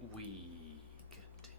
We continue.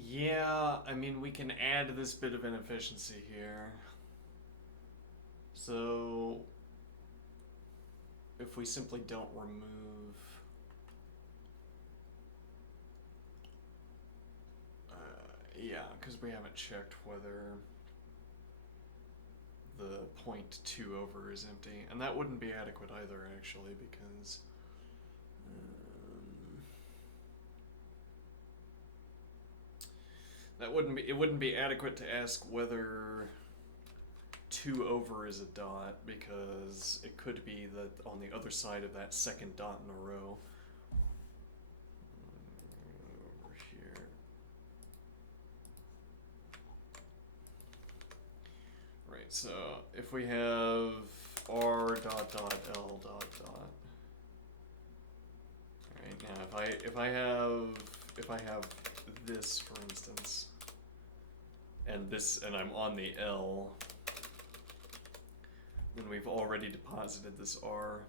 Yeah, I mean, we can add this bit of inefficiency here. So, if we simply don't remove... yeah, because we haven't checked whether the point 2 over is empty. And that wouldn't be adequate either, actually, because... it wouldn't be adequate to ask whether 2 over is a dot, because it could be that on the other side of that second dot in a row, over here, right, so if we have r dot dot l dot dot, right, now if I have this, for instance, and I'm on the L, then we've already deposited this R.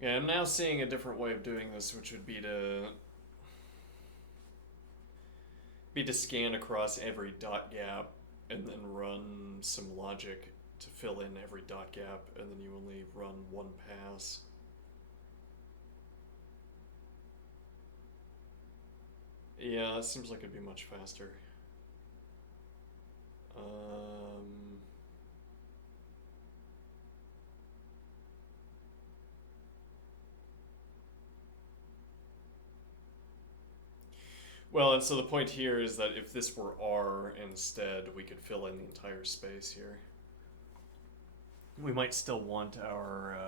Yeah, I'm now seeing a different way of doing this, which would be to scan across every dot gap and then run some logic to fill in every dot gap, and then you only run one pass. Yeah, it seems like it'd be much faster. Well, and so the point here is that if this were R instead, we could fill in the entire space here. We might still want our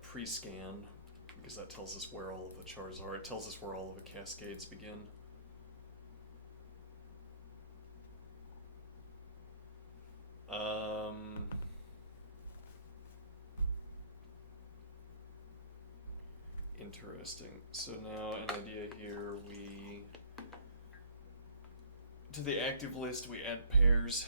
pre-scan, because that tells us where all of the chars are. It tells us where all of the cascades begin. Interesting. So now an idea here, to the active list we add pairs.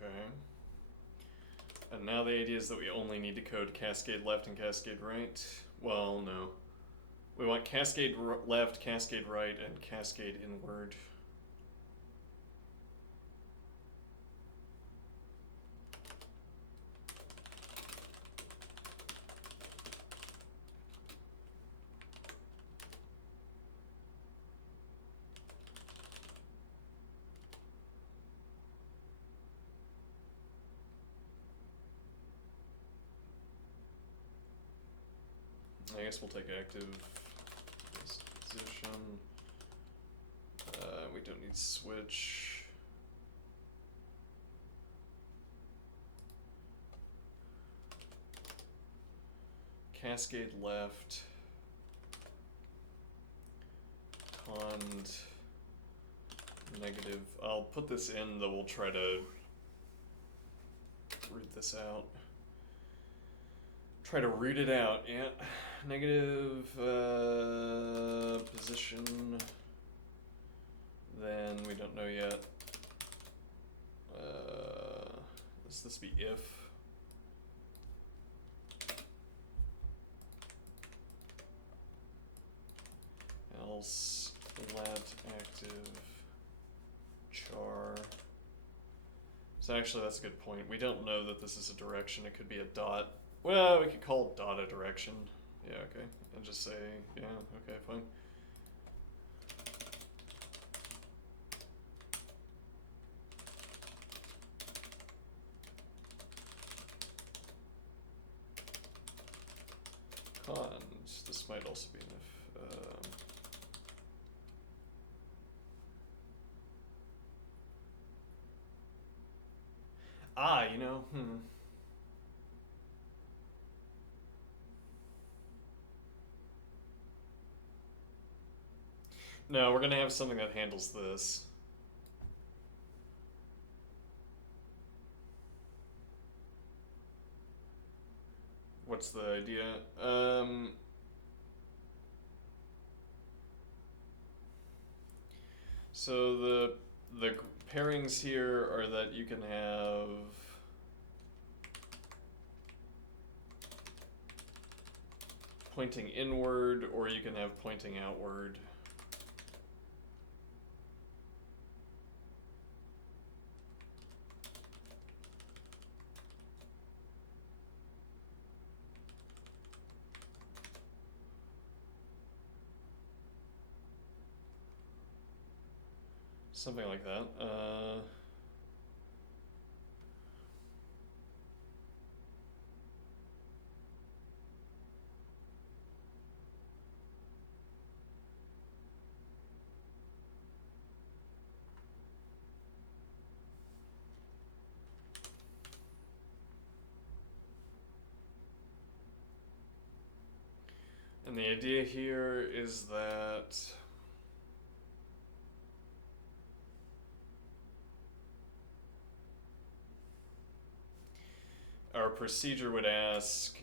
Okay. And now the idea is that we only need to code cascade left and cascade right. Well, no. We want cascade left, cascade right, and cascade inward. I guess we'll take active position. We don't need switch. Cascade left. Cond negative. I'll put this in, though we'll try to root this out. Try to root it out, yeah. Negative position. Then we don't know yet. Does this be if? Else let active char. So actually that's a good point. We don't know that this is a direction. It could be a dot. Well, we could call dot a direction. Yeah, okay. And just say, yeah, okay, fine. Cons. This might also be an if. You know, No, we're gonna have something that handles this. What's the idea? So the pairings here are that you can have pointing inward, or you can have pointing outward. Something like that. And the idea here is that our procedure would ask,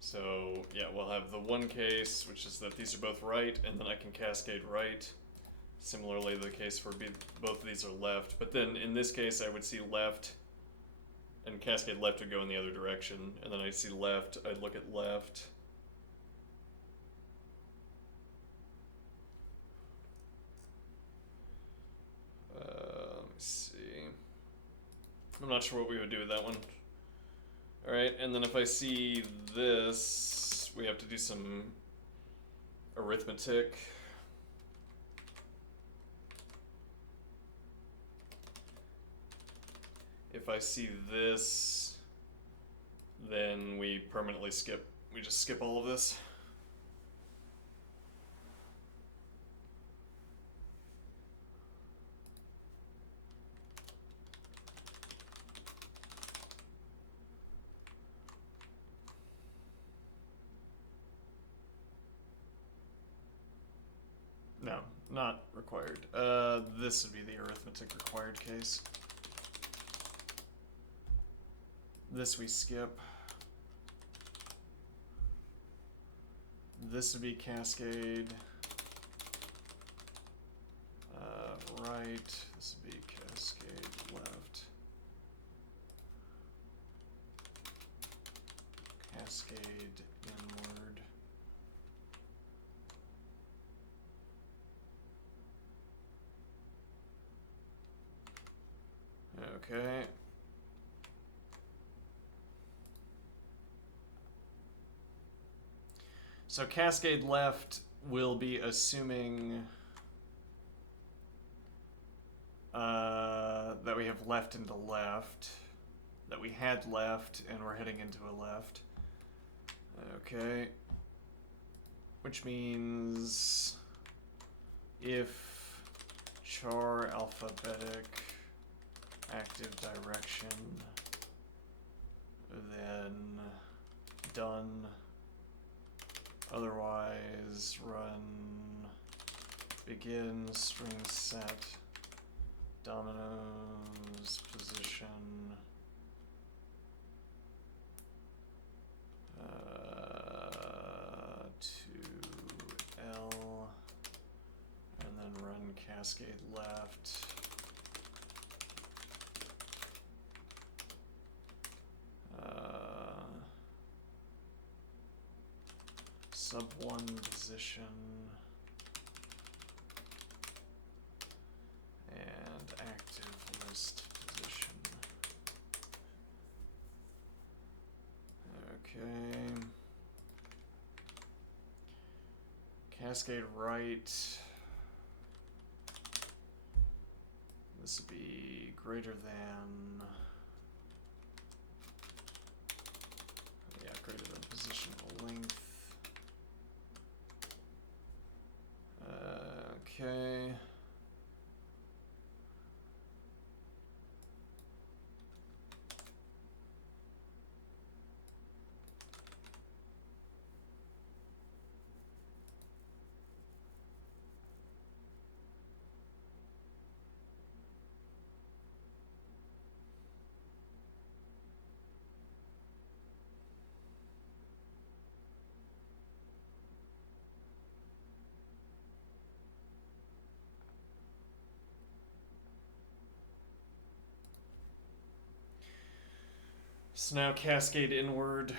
so yeah, we'll have the one case, which is that these are both right, and then I can cascade right. Similarly, the case where both of these are left, but then in this case I would see left, and cascade left would go in the other direction, and then I'd see left, I'd look at left. Let me see. I'm not sure what we would do with that one. Alright, and then if I see this, we have to do some arithmetic. If I see this, then we permanently skip. We just skip all of this. No, not required. This would be the arithmetic required case. This we skip. This would be cascade. Right. This would be cascade left. Cascade inward. Okay. So cascade left will be assuming that we have left into left, that we had left and we're heading into a left. Okay. Which means if char alphabetic active direction, then done. Otherwise, run begin string set dominoes position 2L, and then run cascade left. Sub 1 position and active list position. Okay. Cascade right. This would be greater than. Yeah, greater than positional length. Okay. So now cascade inward.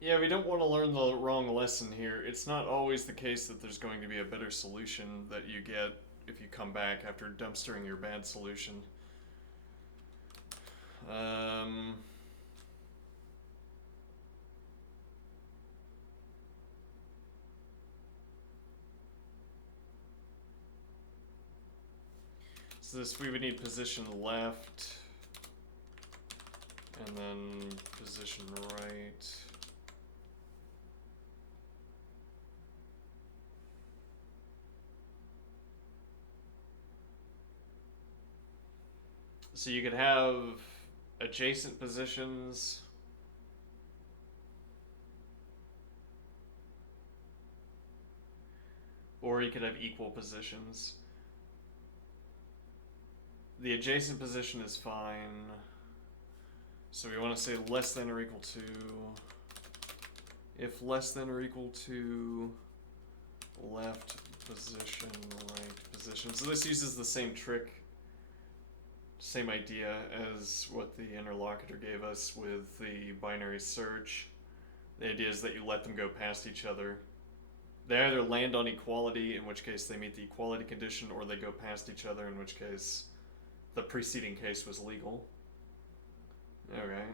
Yeah, we don't want to learn the wrong lesson here. It's not always the case that there's going to be a better solution that you get if you come back after dumpstering your bad solution. So this, we would need position left, and then position right. So you could have adjacent positions. Or you could have equal positions. The adjacent position is fine. So we want to say less than or equal to. If less than or equal to left position, right position. So this uses the same trick, same idea as what the interlocutor gave us with the binary search. The idea is that you let them go past each other. They either land on equality, in which case they meet the equality condition, or they go past each other, in which case the preceding case was legal. Okay.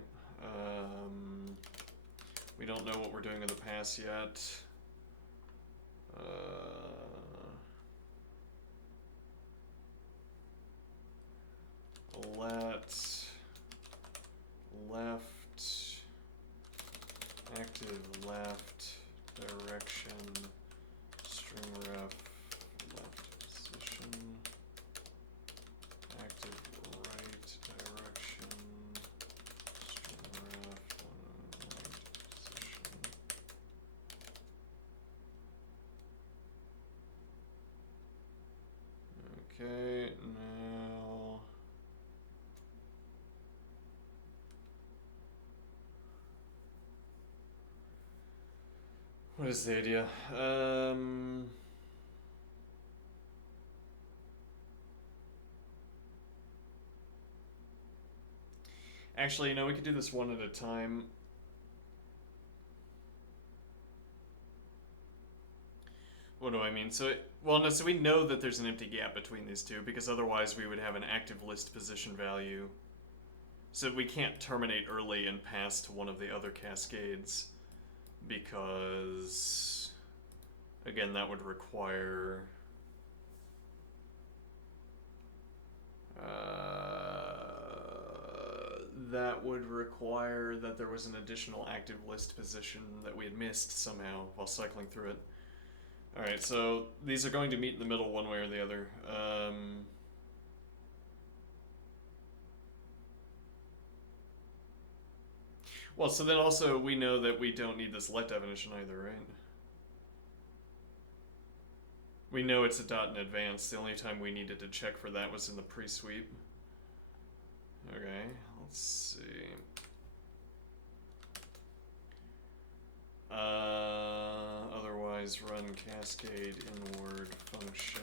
We don't know what we're doing in the pass yet. Let left active left direction string ref left position active right direction string ref right position. Okay, now. What is the idea? Actually, we could do this one at a time. What do I mean? So we know that there's an empty gap between these two, because otherwise we would have an active list position value. So we can't terminate early and pass to one of the other cascades, because, again, that would require... that would require that there was an additional active list position that we had missed somehow while cycling through it. Alright, so these are going to meet in the middle one way or the other. Well, so then also we know that we don't need this let definition either, right? We know it's a dot in advance. The only time we needed to check for that was in the pre-sweep. Okay, let's see. Otherwise run cascade inward function.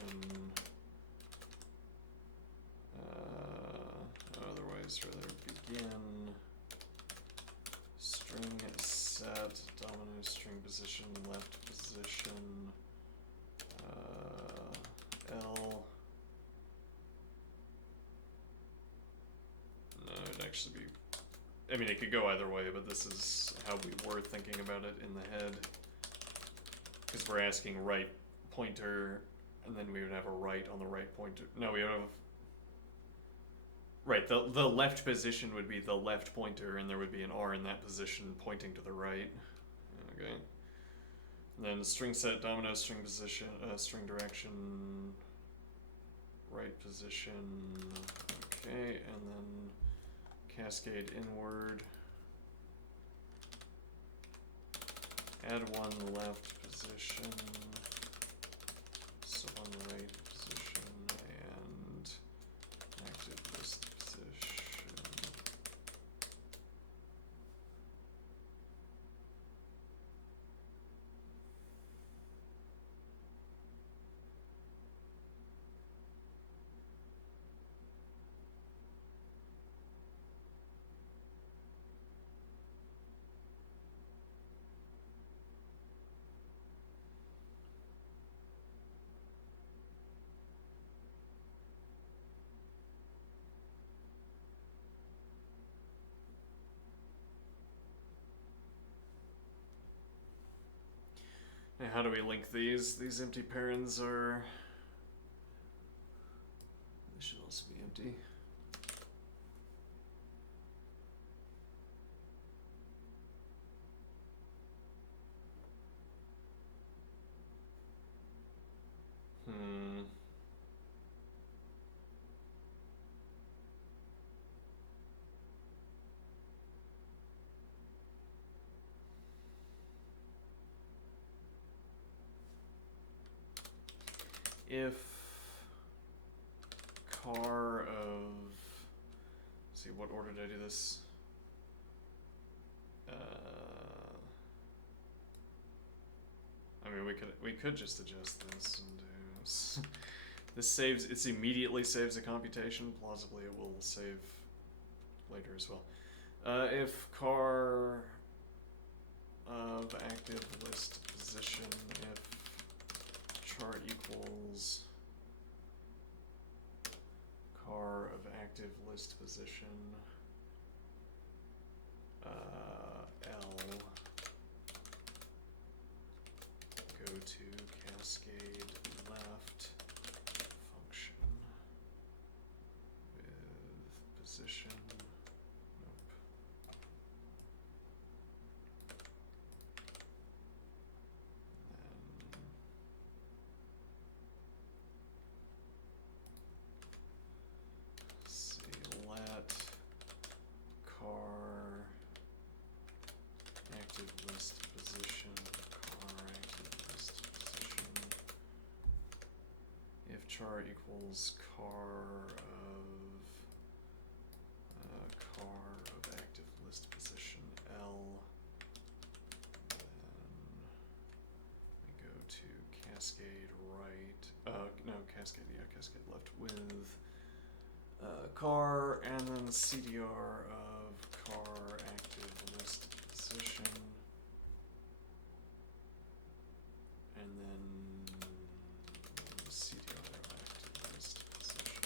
Otherwise rather begin string set domino string position left position L. No, it'd actually be, I mean, it could go either way, but this is how we were thinking about it in the head. Because we're asking right pointer, and then we would have a right on the right pointer. No, we would have... Right, the left position would be the left pointer, and there would be an R in that position pointing to the right. Okay. And then string set, domino, string position, string direction, right position. Okay, and then cascade inward. Add one left position, so one right position, and active list position. And how do we link these? These empty parens are... They should also be empty. If car of... Let's see, what order did I do this? I mean, we could just adjust this and do... This saves, it immediately saves a computation. Plausibly it will save later as well. If car of active list position, if chart equals car of active list position L, go to cascade left function with position, nope. Let car active list position car active list position if char equals car of active list position L. Then we go to cascade right. No, cascade left with car, and then CDR of car active list position. And then CDR of active list position.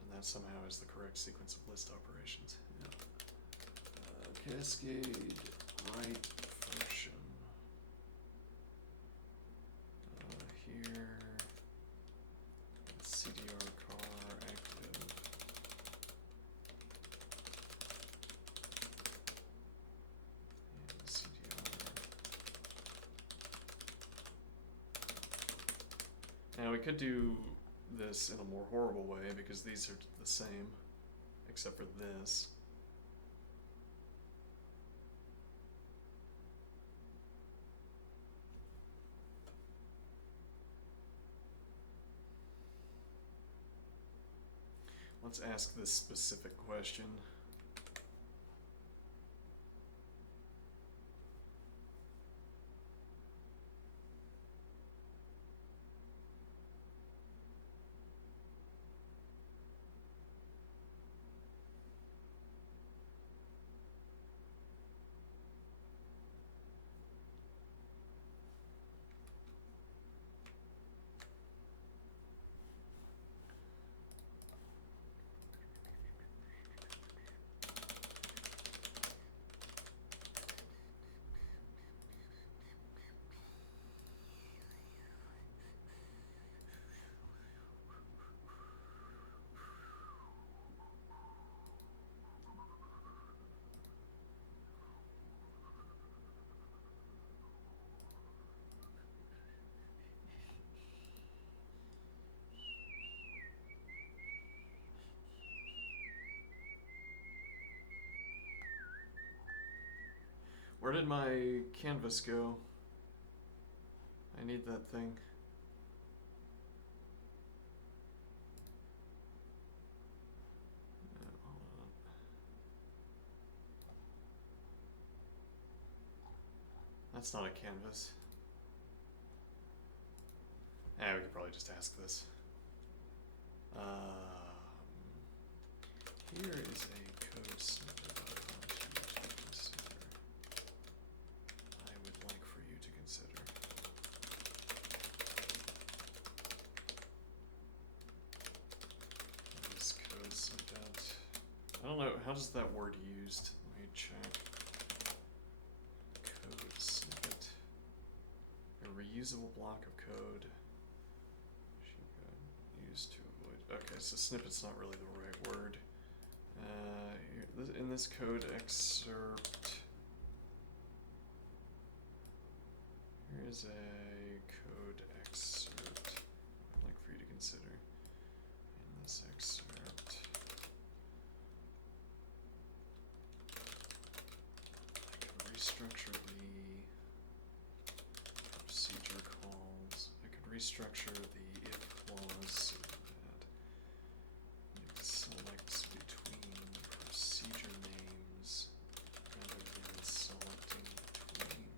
And that somehow is the correct sequence of list operations. Yeah. Cascade right function. Here. CDR car active. And CDR. Now we could do this in a more horrible way because these are the same, except for this. Let's ask this specific question. Where did my canvas go? I need that thing. No, hold on. That's not a canvas. We could probably just ask this. Here is a code snippet I want you to consider. I would like for you to consider. This code snippet. I don't know, how does that word used? Let me check. Code snippet. A reusable block of code. Used to avoid. Okay, so snippet's not really the right word. In this code excerpt, here is a code excerpt I'd like for you to consider. In this excerpt, I can restructure the procedure calls. I could restructure the if clause so that it selects between procedure names rather than selecting between.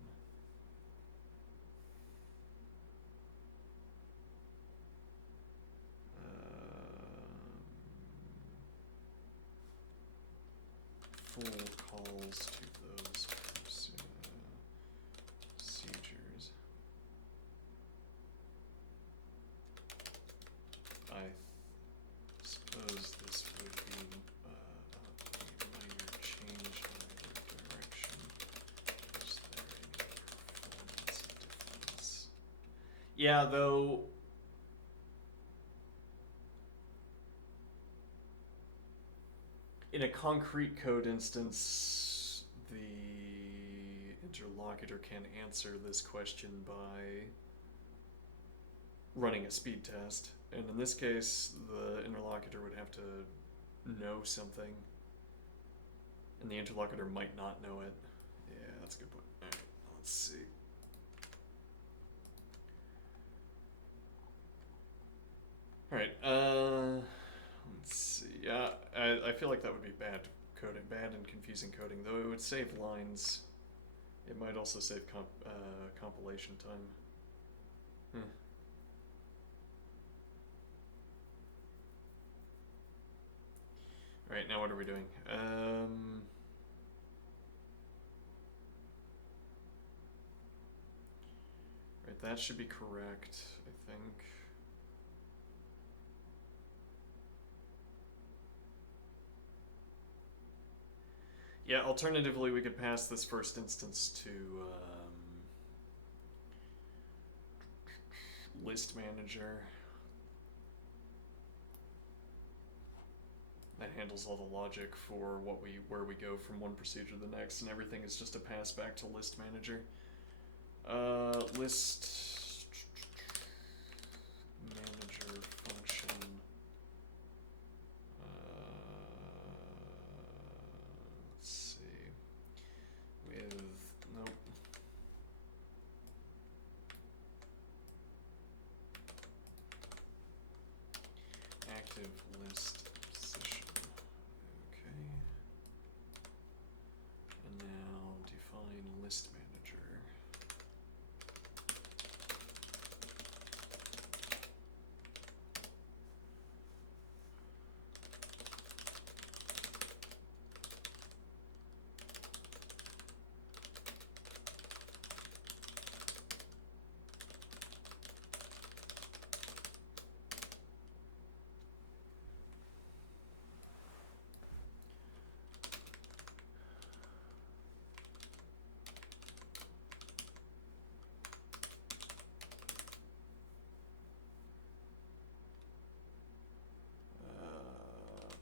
Full calls to those procedures. I suppose this would be a minor change in either direction. Is there any performance difference? Yeah, though. In a concrete code instance, the interlocutor can answer this question by running a speed test. And in this case, the interlocutor would have to know something, and the interlocutor might not know it. Yeah, that's a good point. Alright, let's see. Alright, let's see. Yeah, I feel like that would be bad coding, bad and confusing coding, though it would save lines. It might also save compilation time. Alright, now what are we doing? Right, that should be correct, I think. Yeah, alternatively, we could pass this first instance to list manager. That handles all the logic for where we go from one procedure to the next, and everything is just a pass back to list manager. List manager function. Let's see. With nope. Active list position. Okay. And now define list manager.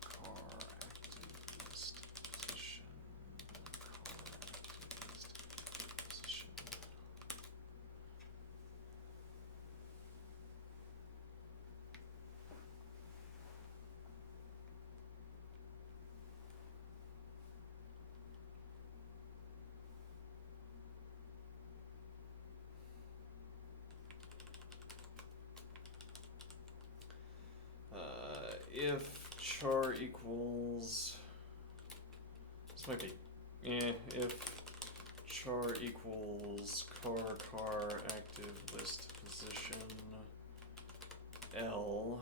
Car active list position. Car active list position. If char equals, this might be, if char equals car active list position L,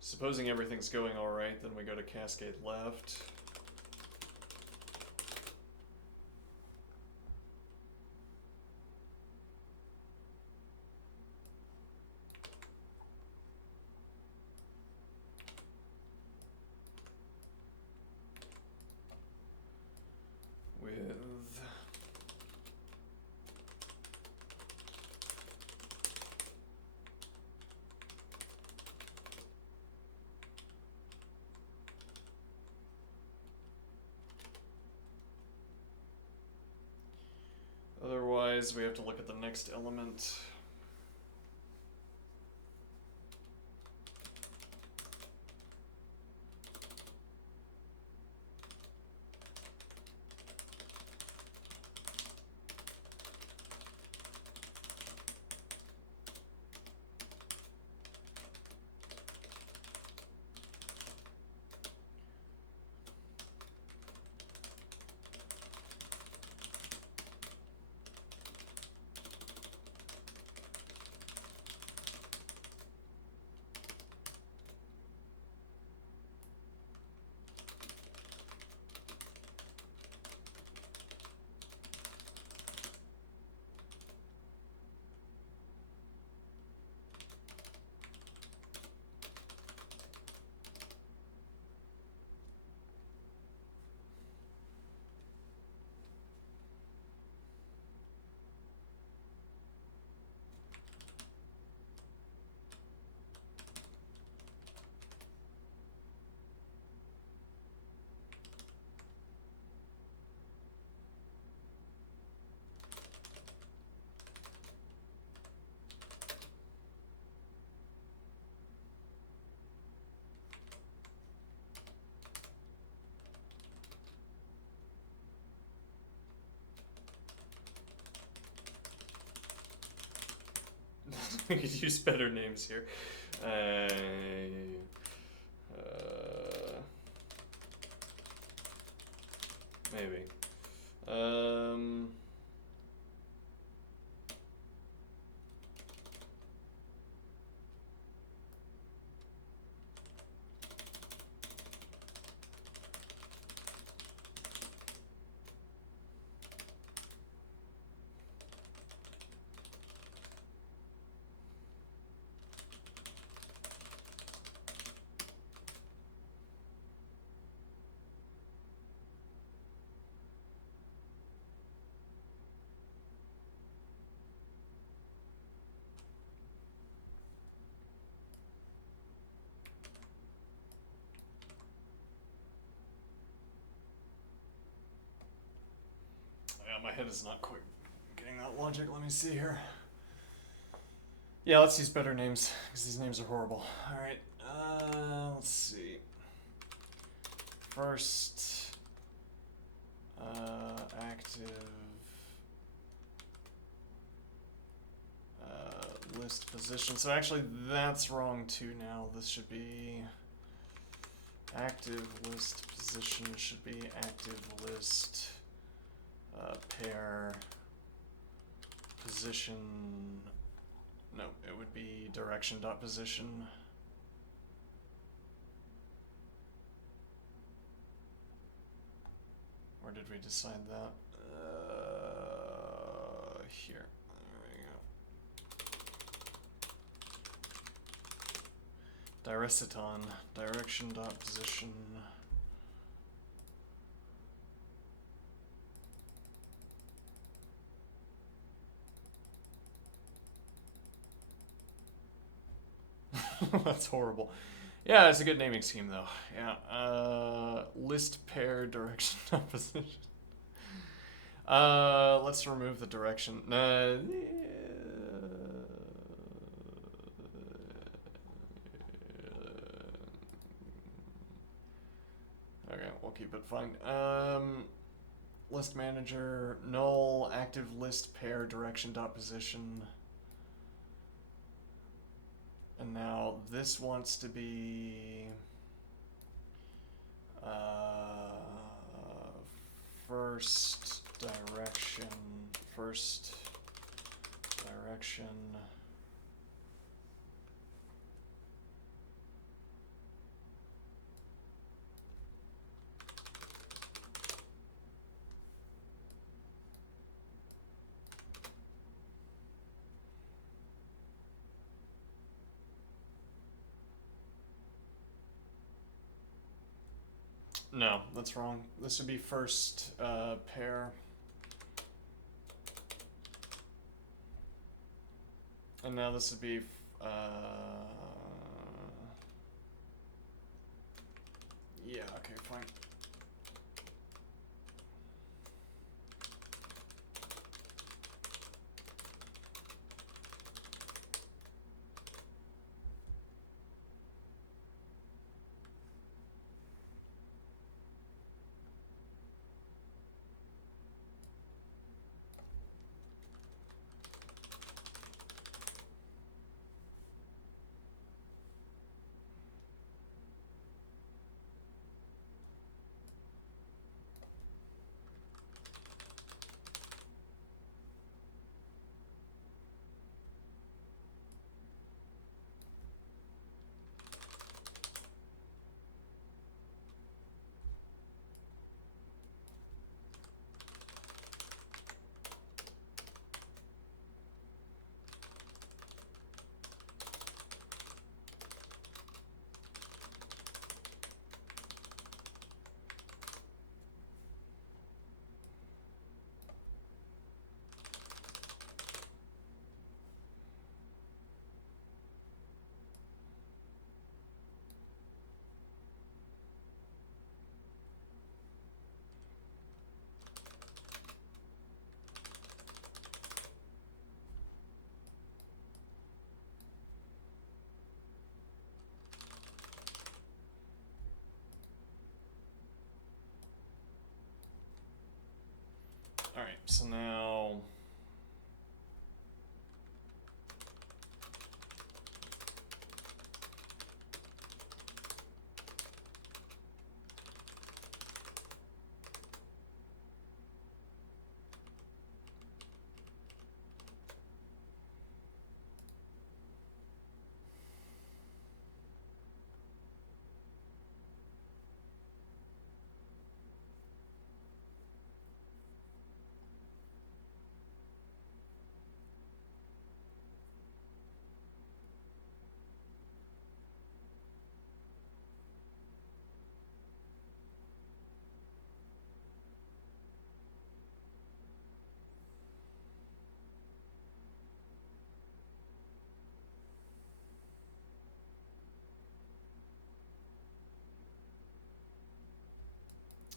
supposing everything's going alright, then we go to cascade left. With otherwise, we have to look at the next element. We could use better names here. Maybe. Yeah, my head is not quite getting that logic. Let me see here. Yeah, let's use better names, because these names are horrible. Alright, let's see. First, active list position. So actually, that's wrong too now. This should be active list position, should be active list pair position. No, it would be direction dot position. Where did we decide that? Here. There we go. Direciton, direction dot position. That's horrible. Yeah, it's a good naming scheme though. Yeah. List pair direction dot position. Let's remove the direction. Okay, we'll keep it fine. List manager, null, active list pair direction dot position. And now this wants to be first direction. No, that's wrong. This would be first pair. And now this would be yeah, okay, fine. Alright, so now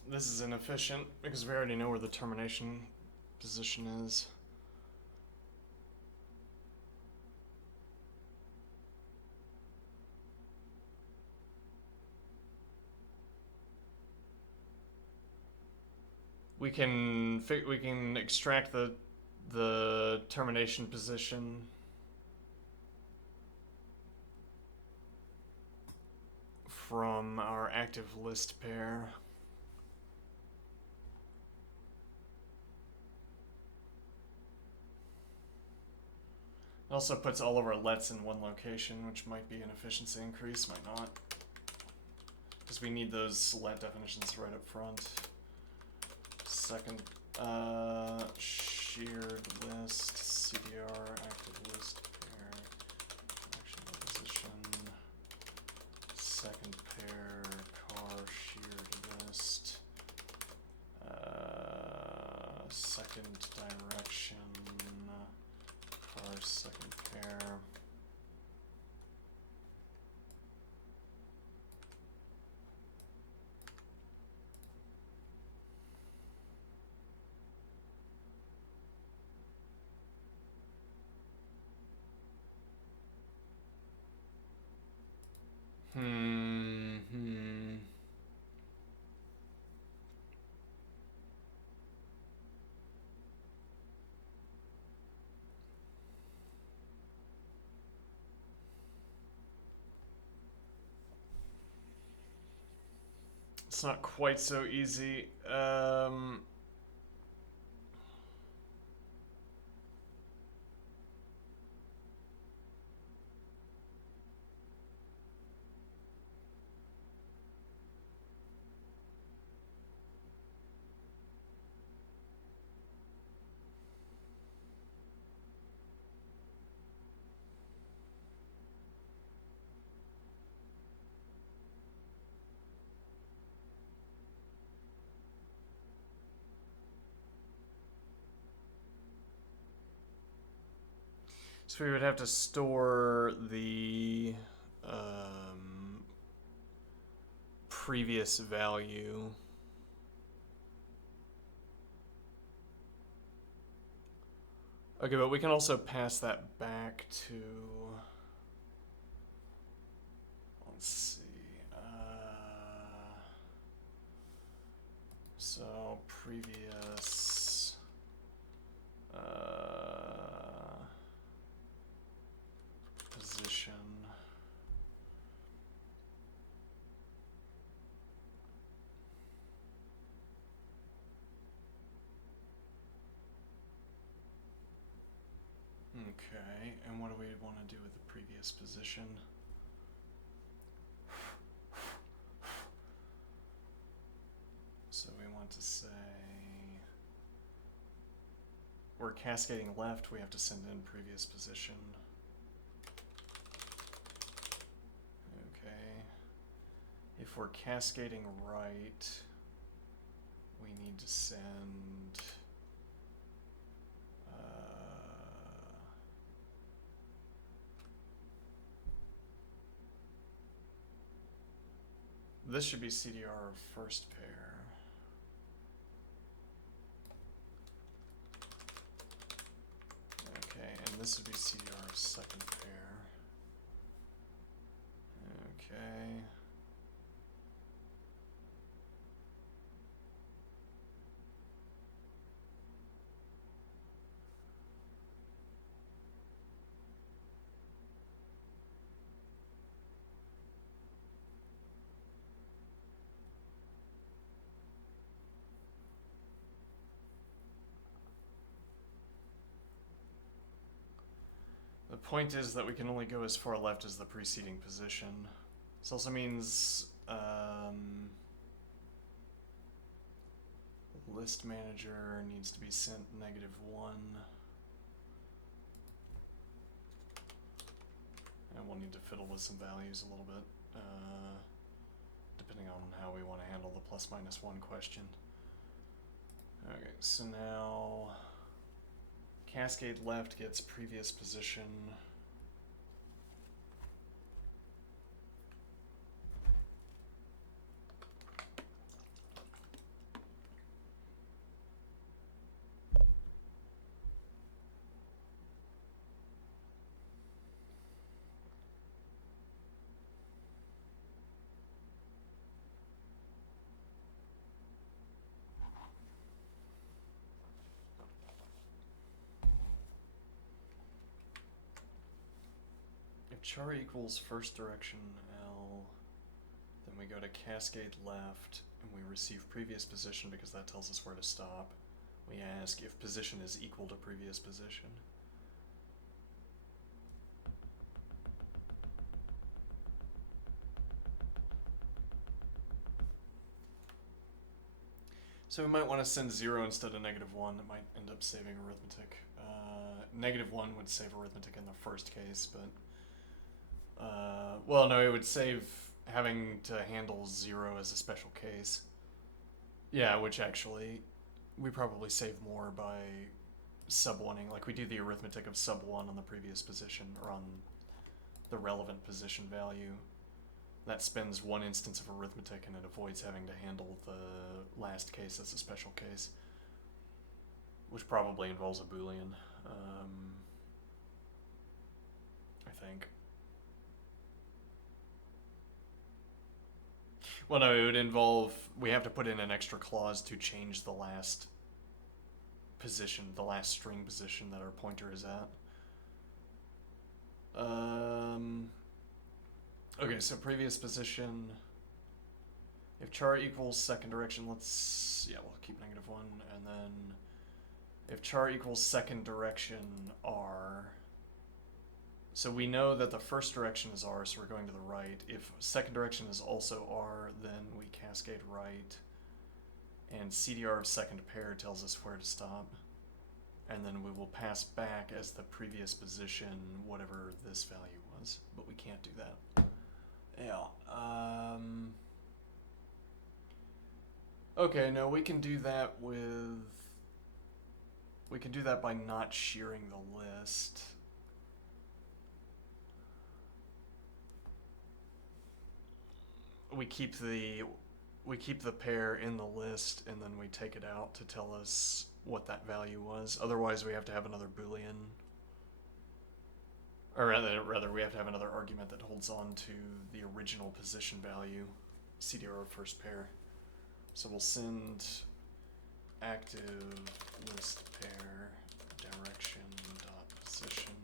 this is inefficient because we already know where the termination position is. We can extract the termination position from our active list pair. It also puts all of our lets in one location, which might be an efficiency increase, might not. Because we need those let definitions right up front. Second, shared list, CDR, active list pair, action position, second pair, car shared list, second direction, car second pair. It's not quite so easy. So we would have to store the previous value. Okay, but we can also pass that back to, let's see, so previous, position. Okay, and what do we want to do with the previous position? So we want to say we're cascading left, we have to send in previous position. Okay. If we're cascading right, we need to send this should be CDR of first pair. Okay, and this would be CDR of second pair. Okay. The point is that we can only go as far left as the preceding position. This also means list manager needs to be sent -1. And we'll need to fiddle with some values a little bit, depending on how we want to handle the +-1 question. Okay, so now cascade left gets previous position. char equals first direction L, then we go to cascade left, and we receive previous position because that tells us where to stop. We ask if position is equal to previous position. So we might want to send 0 instead of -1. That might end up saving arithmetic. -1 would save arithmetic in the first case, but... well, no, it would save having to handle 0 as a special case. Yeah, which actually, we probably save more by sub-1ing. Like, we do the arithmetic of sub-1 on the previous position, or on the relevant position value. That spends one instance of arithmetic, and it avoids having to handle the last case as a special case, which probably involves a Boolean, I think. Well, no, it would involve, we have to put in an extra clause to change the last position, the last string position that our pointer is at. Okay, so previous position, if char equals second direction, we'll keep -1, and then if char equals second direction R, so we know that the first direction is R, so we're going to the right. If second direction is also R, then we cascade right, and CDR of second pair tells us where to stop, and then we will pass back as the previous position whatever this value was, but we can't do that. Yeah, okay, no, we can do that by not shearing the list. We keep the pair in the list, and then we take it out to tell us what that value was. Otherwise, we have to have another Boolean. Or rather, we have to have another argument that holds on to the original position value, CDR of first pair. So we'll send active list pair direction dot position,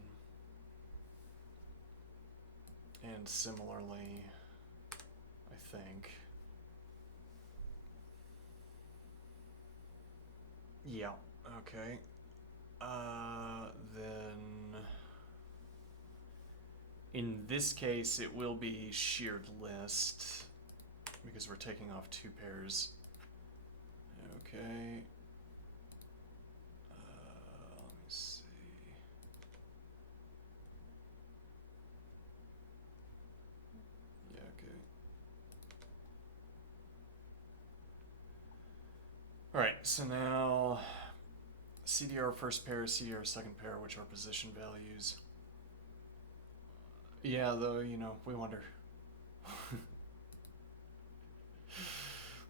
and similarly, I think. Yeah. Okay. Then. In this case, it will be sheared list, because we're taking off 2 pairs. Okay. Let me see. Yeah, okay. Alright, so now CDR first pair, CDR second pair, which are position values. Yeah, though, we wonder.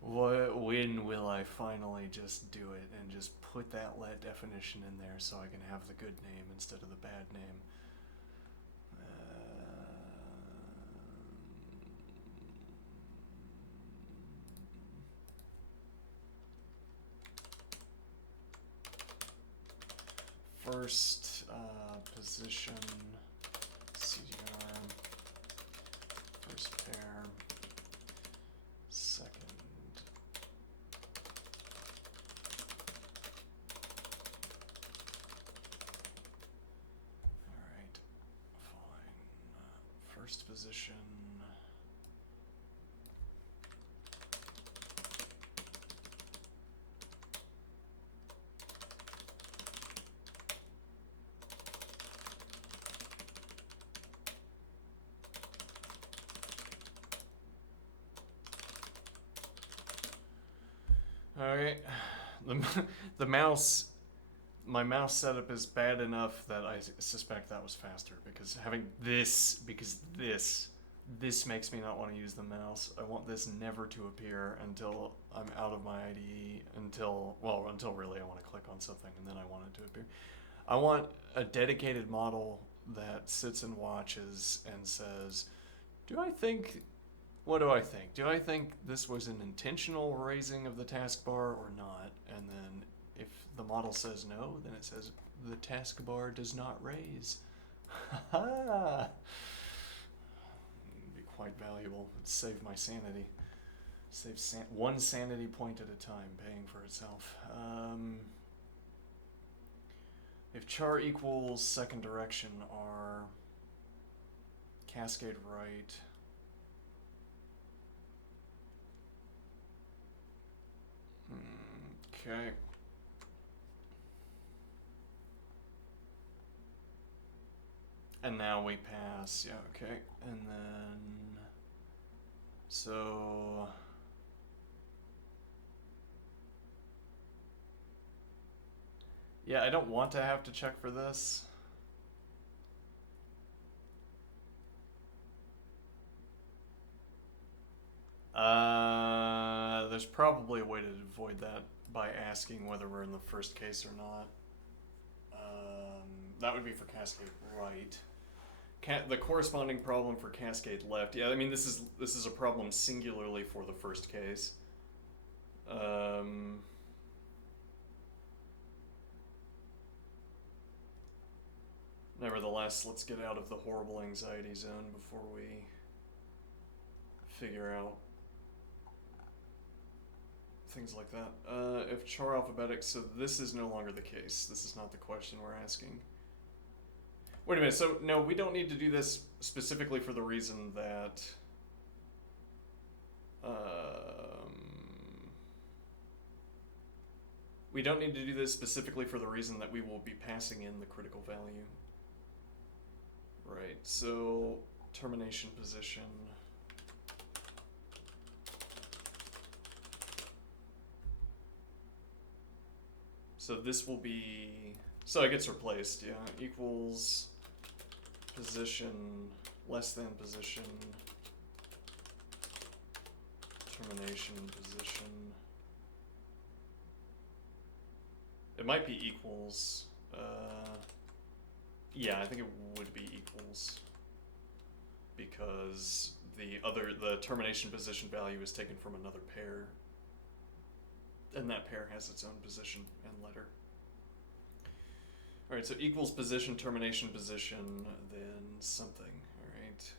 When will I finally just do it and just put that let definition in there so I can have the good name instead of the bad name? First position, CDR, first pair, second. Alright, fine. First position. Alright, the mouse, my mouse setup is bad enough that I suspect that was faster, because having this, this makes me not want to use the mouse. I want this never to appear until I'm out of my IDE, until really I want to click on something and then I want it to appear. I want a dedicated model that sits and watches and says, what do I think? Do I think this was an intentional raising of the taskbar or not? And then if the model says no, then it says the taskbar does not raise. quite valuable. It saved my sanity. Save one sanity point at a time, paying for itself. If char equals second direction are cascade right. Okay. And now we pass, yeah, okay. And then, so, yeah, I don't want to have to check for this. There's probably a way to avoid that by asking whether we're in the first case or not. That would be for cascade right. The corresponding problem for cascade left. Yeah, I mean this is a problem singularly for the first case. Nevertheless, let's get out of the horrible anxiety zone before we figure out things like that. If char alphabetic, so this is no longer the case. This is not the question we're asking. Wait a minute, so no, we don't need to do this specifically for the reason that we don't need to do this specifically for the reason that we will be passing in the critical value. Right, so termination position. So this will be, so it gets replaced, yeah, equals position less than position, termination position. It might be equals, yeah, I think it would be equals because the termination position value is taken from another pair. And that pair has its own position and letter. Alright, so equals position, termination position, then something, alright.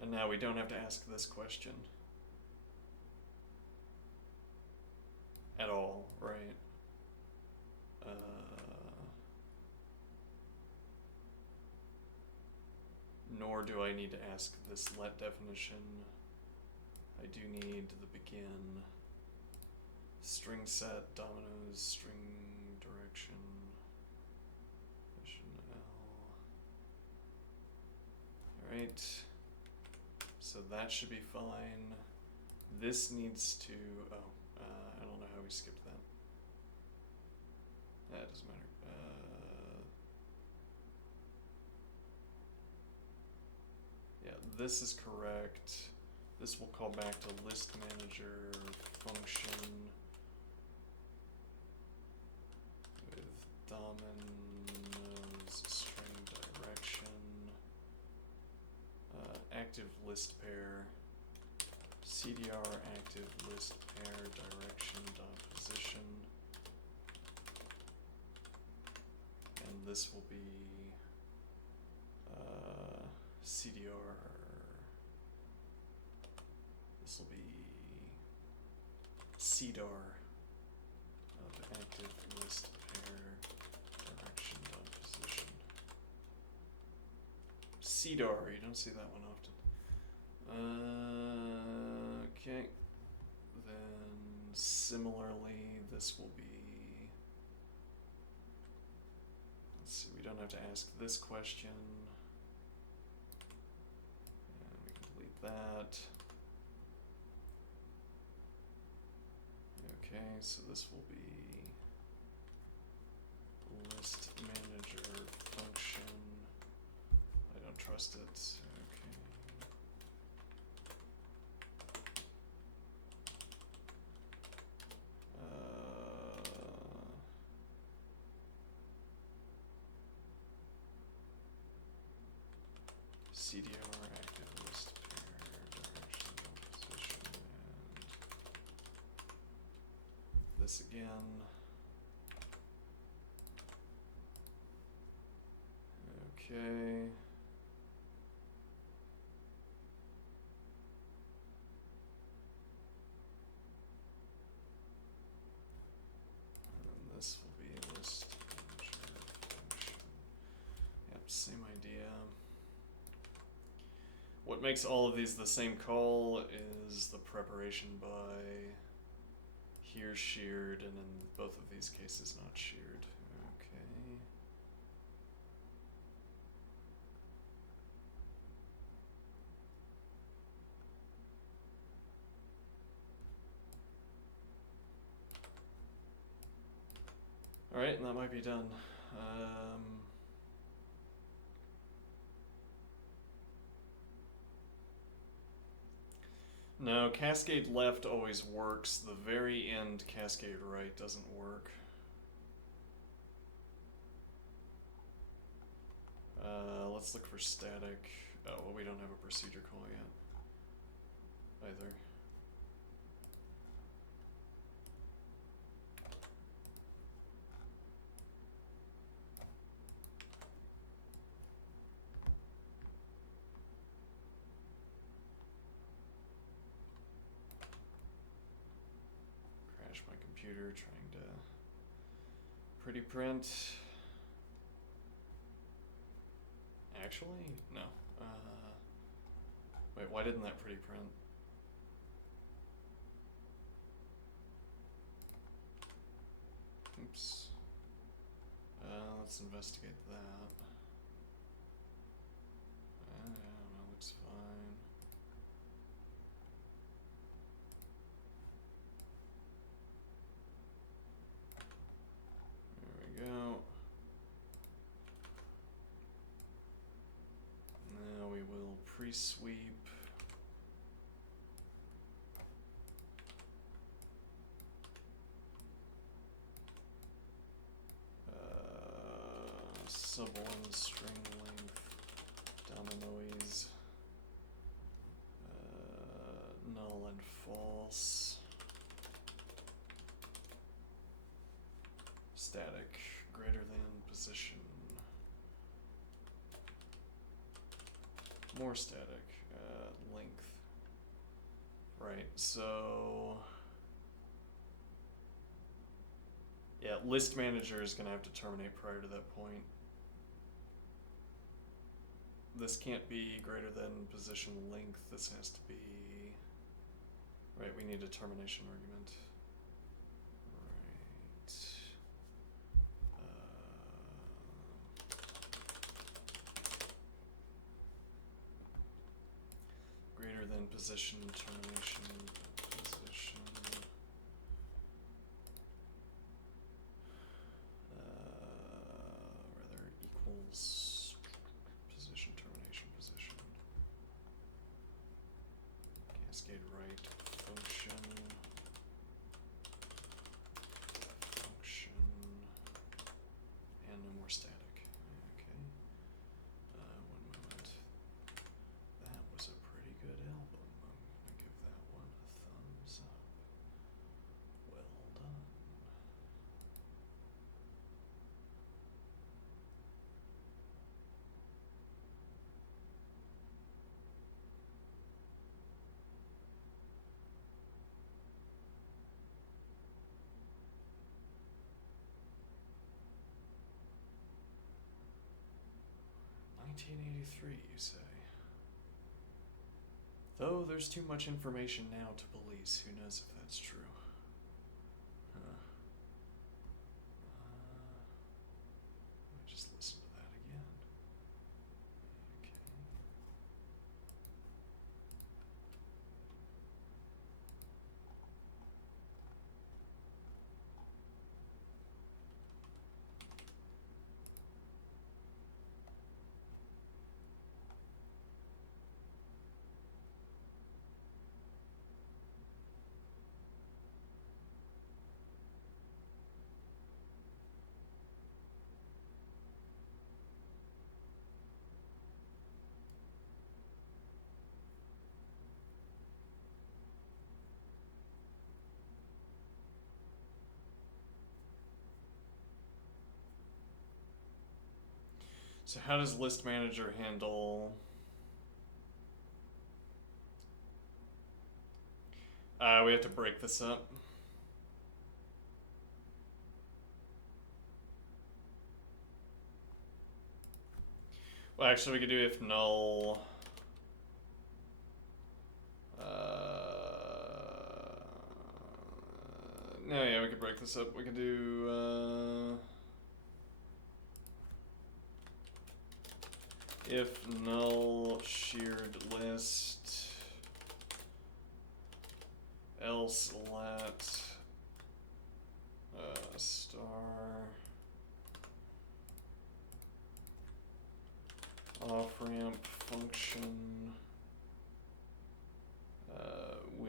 And now we don't have to ask this question. At all, right? Nor do I need to ask this let definition. I do need the begin. String set, dominoes, string direction, position L. Alright, so that should be fine. This needs to, I don't know how we skipped that. That doesn't matter. Yeah, this is correct. This will call back to list manager function. Dominoes string direction, active list pair, CDR active list pair direction dot position, and this will be CDR. This will be CDAR of active list pair. CDAR, you don't see that one often. Okay. Then similarly, this will be. Let's see, we don't have to ask this question. And we can delete that. Okay, so this will be list manager function. I don't trust it. Okay. CDR active list pair direction position and this again. Okay. what makes all of these the same call is the preparation by here sheared, and in both of these cases not sheared. Okay. Alright, and that might be done. No, cascade left always works. The very end cascade right doesn't work. Let's look for static. Oh, well, we don't have a procedure call yet either. Crash my computer trying to pretty print. Actually, no. Wait, why didn't that pretty print? Oops. Let's investigate that. I don't know, looks fine. There we go. Now we will pre-sweep. Sub1 string length, dominoes, null and false, static, greater than position, more static, length. Right, so yeah, list manager is going to have to terminate prior to that point. This can't be greater than position length. This has to be... Right, we need a termination argument. Right. Greater than position, termination, position. Rather equals... Cascade right function, and no more static. Okay. One moment. That was a pretty good album. I'm gonna give that one a thumbs up. Well done. '83, you say? Though there's too much information now to police, who knows if that's true. Let me just listen to that again. Okay. So how does list manager handle... we have to break this up. Well, actually we could do if null No, yeah, we could break this up. We could do, if null sheared list, else let star off ramp function with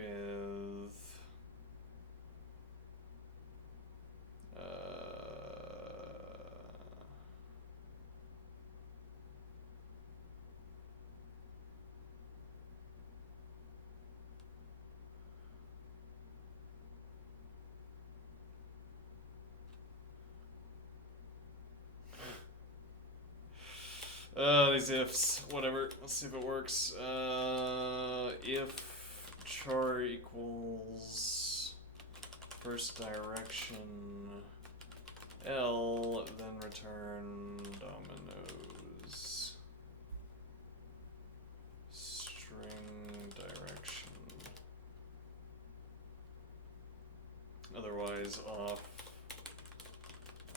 these ifs, whatever. Let's see if it works. If char equals first direction L, then return dominoes string direction. Otherwise, off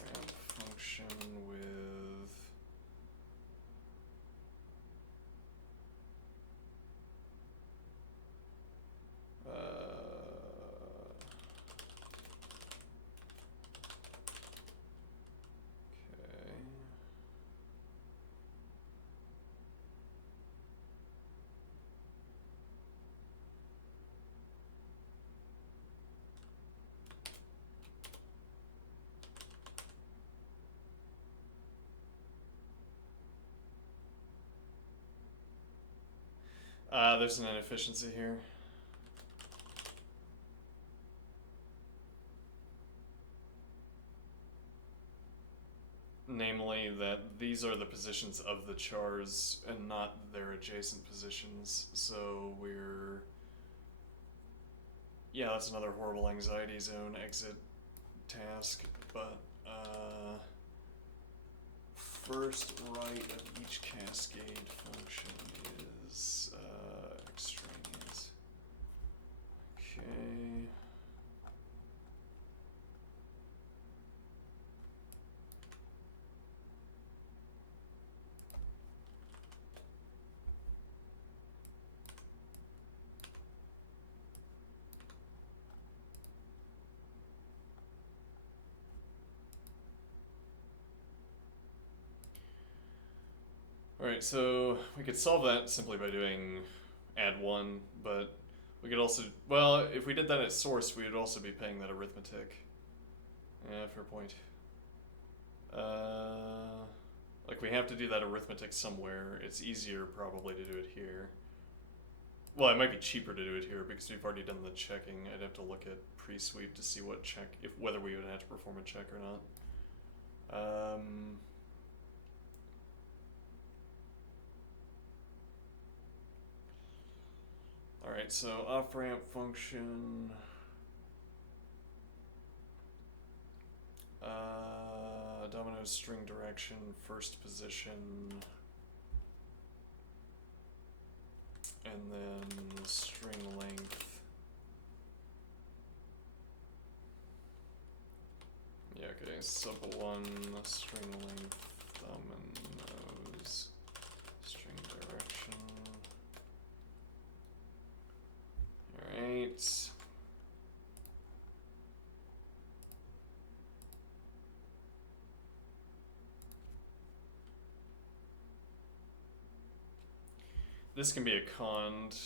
ramp function with there's an inefficiency here. Namely, that these are the positions of the chars and not their adjacent positions, so we're... Yeah, that's another horrible anxiety zone exit task, but first right of each cascade function is extraneous. Okay. Alright, so we could solve that simply by doing add 1, but we could also, well, if we did that at source, we would also be paying that arithmetic. Yeah, fair point. Like, we have to do that arithmetic somewhere. It's easier probably to do it here. Well, it might be cheaper to do it here because we've already done the checking. I'd have to look at pre-sweep to see what check, whether we would have to perform a check or not. Alright, so off-ramp function, domino string direction, first position, and then string length. Yeah, okay, sub 1, string length, dominoes, string direction. Alright. This can be a cond.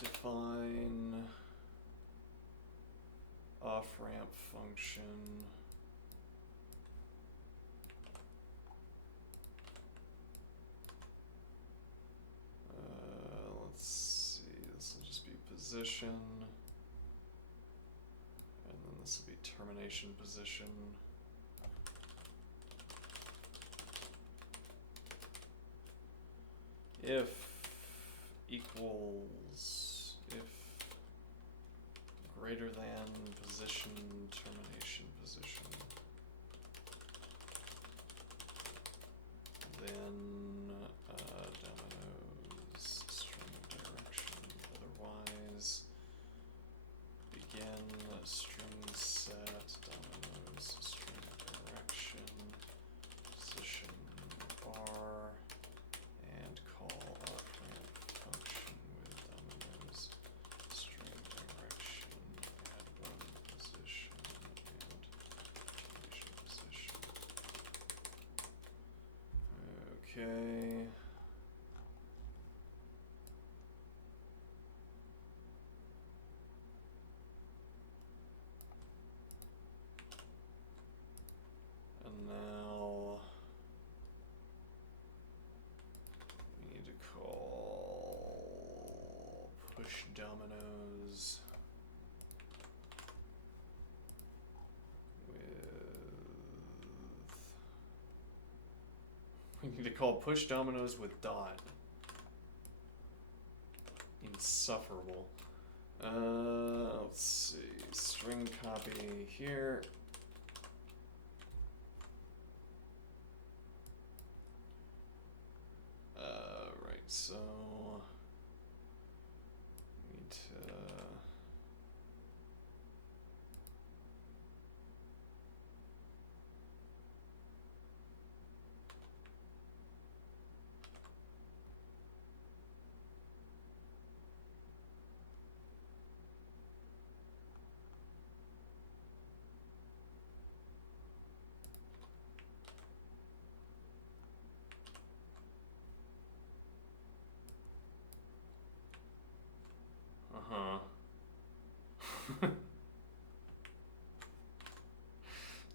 Define off-ramp function. Let's see, this will just be position, and then this will be termination position. If equals, if greater than position, termination position, then dominoes string direction, otherwise begin string set, dominoes string direction, position bar, and call up ramp function with dominoes string direction, add one position, and termination position. Okay. And now we need to call push dominoes we need to call push dominoes with dot. Insufferable. Let's see, string copy here. Right, so need to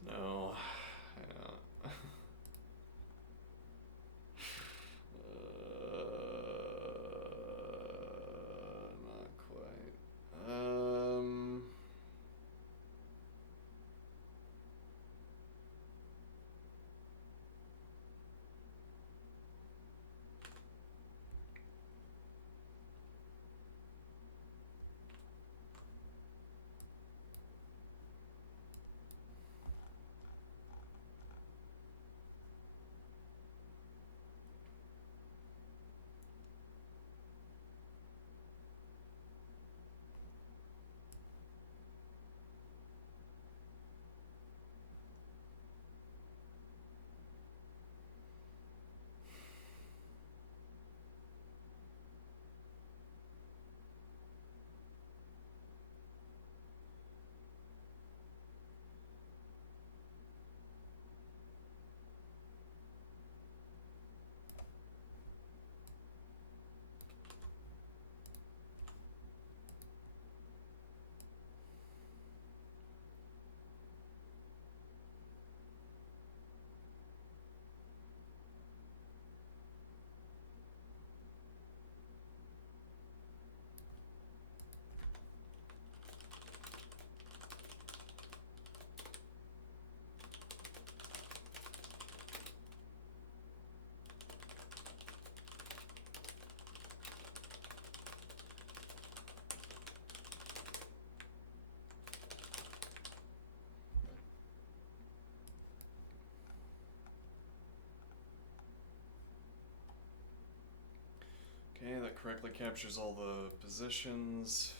no. Yeah. Not quite. Okay, that correctly captures all the positions.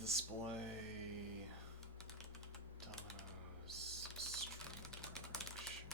Display Domino's string direction.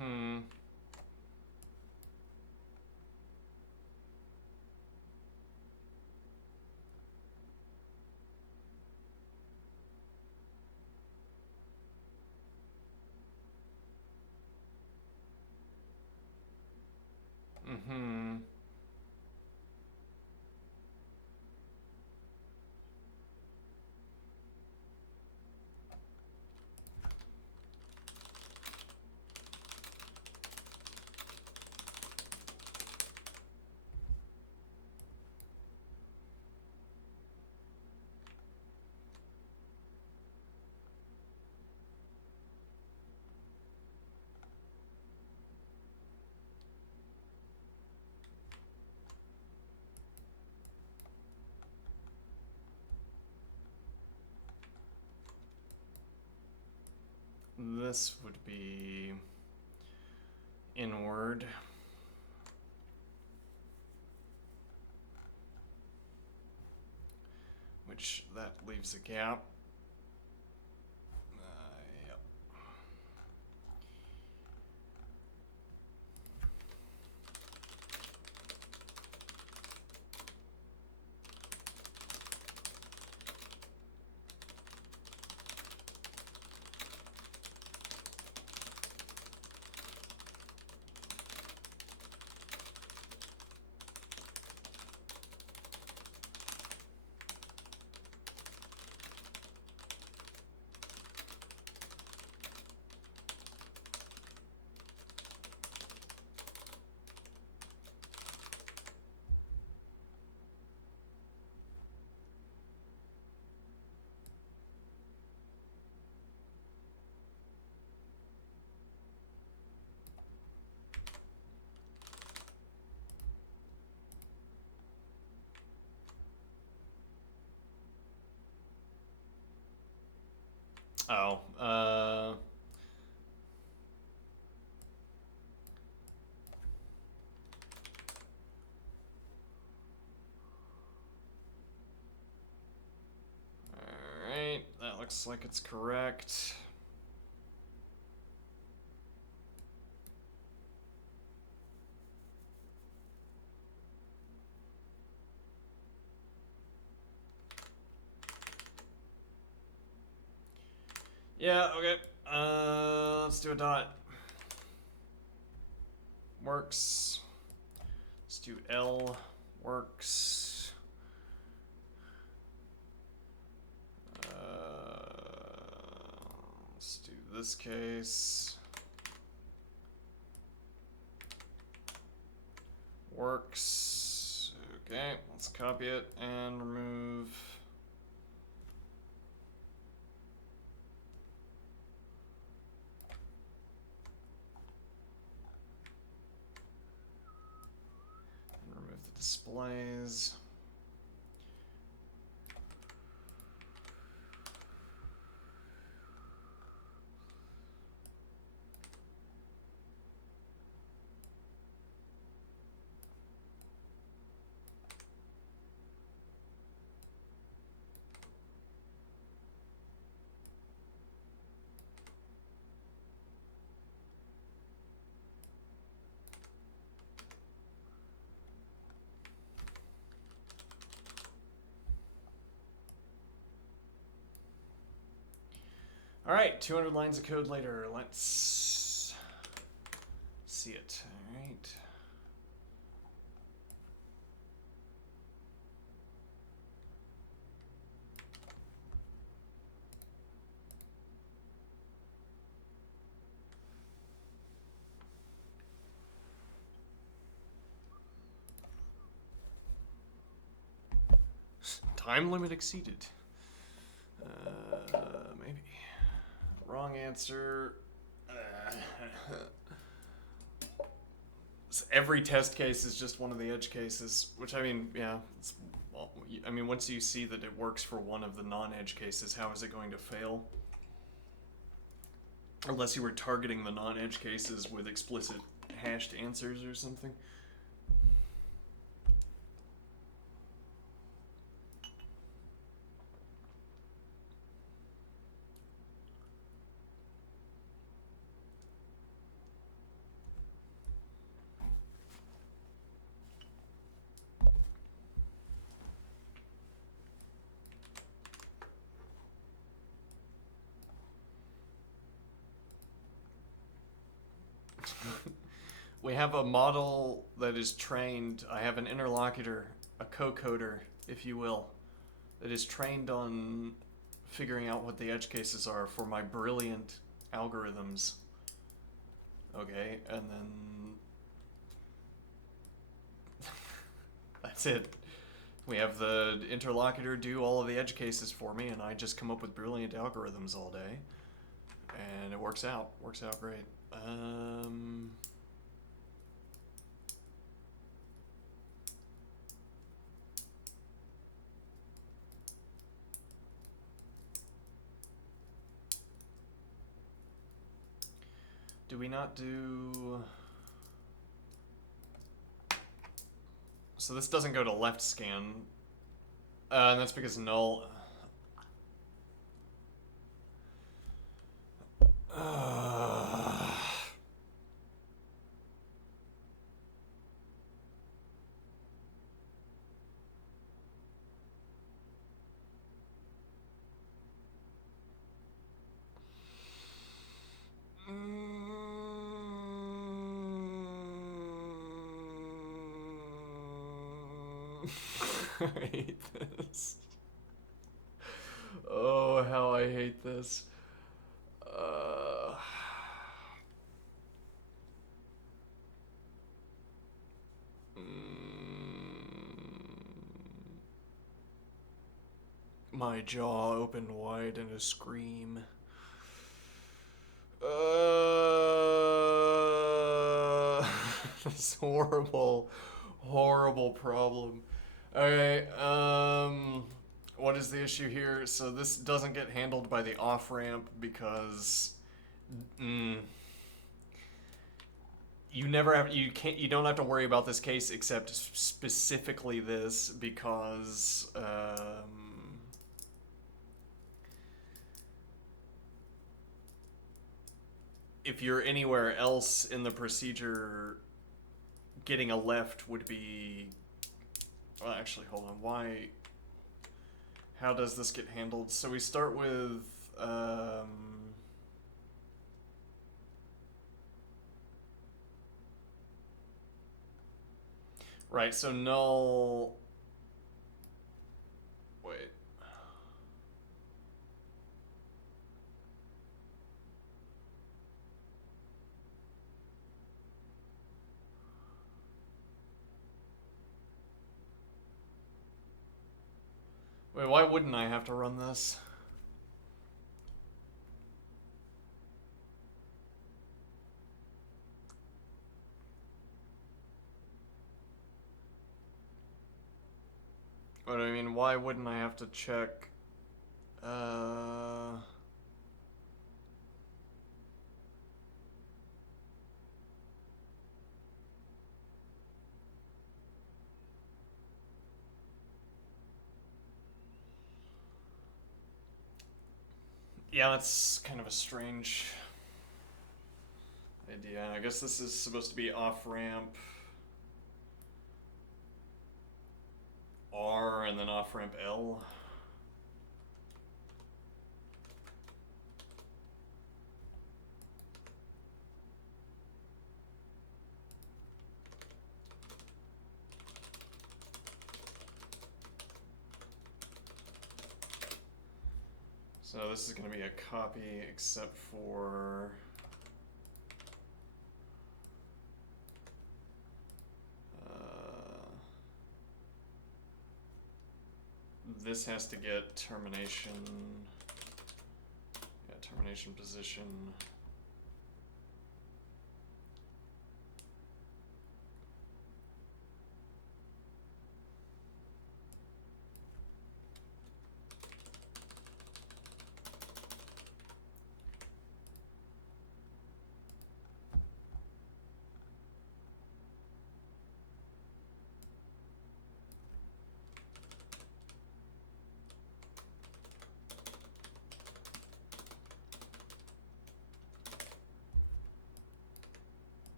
Mm-hmm. Mm-hmm. This would be inward. Which that leaves a gap. Yep. Oh, alright, that looks like it's correct. Yeah, okay. Let's do a dot. Works. Let's do L. Works. Let's do this case. Works. Okay, let's copy it and remove. And remove the displays. All right, 200 lines of code later. Let's see it. All right. Time limit exceeded. Maybe. Wrong answer. So every test case is just one of the edge cases, which I mean, yeah. Well, I mean, once you see that it works for one of the non-edge cases, how is it going to fail? Unless you were targeting the non-edge cases with explicit hashed answers or something. We have a model that is trained. I have an interlocutor, a co-coder, if you will, that is trained on figuring out what the edge cases are for my brilliant algorithms. Okay, and then that's it. We have the interlocutor do all of the edge cases for me, and I just come up with brilliant algorithms all day, and it works out. Works out great. Do we not do... So this doesn't go to left scan. And that's because null... I hate this. Oh, how I hate this. My jaw opened wide in a scream. This horrible, horrible problem. Okay, what is the issue here? So this doesn't get handled by the off-ramp because you never have, you don't have to worry about this case except specifically this because if you're anywhere else in the procedure, getting a left would be... Well, actually, hold on. Why... How does this get handled? So we start with... Right, so null... Wait. Wait, why wouldn't I have to run this? But I mean, why wouldn't I have to check? Yeah, that's kind of a strange idea. I guess this is supposed to be off ramp R and then off ramp L. So this is going to be a copy except for this has to get termination. Yeah, termination position.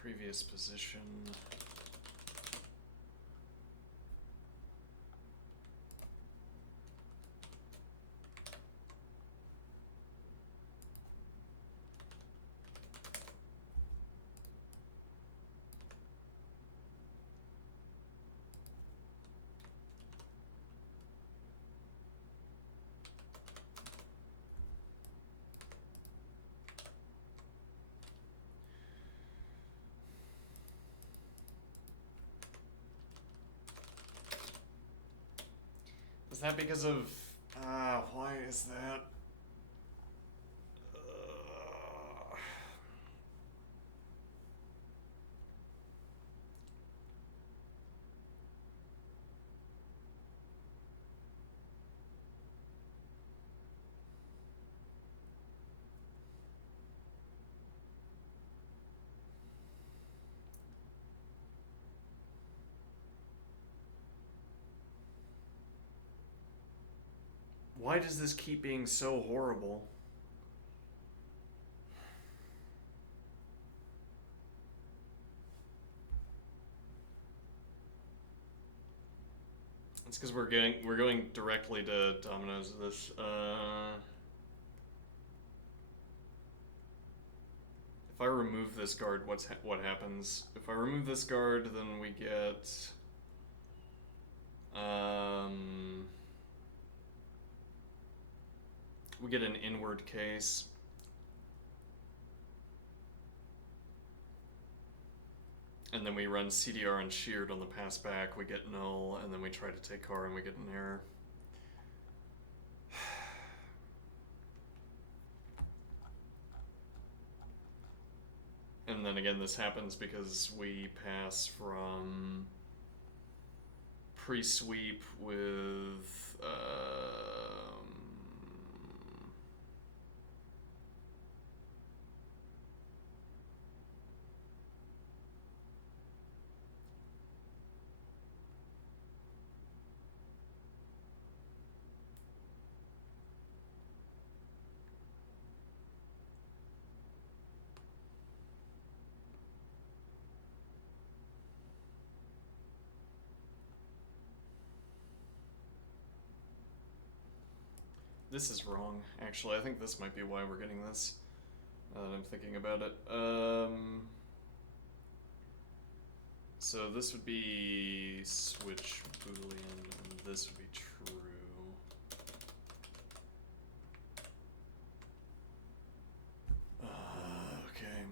Previous position. Is that because of... why is that? Why does this keep being so horrible? It's because we're going directly to Domino's this. If I remove this guard, what happens? If I remove this guard, then we get an inward case. And then we run CDR and sheared on the pass back, we get null, and then we try to take car and we get an error. And then again, this happens because we pass from pre-sweep with this is wrong, actually. I think this might be why we're getting this, now that I'm thinking about it. So this would be switch boolean, and this would be true. Okay.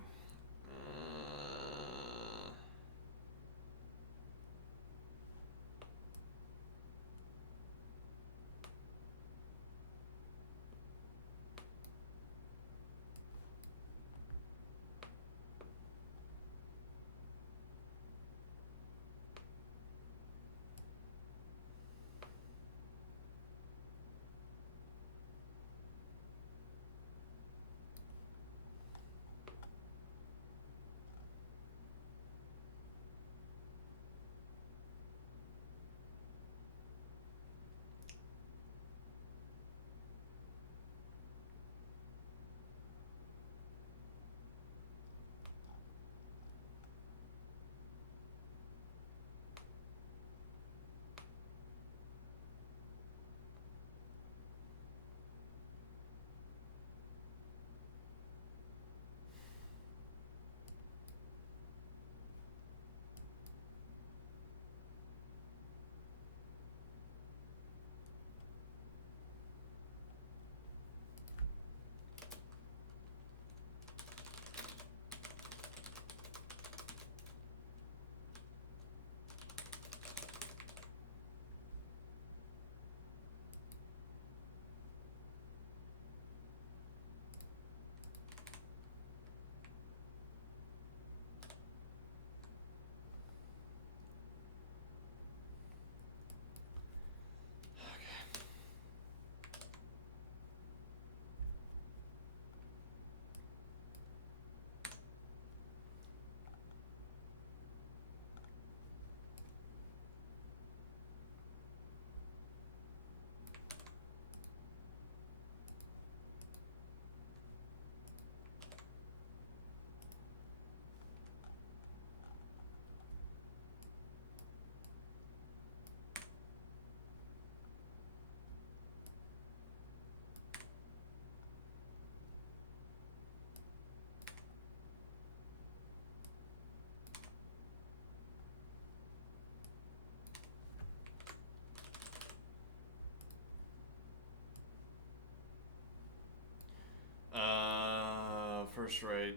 First right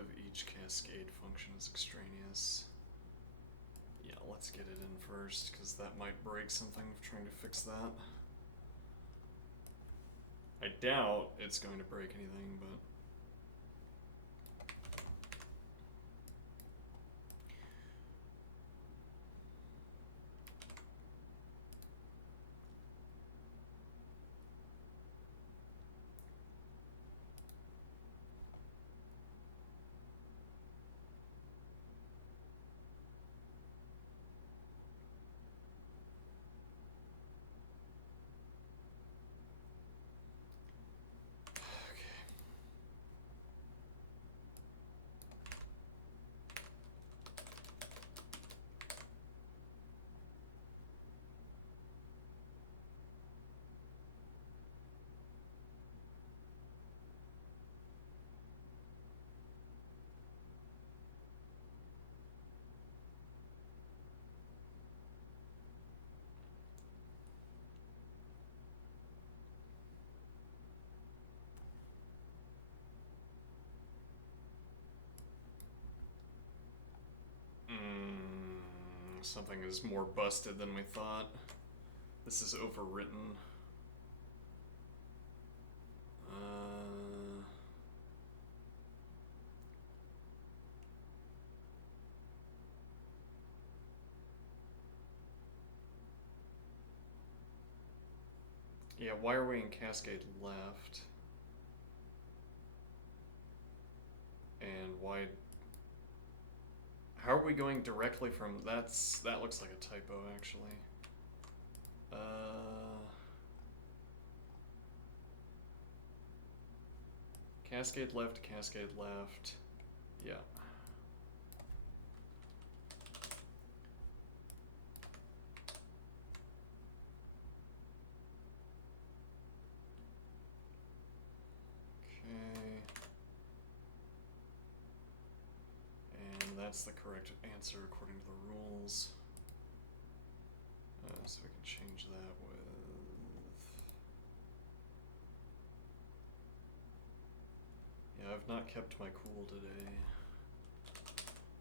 of each cascade function is extraneous. Yeah, let's get it in first, because that might break something of trying to fix that. I doubt it's going to break anything, but... something is more busted than we thought. This is overwritten. Yeah, why are we in cascade left? And why... How are we going directly from... That looks like a typo, actually. Cascade left, cascade left. Yeah. Okay. And that's the correct answer according to the rules. So we can change that with... Yeah, I've not kept my cool today.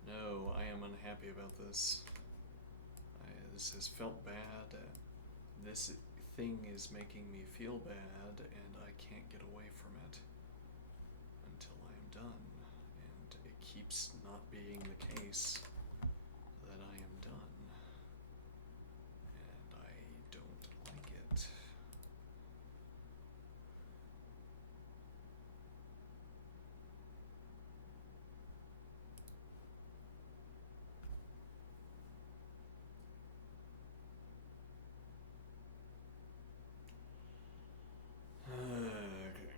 No, I am unhappy about this. This has felt bad. This thing is making me feel bad, and I can't get away from it until I am done. And it keeps not being the case that I am done. And I don't like it. Okay.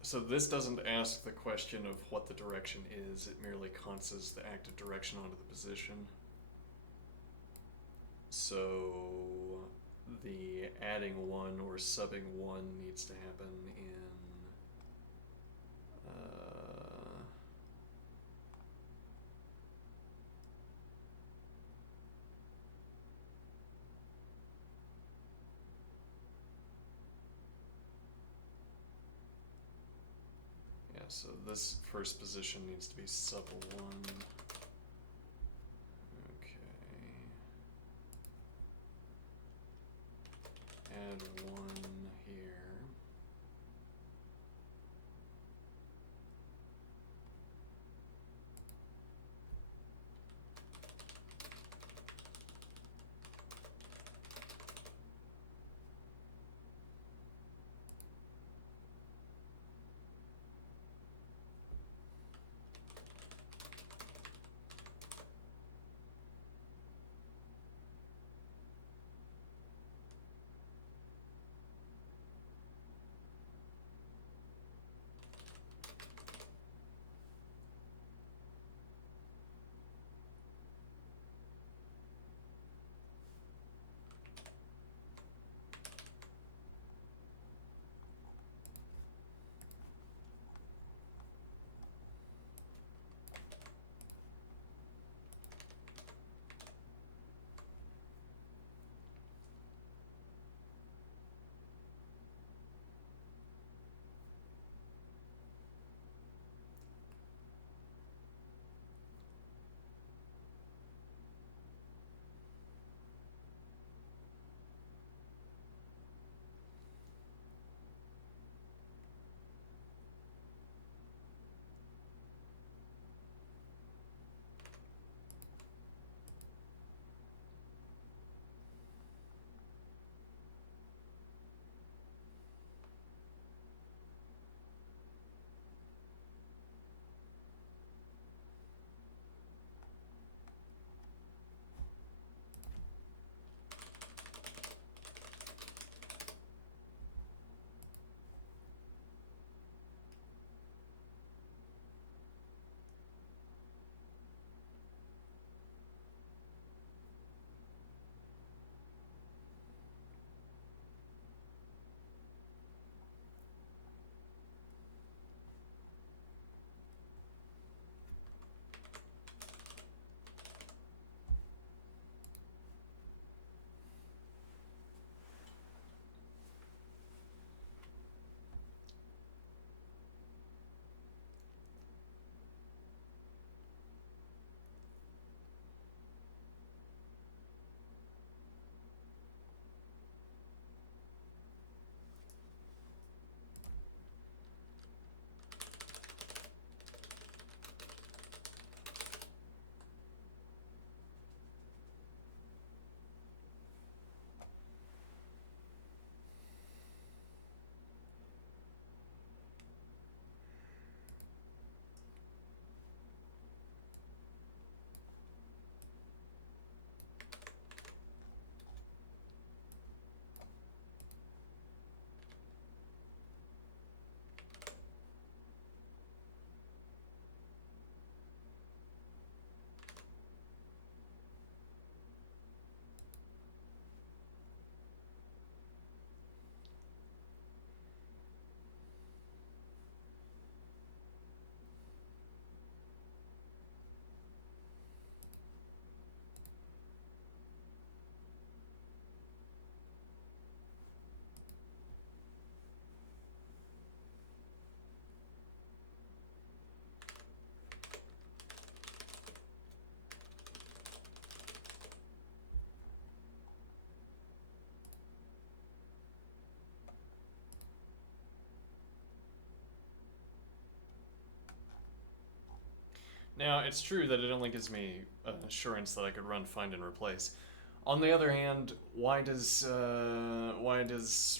So this doesn't ask the question of what the direction is, it merely constants the active direction onto the position. So the adding one or subbing one needs to happen in yeah, so this first position needs to be sub 1. Okay. Add 1 here. Now, it's true that it only gives me an assurance that I could run, find, and replace. On the other hand, why does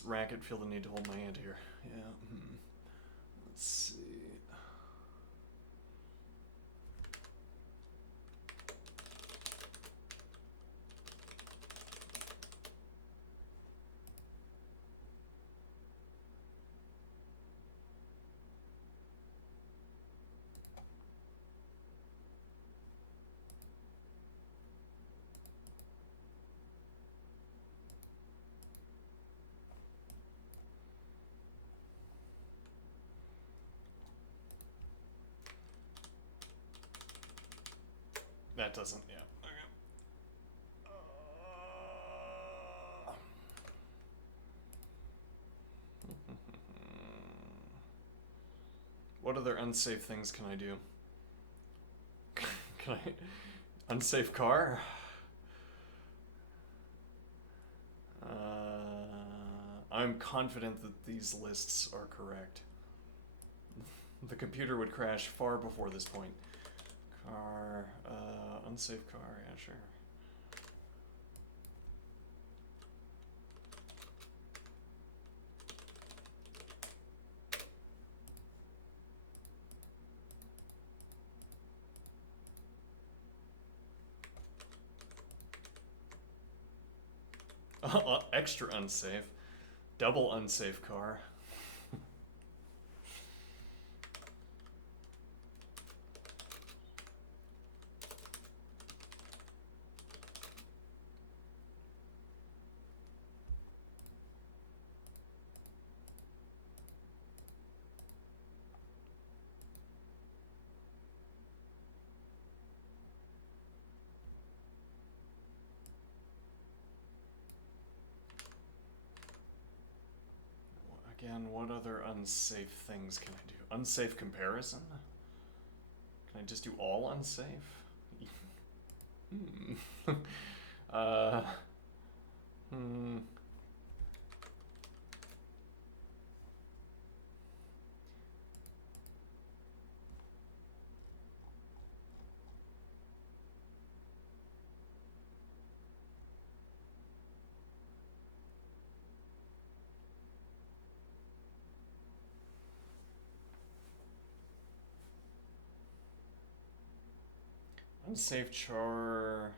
Racket feel the need to hold my hand here? Yeah. Let's see. That doesn't, yeah. Okay. What other unsafe things can I do? Can I... Unsafe car? I'm confident that these lists are correct. The computer would crash far before this point. Car, unsafe car, yeah, sure. Extra unsafe. Double unsafe car. Again, what other unsafe things can I do? Unsafe comparison? Can I just do all unsafe? uh, hmm. Unsafe char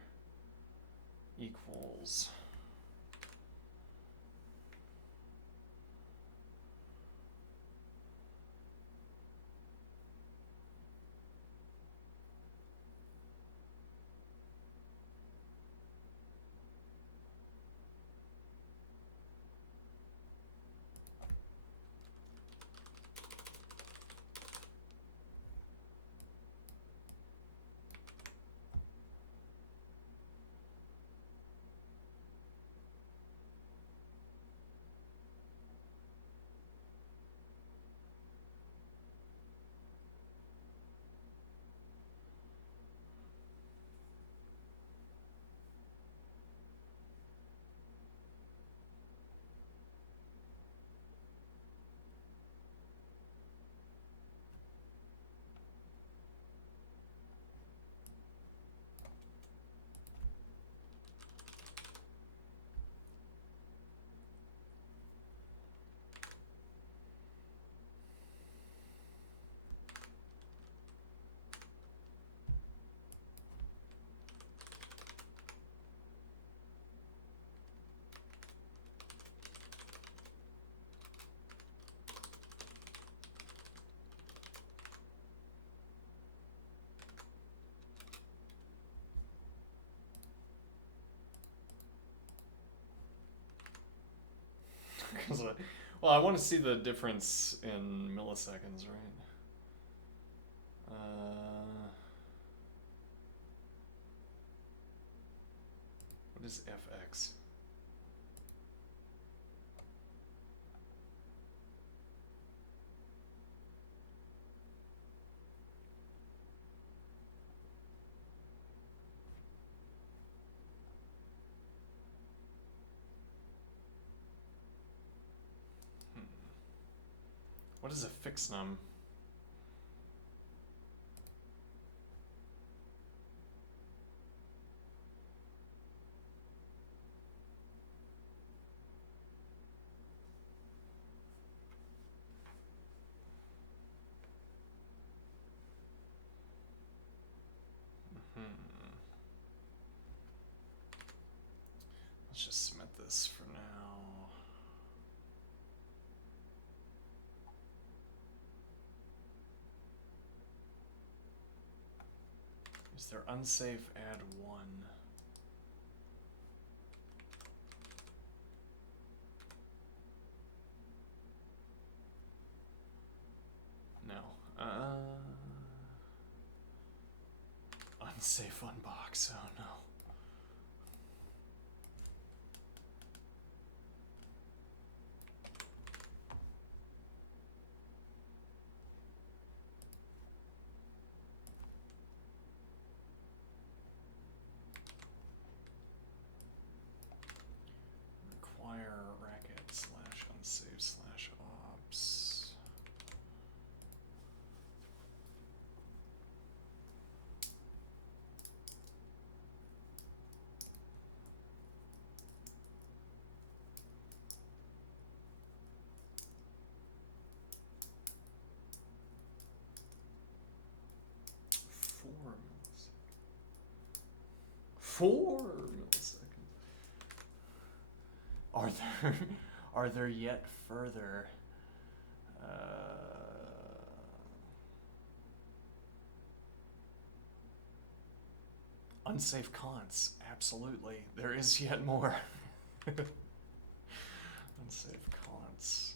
equals. Well, I want to see the difference in milliseconds, right? What is FX? What is a fixed num? let's just submit this for now. Is there unsafe add 1? No. Unsafe unbox, oh no. Require racket slash unsafe slash ops. Four milliseconds. Are there yet further unsafe cons? Absolutely, there is yet more. Unsafe cons.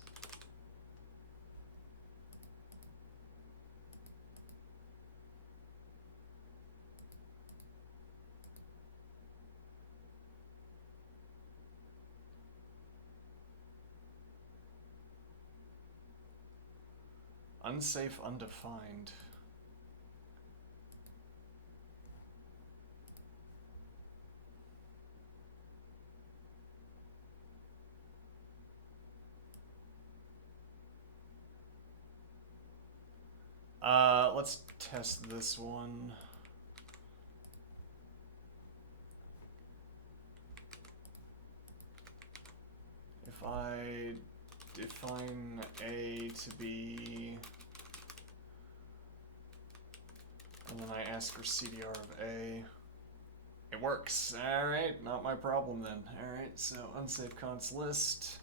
Unsafe undefined. Let's test this one. If I define A to be, and then I ask for CDR of A, it works. Alright, not my problem then. Alright, so unsafe cons list.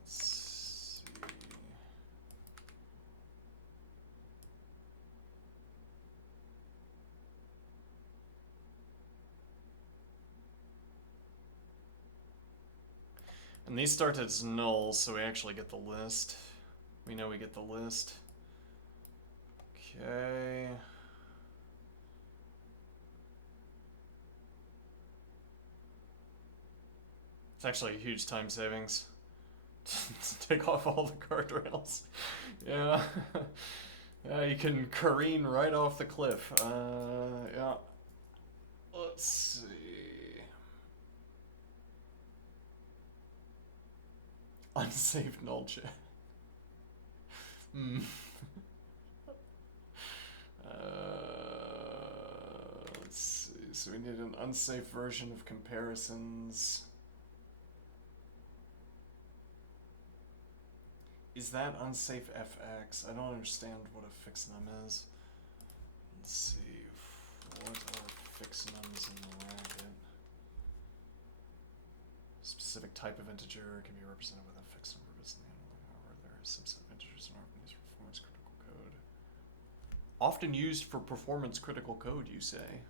Let's see. And these start as null, so we actually get the list. We know we get the list. Okay. It's actually a huge time savings to take off all the guardrails. Yeah. Yeah, you can careen right off the cliff. Yeah. Let's see. Unsafe null check. Let's see. So we need an unsafe version of comparisons. Is that unsafe FX? I don't understand what a fixnum is. Let's see. What are fixnums in the racket? Specific type of integer can be represented with a fixed number based on the analog. However, there are a subset of integers and often used for performance critical code. Often used for performance critical code, you say?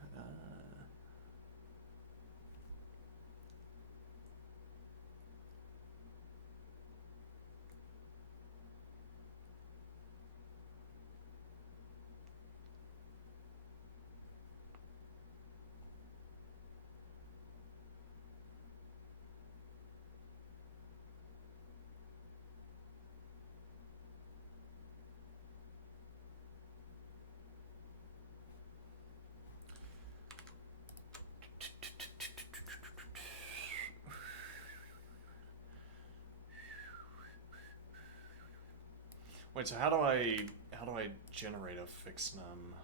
Wait, so how do I generate a fixed num?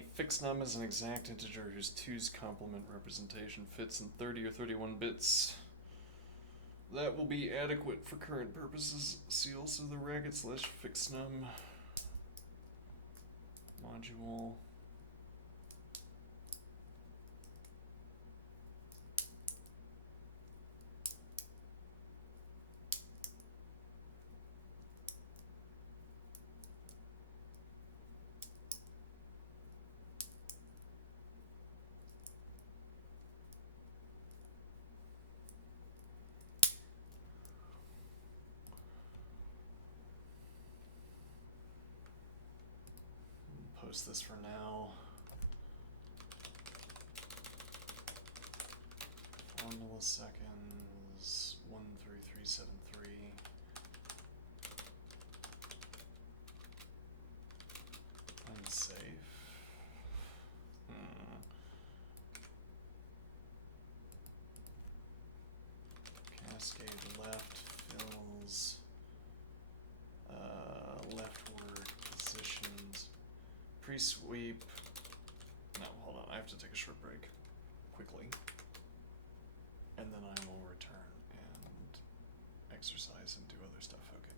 A fixed num is an exact integer whose 2's complement representation fits in 30 or 31 bits. That will be adequate for current purposes. See also the /fixed num module. Post this for now. Formula seconds 13373. Unsafe. Cascade left fills leftward positions. Pre-sweep. No, hold on. I have to take a short break quickly. And then I will return and exercise and do other stuff. Okay.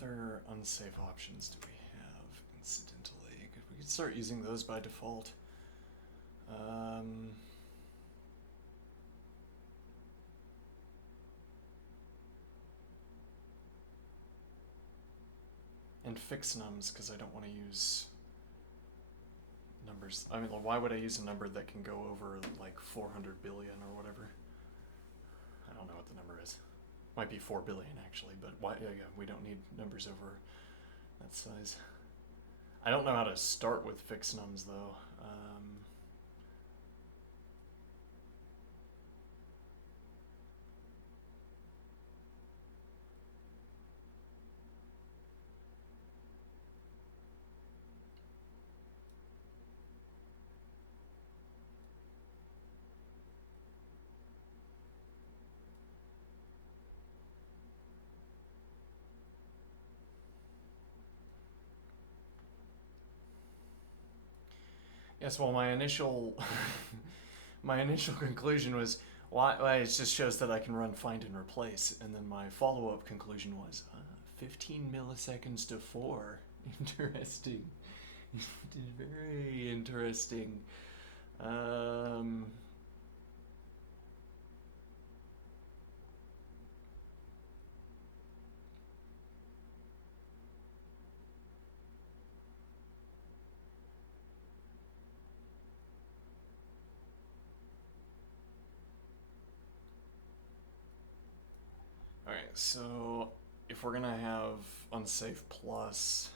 other unsafe options do we have incidentally? We could start using those by default. And fix nums, because I don't want to use numbers. I mean, why would I use a number that can go over like 400 billion or whatever? I don't know what the number is. Might be 4 billion actually, but why? Yeah, we don't need numbers over that size. I don't know how to start with fix nums though. Yes, well, my initial my initial conclusion was why it just shows that I can run find and replace, and then my follow-up conclusion was 15 milliseconds to 4. Interesting. Very interesting. Alright, so if we're gonna have unsafe plus,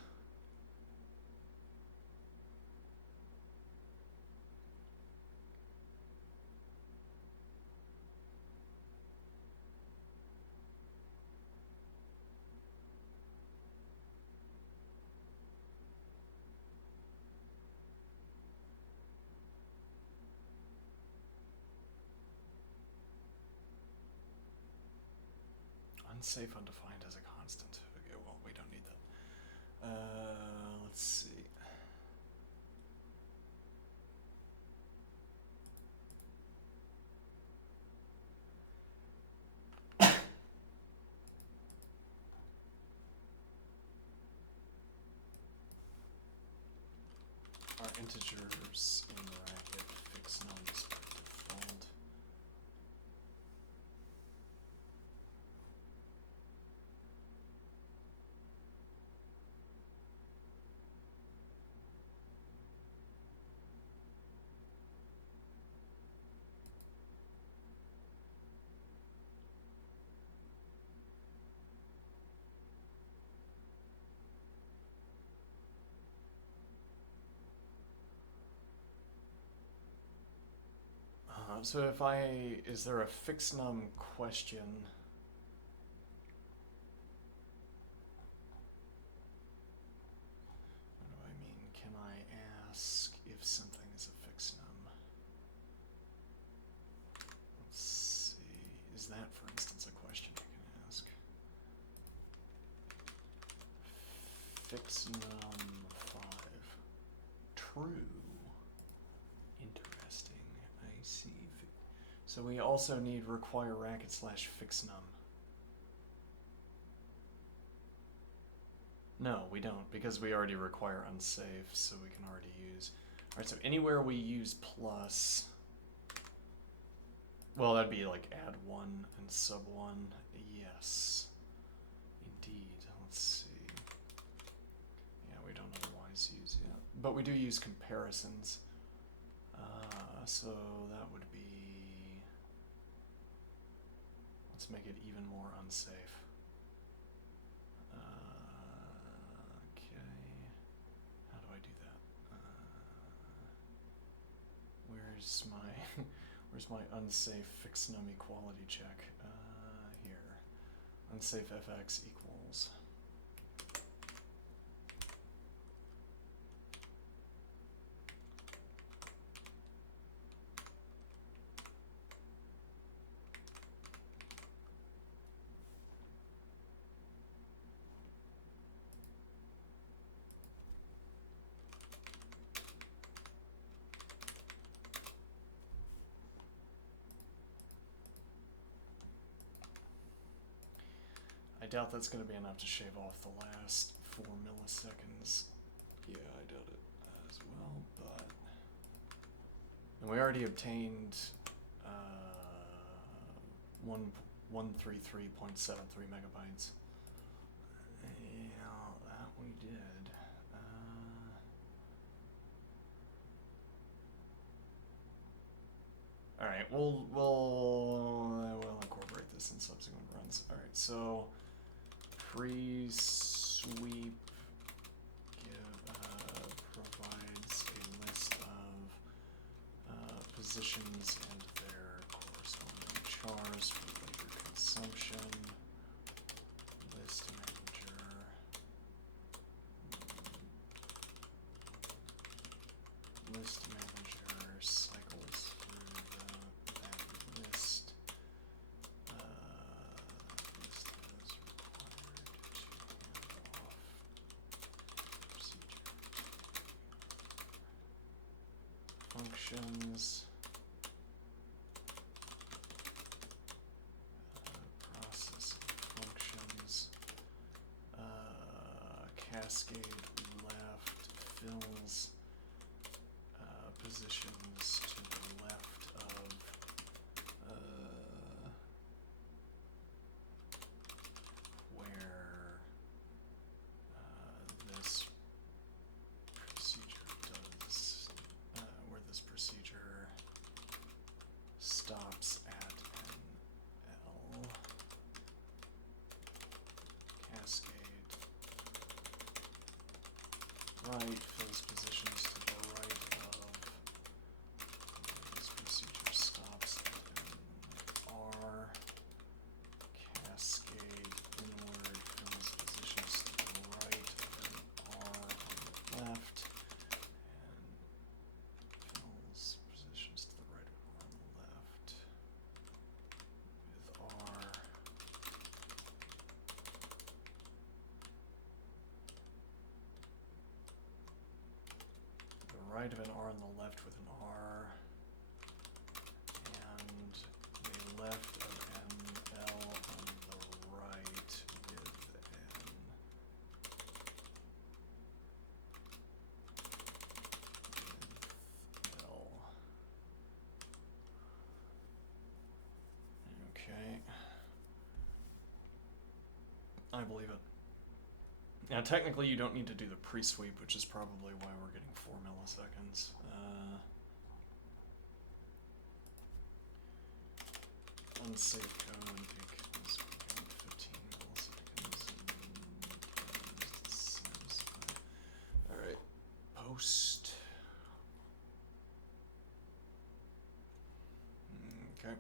unsafe undefined as a constant. Okay, well, we don't need that. Let's see. Our integers in bracket fix nums by default. So if is there a fix num question? What do I mean? Can I ask if something is a fix num? Let's see. Is that, for instance, a question I can ask? Fix num 5. True. Interesting. I see. So we also need require racket slash fix num. No, we don't, because we already require unsafe, so we can already use. Alright, so anywhere we use plus, well, that'd be like add 1 and sub 1. Yes. Indeed. Let's see. Yeah, we don't otherwise use it. But we do use comparisons. So that would be, let's make it even more unsafe. Okay. How do I do that? Where's my unsafe fix num equality check? Here. Unsafe fx equals. I doubt that's going to be enough to shave off the last 4 milliseconds. Yeah, I doubt it as well, but... And we already obtained 133.73 megabytes. Yeah, that we did. All right, we'll incorporate this in subsequent runs. All right, so pre-sweep provides a list of positions and their corresponding chars for later consumption. List manager. List manager cycles through that list. List is required to hand off procedure functions. Processing functions. Cascade left fills positions to the left of where this procedure does, where this procedure stops at an L. Cascade right fills positions to the right of where this procedure stops at an R. Cascade inward fills positions to the right of an R on the left, and fills positions to the right of an R on the left with R. The right of an R on the left with an R, and the left of an L on the right with an L. Okay. I believe it. Now, technically, you don't need to do the pre-sweep, which is probably why we're getting 4 milliseconds. Unsafe code because we got 15 milliseconds and satisfy. All right, post. Okay.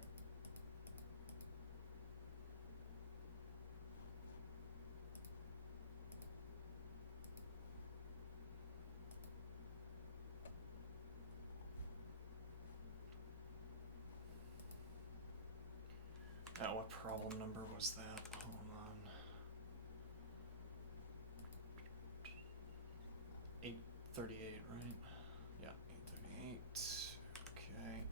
What problem number was that? Hold on. 838, right? Yeah, 838. Okay.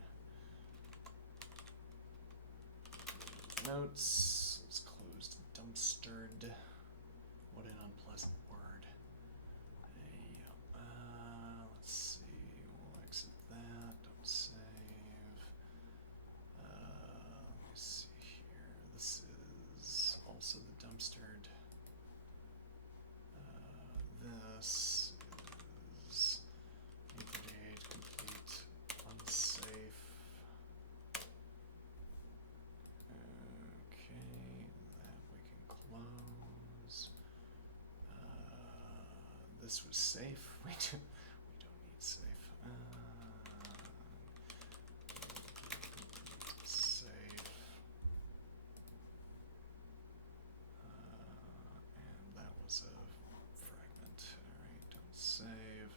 Notes. It's closed. Dumpstered. What an unpleasant word. Let's see. We'll exit that. Don't save. Let me see here. This is also the dumpstered. This is liquidate, complete, unsafe. Okay, that we can close. This was safe. We don't need safe. Safe. And that was a fragment. Alright, don't save.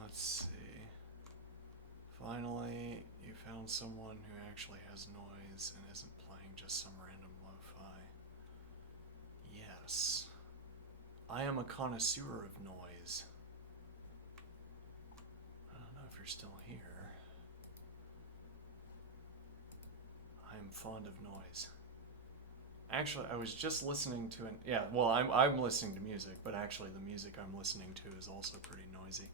Let's see. Finally, you found someone who actually has noise and isn't playing just some random lo-fi. Yes. I am a connoisseur of noise. I don't know if you're still here. I'm fond of noise. Actually, I was just listening to I'm listening to music, but actually the music I'm listening to is also pretty noisy.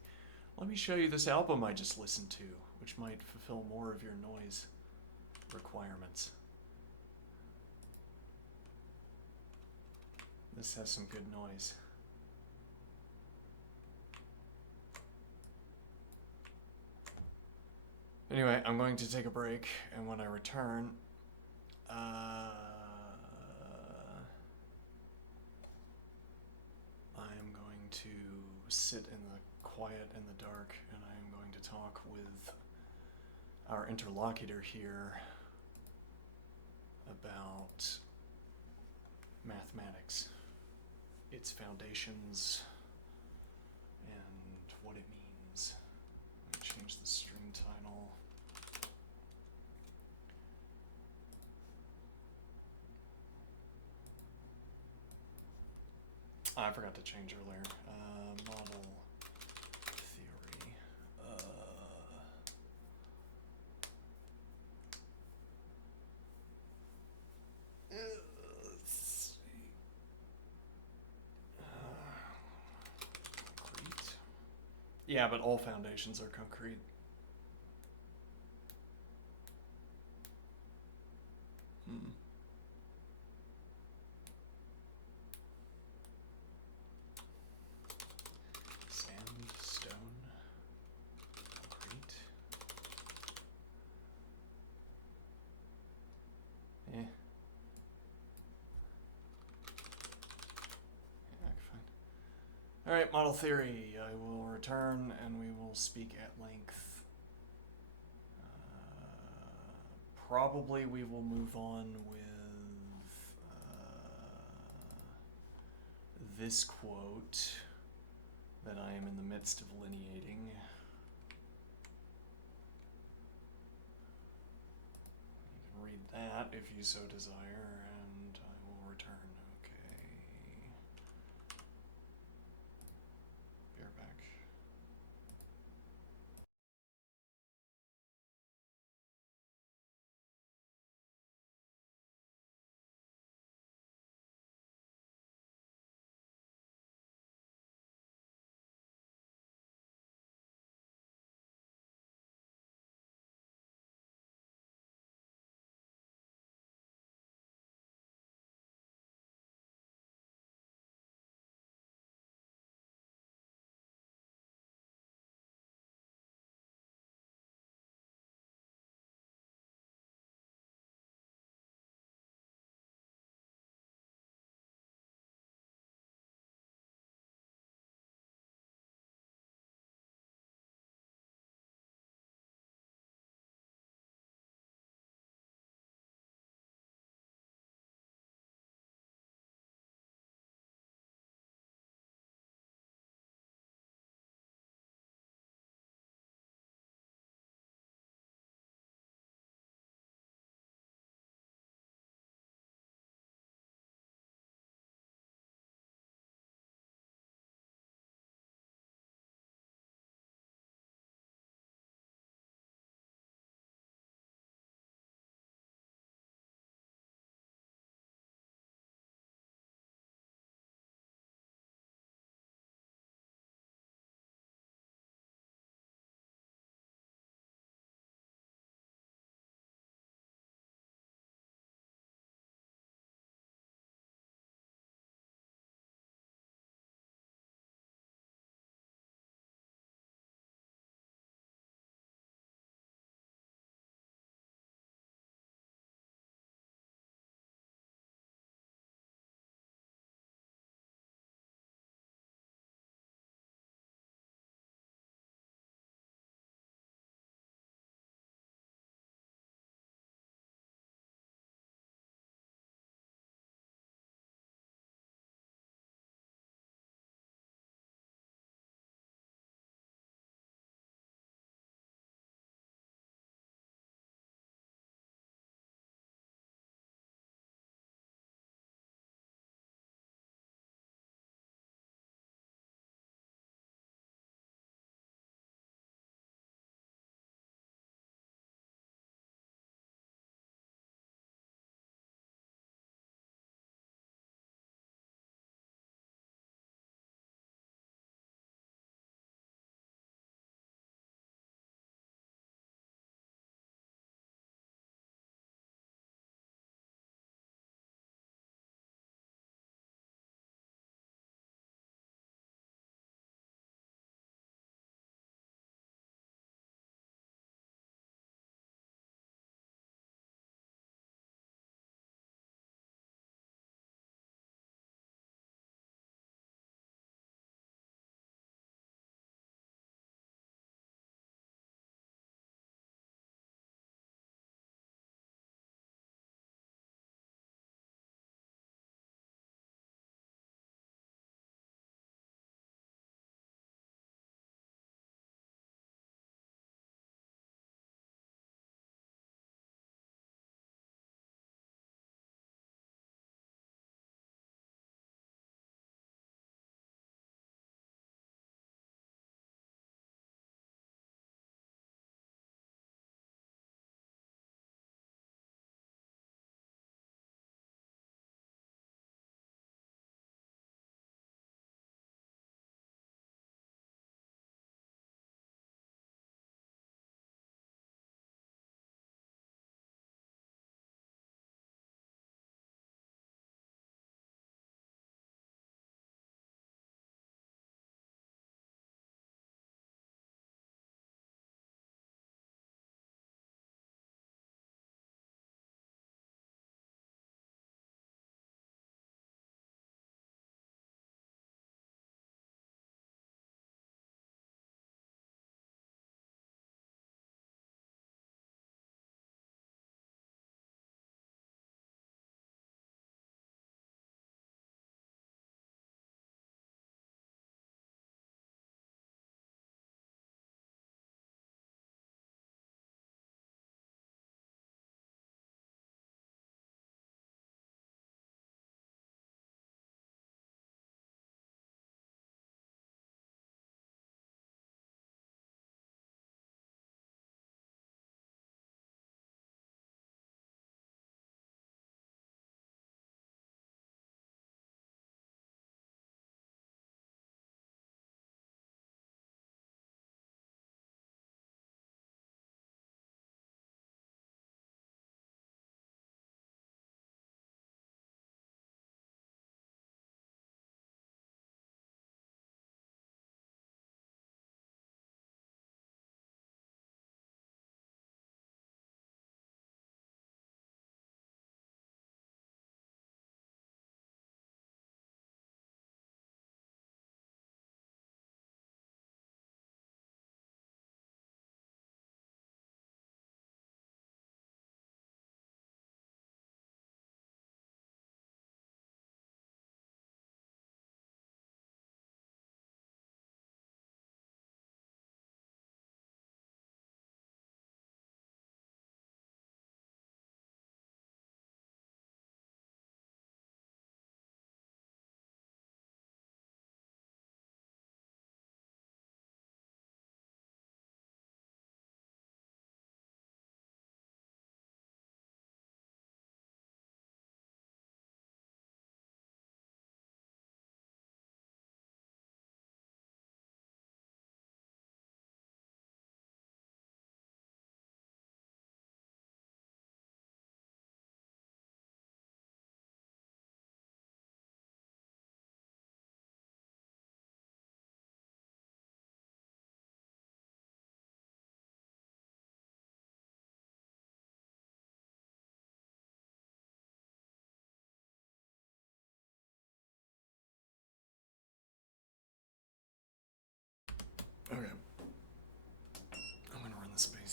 Let me show you this album I just listened to, which might fulfill more of your noise requirements. This has some good noise. Anyway, I'm going to take a break, and when I return, I am going to sit in the quiet and the dark, and I am going to talk with our interlocutor here about mathematics, its foundations, and what it means. Let me change the stream title. I forgot to change earlier. Model theory. Let's see. Concrete. Yeah, but all foundations are concrete. Sand, stone, concrete. Yeah. Yeah, fine. Alright, model theory. I will return and we will speak at length. Probably we will move on with this quote that I am in the midst of lineating. You can read that if you so desire, and I will return.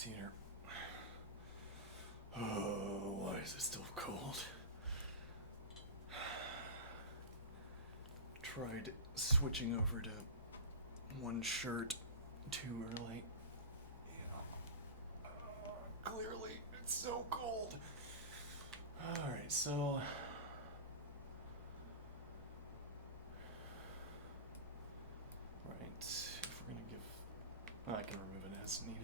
theater. Oh, why is it still cold? Tried switching over to one shirt too early. Clearly, it's so cold. Alright, so. Right, if we're gonna give. Oh, I can remove it as needed.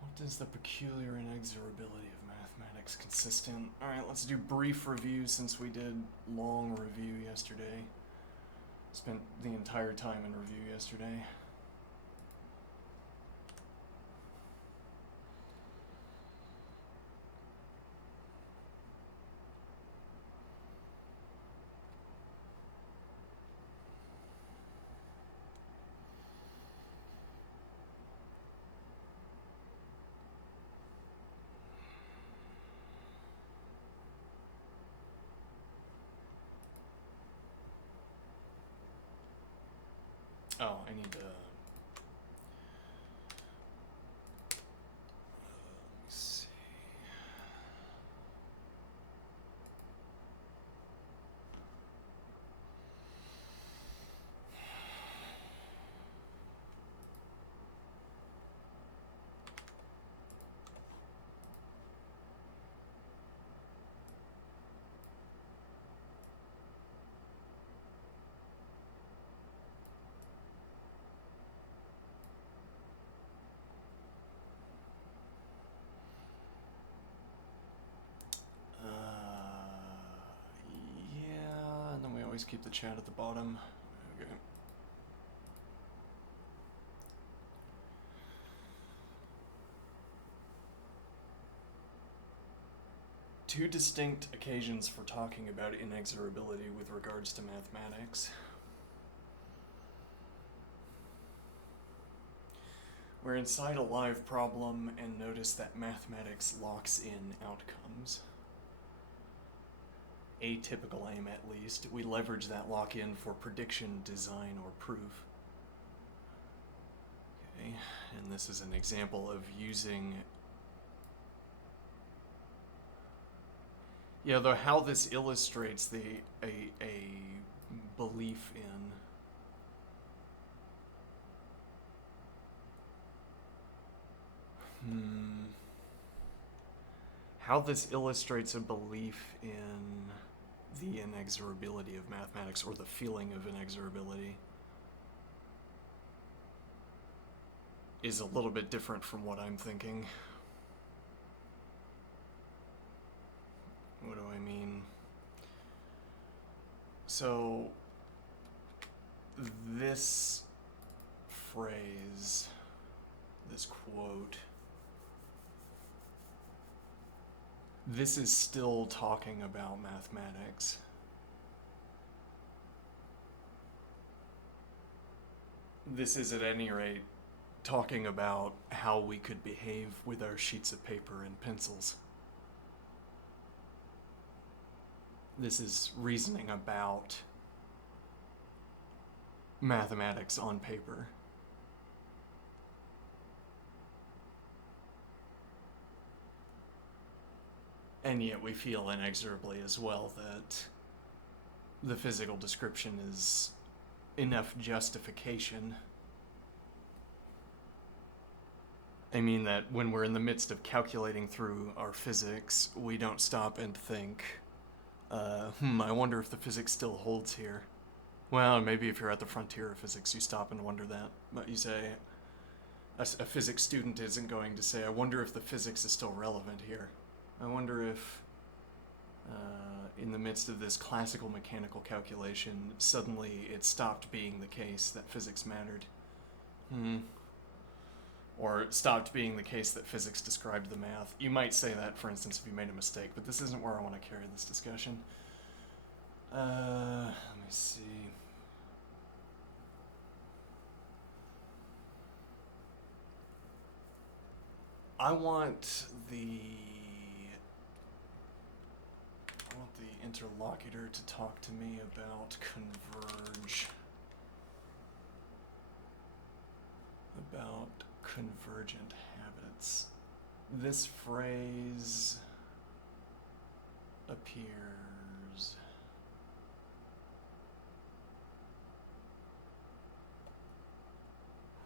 What is the peculiar inexorability of mathematics consistent? Alright, let's do brief review since we did long review yesterday. Spent the entire time in review yesterday. Oh, I need to. Let me see. Yeah, and then we always keep the chat at the bottom. Okay. Two distinct occasions for talking about inexorability with regards to mathematics. We're inside a live problem and notice that mathematics locks in outcomes. Atypical aim, at least. We leverage that lock-in for prediction, design, or proof. Okay, and this is an example of using... Yeah, though how this illustrates a belief in... How this illustrates a belief in the inexorability of mathematics, or the feeling of inexorability, is a little bit different from what I'm thinking. What do I mean? So, this phrase, this quote, this is still talking about mathematics. This is, at any rate, talking about how we could behave with our sheets of paper and pencils. This is reasoning about mathematics on paper. And yet we feel inexorably as well that the physical description is enough justification. I mean that when we're in the midst of calculating through our physics, we don't stop and think, I wonder if the physics still holds here. Well, maybe if you're at the frontier of physics, you stop and wonder that. But you say, a physics student isn't going to say, I wonder if the physics is still relevant here. I wonder if, in the midst of this classical mechanical calculation, suddenly it stopped being the case that physics mattered. Or it stopped being the case that physics described the math. You might say that, for instance, if you made a mistake, but this isn't where I want to carry this discussion. Let me see. I want the interlocutor to talk to me about converge. about convergent habits. This phrase appears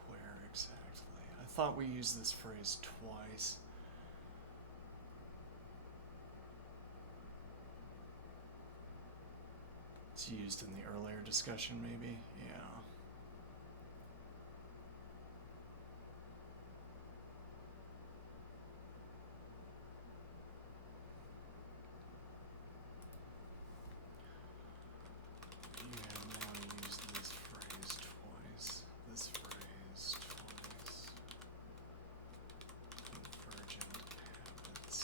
where exactly? I thought we used this phrase twice. It's used in the earlier discussion, maybe? Yeah. You have now used this phrase twice. This phrase twice. Convergent habits.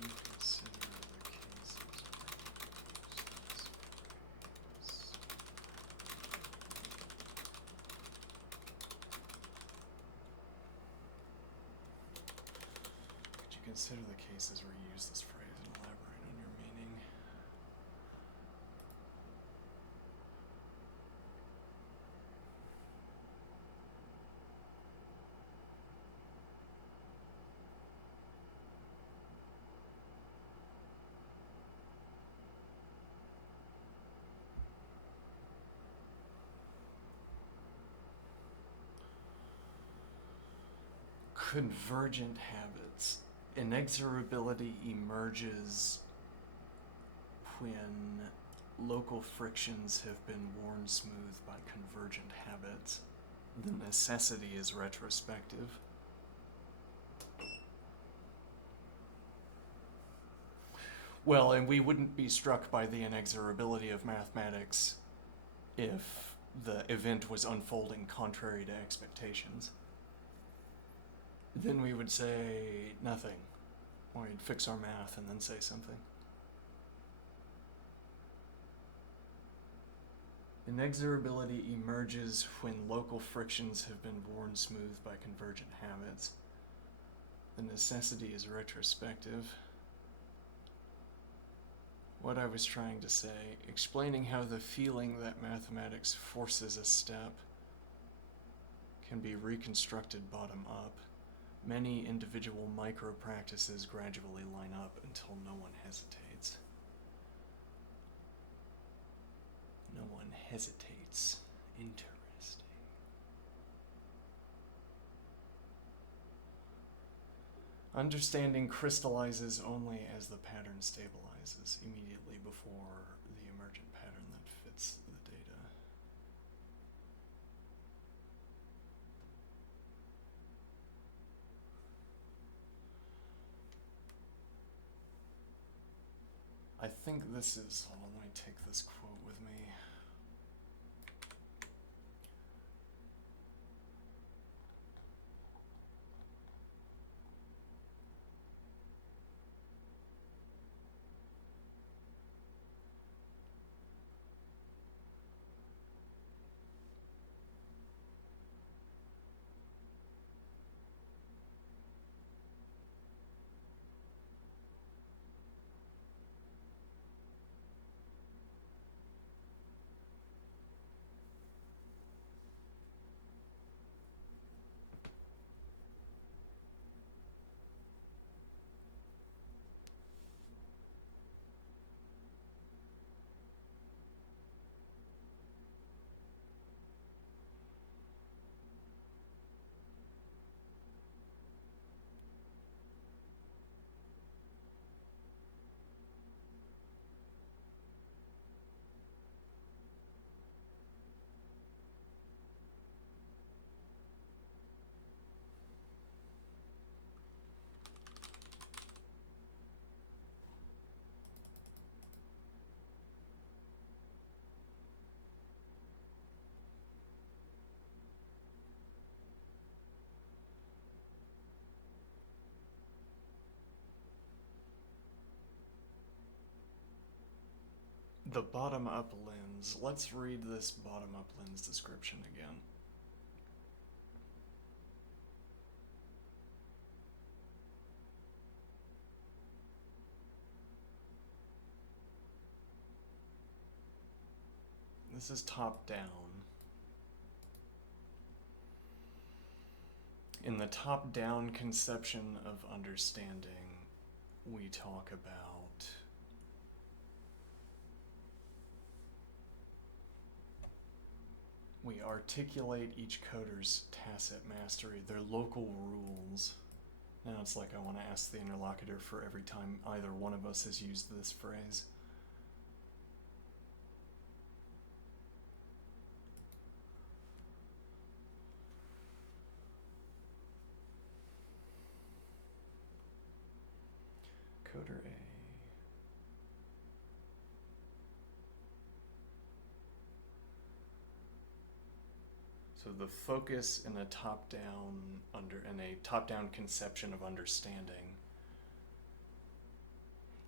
Could you consider the cases where you use this phrase? Could you consider the cases where you use this phrase and elaborate on your meaning? Convergent habits. Inexorability emerges when local frictions have been worn smooth by convergent habits. The necessity is retrospective. Well, and we wouldn't be struck by the inexorability of mathematics if the event was unfolding contrary to expectations. Then we would say nothing. Or we'd fix our math and then say something. Inexorability emerges when local frictions have been worn smooth by convergent habits. The necessity is retrospective. What I was trying to say, explaining how the feeling that mathematics forces a step can be reconstructed bottom up. Many individual micro-practices gradually line up until no one hesitates. No one hesitates. Interesting. Understanding crystallizes only as the pattern stabilizes immediately before the emergent pattern that fits the data. I think this is, hold on, let me take this quote with me. The bottom-up lens. Let's read this bottom-up lens description again. This is top-down. In the top-down conception of understanding, we talk about we articulate each coder's tacit mastery, their local rules. Now it's like I want to ask the interlocutor for every time either one of us has used this phrase. Coder A. So the focus in a top-down conception of understanding.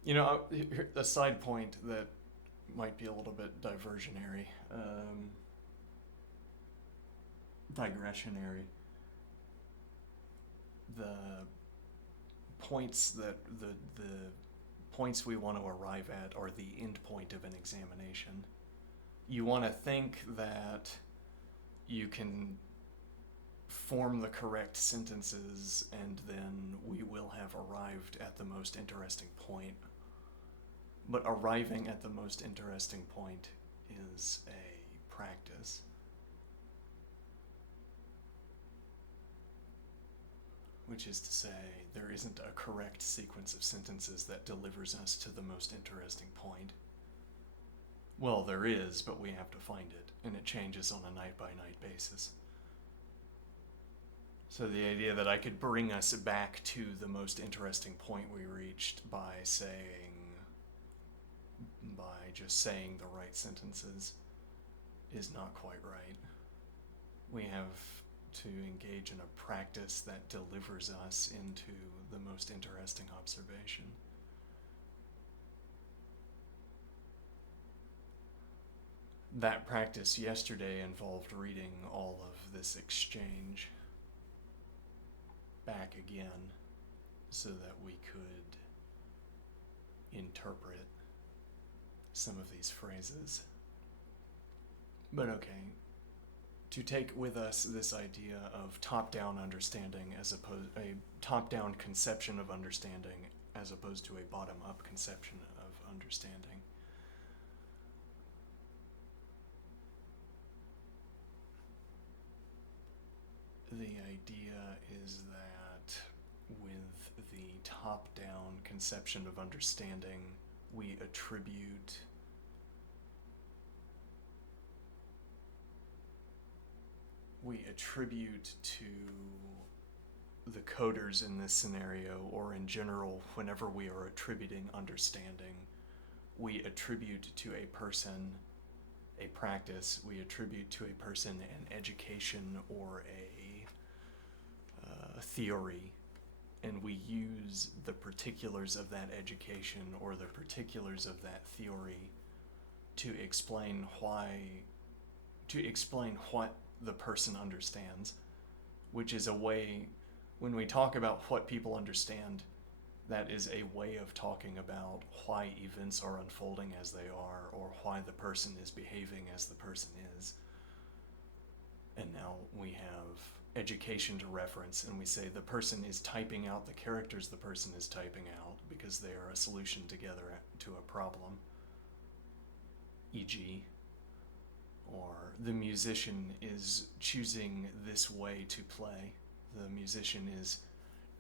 You know, a side point that might be a little bit digressionary. The points that the points we want to arrive at are the end point of an examination. You want to think that you can form the correct sentences and then we will have arrived at the most interesting point. But arriving at the most interesting point is a practice. Which is to say, there isn't a correct sequence of sentences that delivers us to the most interesting point. Well, there is, but we have to find it, and it changes on a night-by-night basis. So the idea that I could bring us back to the most interesting point we reached by just saying the right sentences is not quite right. We have to engage in a practice that delivers us into the most interesting observation. That practice yesterday involved reading all of this exchange back again so that we could interpret some of these phrases. But okay, to take with us this idea of top-down understanding as opposed a top-down conception of understanding as opposed to a bottom-up conception of understanding. The idea is that with the top-down conception of understanding, we attribute to the coders in this scenario, or in general, whenever we are attributing understanding, we attribute to a person a practice, we attribute to a person an education or a theory, and we use the particulars of that education or the particulars of that theory to explain what the person understands, which is a way, when we talk about what people understand, that is a way of talking about why events are unfolding as they are, or why the person is behaving as the person is. And now we have education to reference, and we say the person is typing out the characters the person is typing out because they are a solution together to a problem. E.g., or the musician is choosing this way to play. The musician is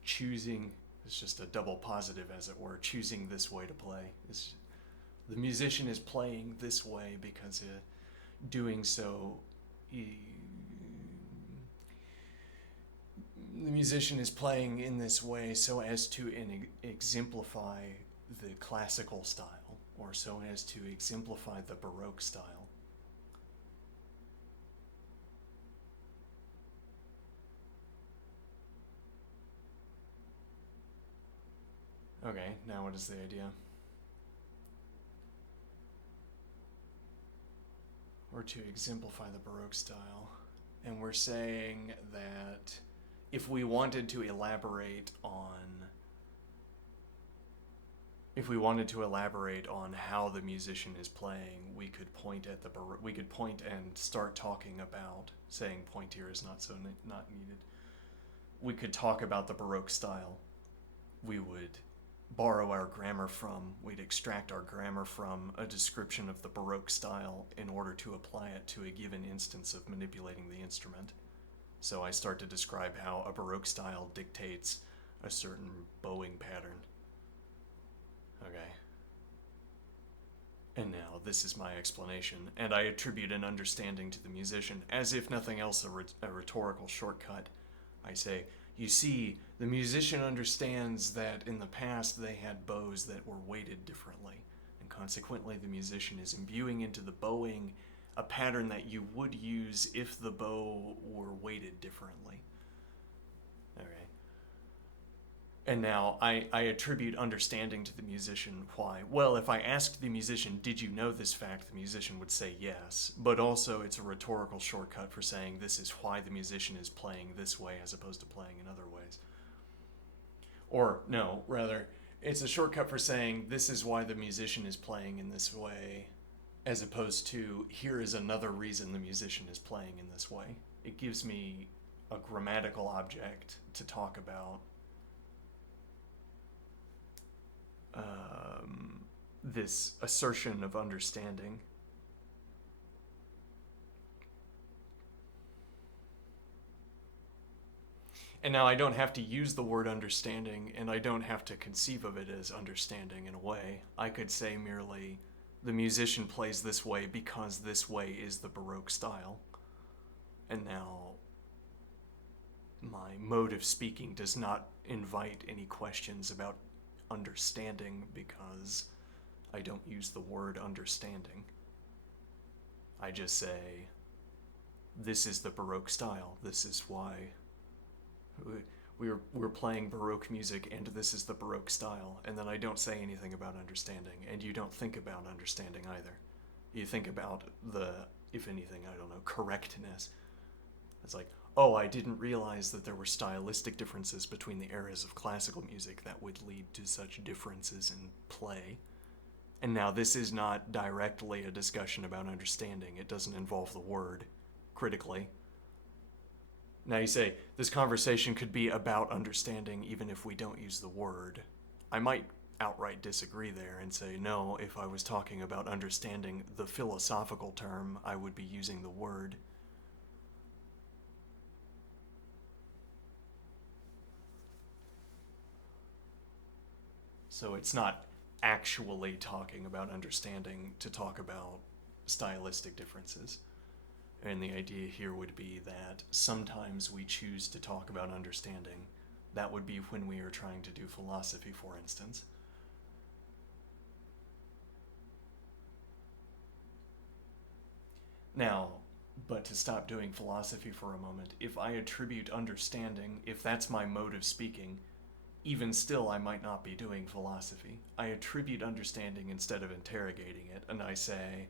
choosing, it's just a double positive as it were, choosing this way to play. The musician is playing this way because doing so, the musician is playing in this way so as to exemplify the classical style, or so as to exemplify the Baroque style. Okay, now what is the idea? Or to exemplify the Baroque style. And we're saying that if we wanted to elaborate on how the musician is playing, we could point and start talking about, saying point here is not needed. we could talk about the Baroque style. We would borrow our grammar from, we'd extract our grammar from a description of the Baroque style in order to apply it to a given instance of manipulating the instrument. So I start to describe how a Baroque style dictates a certain bowing pattern. Okay. And now this is my explanation, and I attribute an understanding to the musician, as if nothing else a rhetorical shortcut. I say, you see, the musician understands that in the past they had bows that were weighted differently, and consequently the musician is imbuing into the bowing a pattern that you would use if the bow were weighted differently. Okay. And now I attribute understanding to the musician. Why? Well, if I asked the musician, did you know this fact, the musician would say yes. But also it's a rhetorical shortcut for saying this is why the musician is playing this way as opposed to playing in other ways. Or, no, rather, it's a shortcut for saying this is why the musician is playing in this way, as opposed to here is another reason the musician is playing in this way. It gives me a grammatical object to talk about this assertion of understanding. And now I don't have to use the word understanding, and I don't have to conceive of it as understanding in a way. I could say merely, the musician plays this way because this way is the Baroque style. And now my mode of speaking does not invite any questions about understanding because I don't use the word understanding. I just say, this is the Baroque style. This is why we're playing Baroque music, and this is the Baroque style. And then I don't say anything about understanding, and you don't think about understanding either. You think about the, if anything, I don't know, correctness. It's like, oh, I didn't realize that there were stylistic differences between the eras of classical music that would lead to such differences in play. And now this is not directly a discussion about understanding. It doesn't involve the word critically. Now you say, this conversation could be about understanding even if we don't use the word. I might outright disagree there and say, no, if I was talking about understanding the philosophical term, I would be using the word. So it's not actually talking about understanding to talk about stylistic differences. And the idea here would be that sometimes we choose to talk about understanding. That would be when we are trying to do philosophy, for instance. Now, but to stop doing philosophy for a moment, if I attribute understanding, if that's my mode of speaking, even still I might not be doing philosophy. I attribute understanding instead of interrogating it, and I say,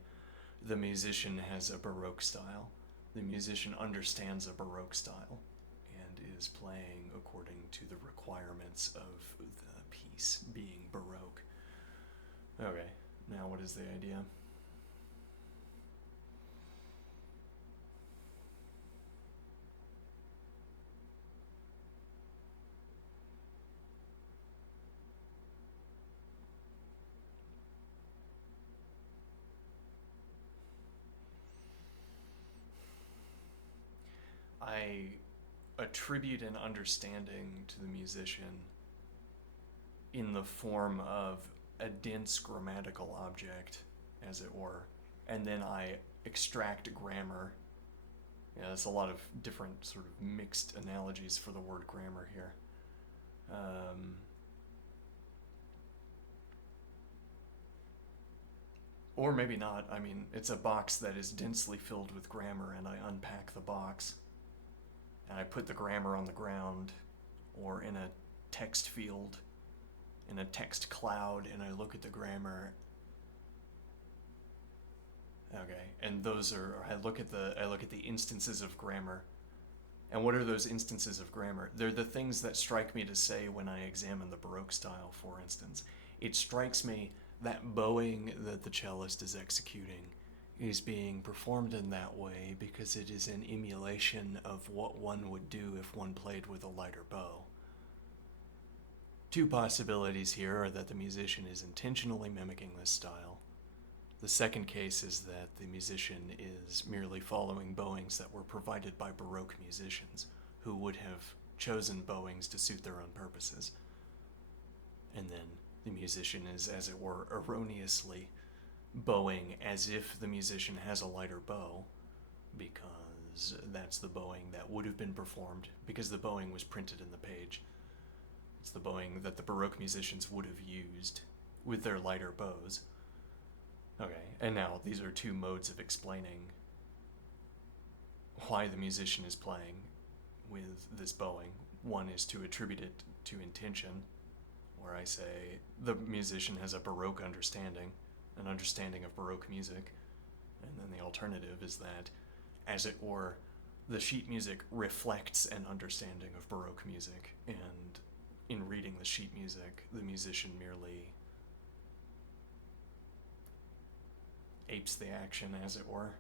the musician has a Baroque style. The musician understands a Baroque style and is playing according to the requirements of the piece being Baroque. Okay, now what is the idea? I attribute an understanding to the musician in the form of a dense grammatical object, as it were, and then I extract grammar. Yeah, there's a lot of different sort of mixed analogies for the word grammar here. Or maybe not. I mean, it's a box that is densely filled with grammar, and I unpack the box and I put the grammar on the ground or in a text field, in a text cloud, and I look at the grammar. Okay, and those are, I look at the instances of grammar. And what are those instances of grammar? They're the things that strike me to say when I examine the Baroque style, for instance. It strikes me that bowing that the cellist is executing is being performed in that way because it is an emulation of what one would do if one played with a lighter bow. Two possibilities here are that the musician is intentionally mimicking this style. The second case is that the musician is merely following bowings that were provided by Baroque musicians, who would have chosen bowings to suit their own purposes. And then the musician is, as it were, erroneously bowing as if the musician has a lighter bow, because that's the bowing that would have been performed, because the bowing was printed in the page. It's the bowing that the Baroque musicians would have used with their lighter bows. Okay, and now these are two modes of explaining why the musician is playing with this bowing. One is to attribute it to intention, where I say the musician has a Baroque understanding, an understanding of Baroque music. And then the alternative is that, as it were, the sheet music reflects an understanding of Baroque music, and in reading the sheet music, the musician merely apes the action, as it were.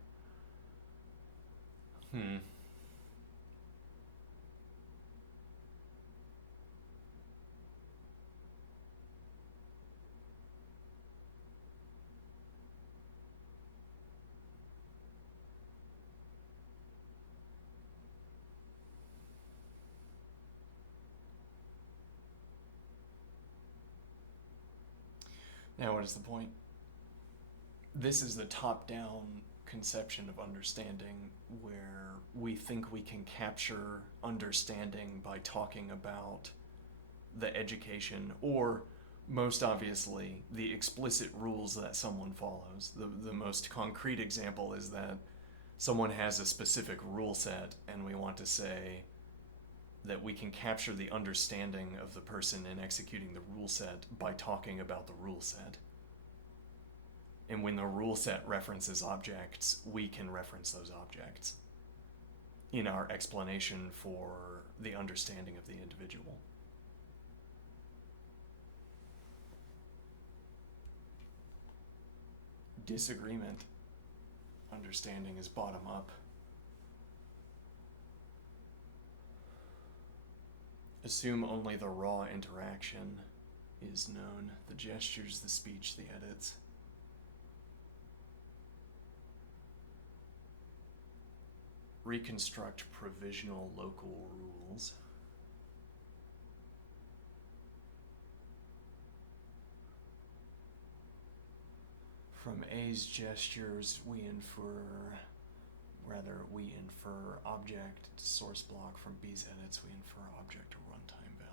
Now, what is the point? This is the top-down conception of understanding, where we think we can capture understanding by talking about the education, or most obviously, the explicit rules that someone follows. The most concrete example is that someone has a specific rule set, and we want to say that we can capture the understanding of the person in executing the rule set by talking about the rule set. And when the rule set references objects, we can reference those objects in our explanation for the understanding of the individual. Disagreement, understanding is bottom up. Assume only the raw interaction is known, the gestures, the speech, the edits. Reconstruct provisional local rules. From A's gestures, we infer object to source block. From B's edits, we infer object to runtime value.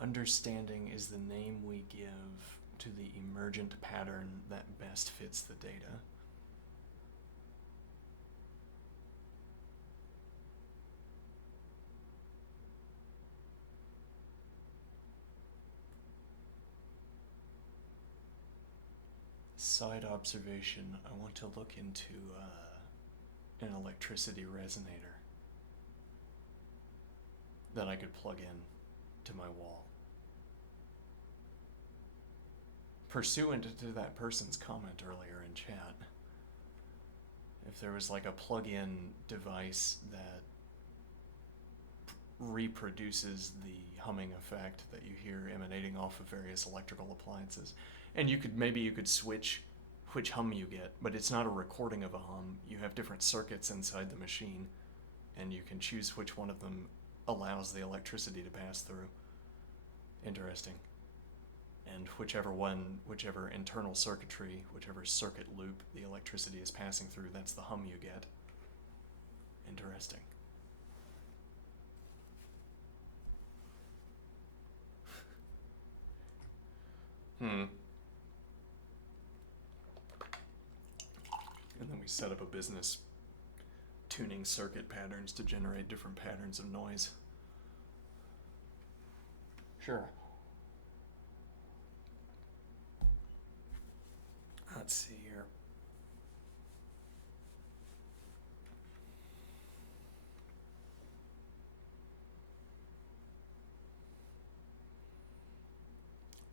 Understanding is the name we give to the emergent pattern that best fits the data. Side observation, I want to look into an electricity resonator that I could plug in to my wall. Pursuant to that person's comment earlier in chat, if there was like a plug-in device that reproduces the humming effect that you hear emanating off of various electrical appliances, and you could switch which hum you get, but it's not a recording of a hum. You have different circuits inside the machine, and you can choose which one of them allows the electricity to pass through. Interesting. And whichever internal circuitry, whichever circuit loop the electricity is passing through, that's the hum you get. Interesting. And then we set up a business tuning circuit patterns to generate different patterns of noise. Sure. Let's see here.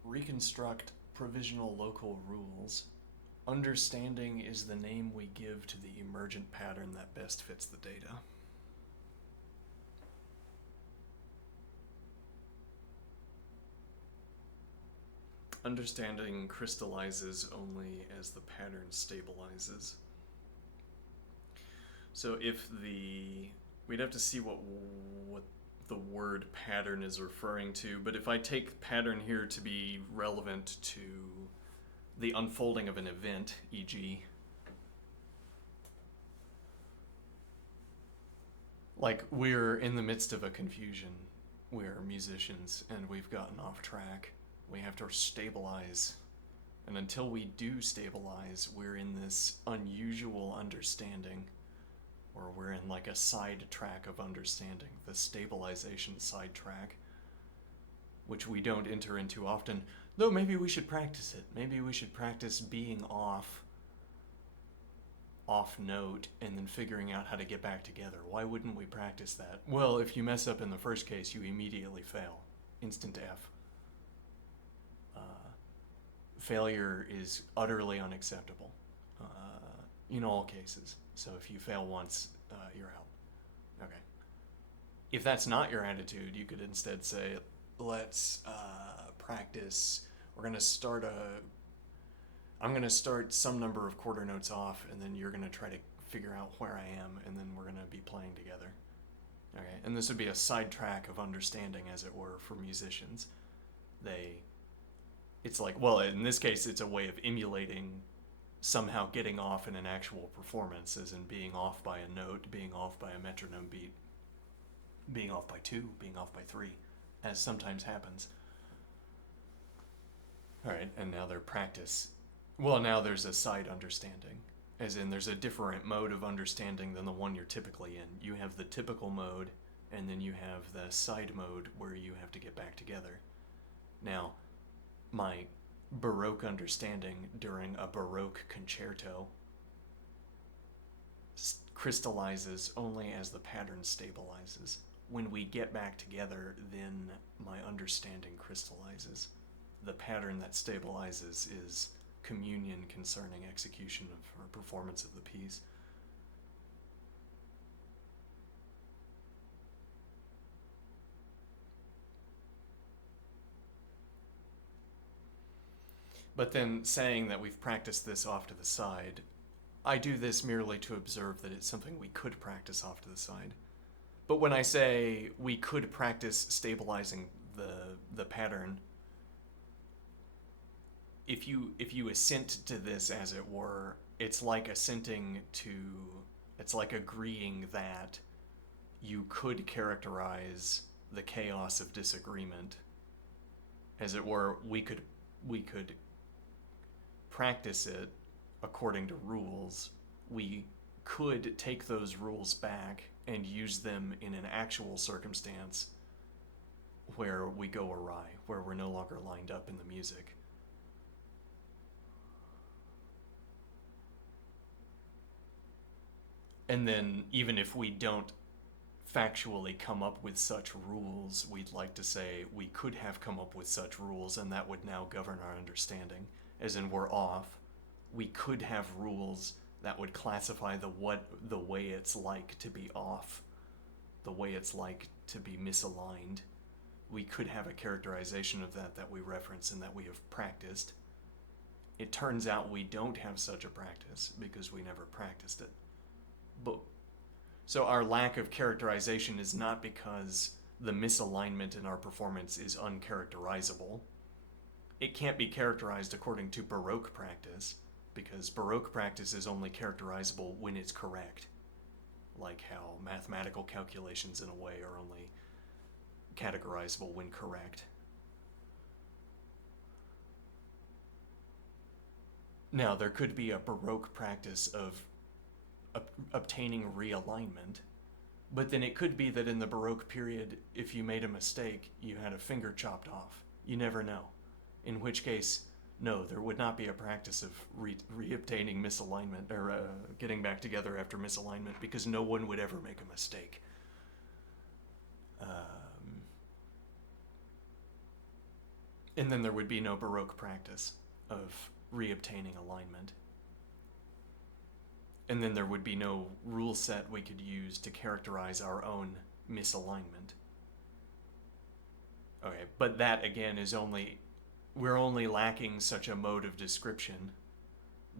reconstruct provisional local rules. Understanding is the name we give to the emergent pattern that best fits the data. Understanding crystallizes only as the pattern stabilizes. So if we'd have to see what the word pattern is referring to, but if I take pattern here to be relevant to the unfolding of an event, e.g., like we're in the midst of a confusion, we're musicians and we've gotten off track. We have to stabilize. And until we do stabilize, we're in this unusual understanding, or we're in like a side track of understanding, the stabilization side track, which we don't enter into often, though maybe we should practice it. Maybe we should practice being off note and then figuring out how to get back together. Why wouldn't we practice that? Well, if you mess up in the first case, you immediately fail. Instant F. Failure is utterly unacceptable in all cases. So if you fail once, you're out. Okay. If that's not your attitude, you could instead say, let's practice. I'm going to start some number of quarter notes off, and then you're going to try to figure out where I am, and then we're going to be playing together. Okay. And this would be a sidetrack of understanding, as it were, for musicians. It's like, well, in this case, it's a way of emulating somehow getting off in an actual performance, as in being off by a note, being off by a metronome beat, being off by 2, being off by 3, as sometimes happens. All right, and now their practice. Well, now there's a side understanding, as in there's a different mode of understanding than the one you're typically in. You have the typical mode, and then you have the side mode where you have to get back together. Now, my Baroque understanding during a Baroque concerto crystallizes only as the pattern stabilizes. When we get back together, then my understanding crystallizes. The pattern that stabilizes is communion concerning execution of or performance of the piece. But then saying that we've practiced this off to the side, I do this merely to observe that it's something we could practice off to the side. But when I say we could practice stabilizing the pattern, if you assent to this, as it were, it's like agreeing that you could characterize the chaos of disagreement. As it were, we could practice it according to rules. We could take those rules back and use them in an actual circumstance where we go awry, where we're no longer lined up in the music. And then even if we don't factually come up with such rules, we'd like to say we could have come up with such rules, and that would now govern our understanding. As in, we're off. We could have rules that would classify the way it's like to be off, the way it's like to be misaligned. We could have a characterization of that we reference and that we have practiced. It turns out we don't have such a practice because we never practiced it. So our lack of characterization is not because the misalignment in our performance is uncharacterizable. It can't be characterized according to Baroque practice, because Baroque practice is only characterizable when it's correct. Like how mathematical calculations, in a way, are only categorizable when correct. Now, there could be a Baroque practice of obtaining realignment, but then it could be that in the Baroque period, if you made a mistake, you had a finger chopped off. You never know. In which case, no, there would not be a practice of reobtaining misalignment or getting back together after misalignment, because no one would ever make a mistake. And then there would be no Baroque practice of reobtaining alignment. And then there would be no rule set we could use to characterize our own misalignment. Okay, but that again is we're only lacking such a mode of description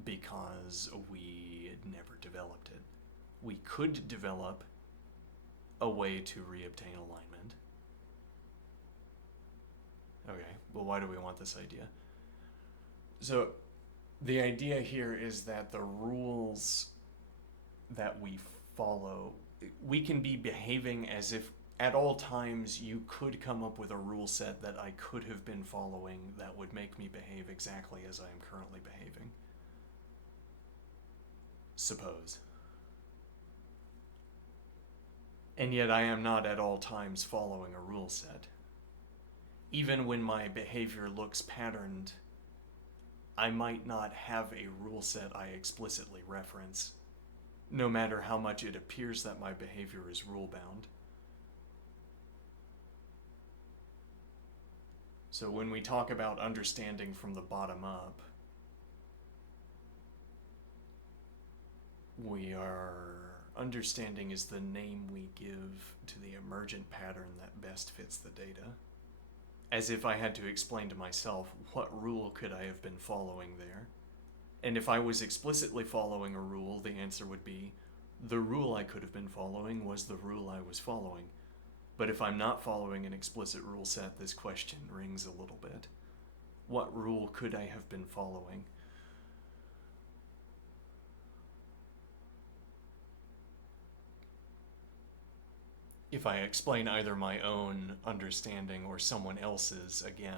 because we had never developed it. We could develop a way to reobtain alignment. Okay, well, why do we want this idea? So, the idea here is that the rules that we follow, we can be behaving as if at all times you could come up with a rule set that I could have been following that would make me behave exactly as I am currently behaving. Suppose. And yet I am not at all times following a rule set. Even when my behavior looks patterned, I might not have a rule set I explicitly reference, no matter how much it appears that my behavior is rule-bound. So when we talk about understanding from the bottom up, understanding is the name we give to the emergent pattern that best fits the data. As if I had to explain to myself, what rule could I have been following there? And if I was explicitly following a rule, the answer would be, the rule I could have been following was the rule I was following. But if I'm not following an explicit rule set, this question rings a little bit. What rule could I have been following? If I explain either my own understanding or someone else's, again,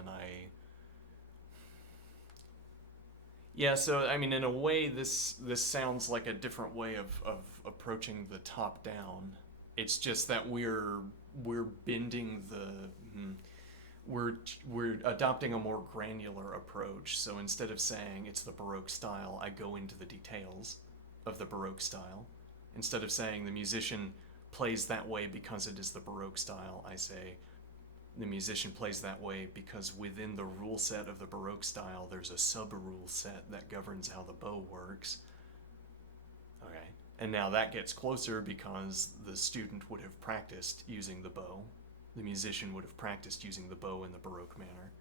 Yeah, so, I mean, in a way, this sounds like a different way of approaching the top-down. It's just that we're bending we're adopting a more granular approach. So instead of saying it's the Baroque style, I go into the details of the Baroque style. Instead of saying the musician plays that way because it is the Baroque style, I say the musician plays that way because within the rule set of the Baroque style, there's a sub-rule set that governs how the bow works. Okay, and now that gets closer because the student would have practiced using the bow. The musician would have practiced using the bow in the Baroque manner.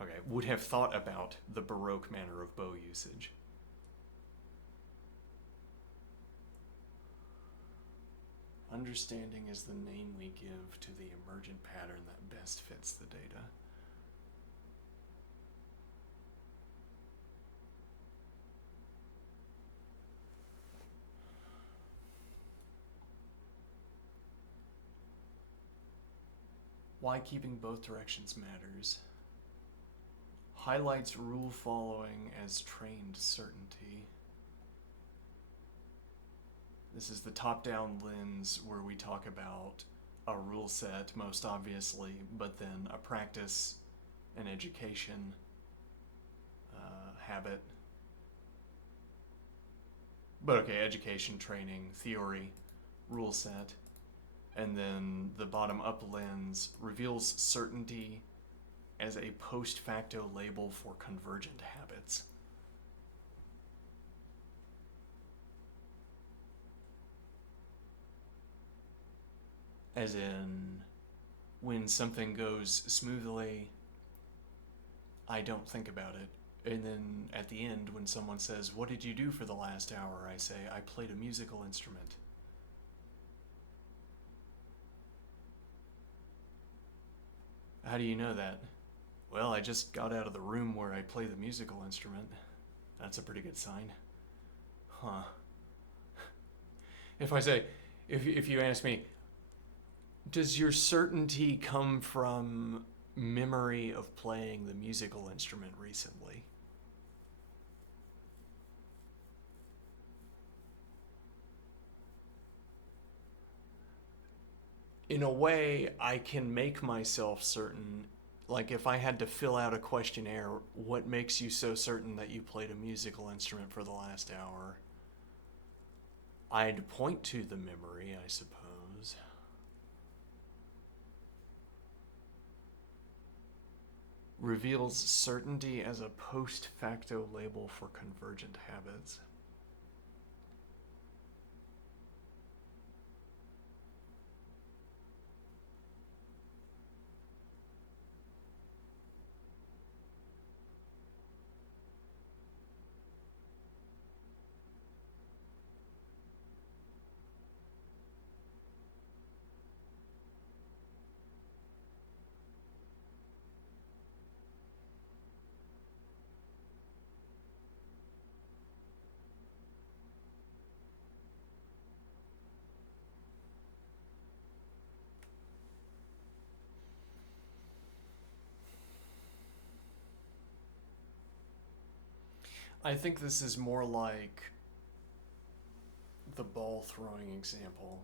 Okay, would have thought about the Baroque manner of bow usage. Understanding is the name we give to the emergent pattern that best fits the data. Why keeping both directions matters. Highlights rule following as trained certainty. This is the top-down lens where we talk about a rule set, most obviously, but then a practice, an education, habit. But okay, education, training, theory, rule set. And then the bottom-up lens reveals certainty as a post-facto label for convergent habits. As in, when something goes smoothly, I don't think about it. And then at the end, when someone says, "What did you do for the last hour?" I say, "I played a musical instrument." How do you know that? Well, I just got out of the room where I play the musical instrument. That's a pretty good sign. Huh. If you ask me, does your certainty come from memory of playing the musical instrument recently? In a way, I can make myself certain. Like if I had to fill out a questionnaire, what makes you so certain that you played a musical instrument for the last hour? I'd point to the memory, I suppose. Reveals certainty as a post facto label for convergent habits. I think this is more like the ball throwing example.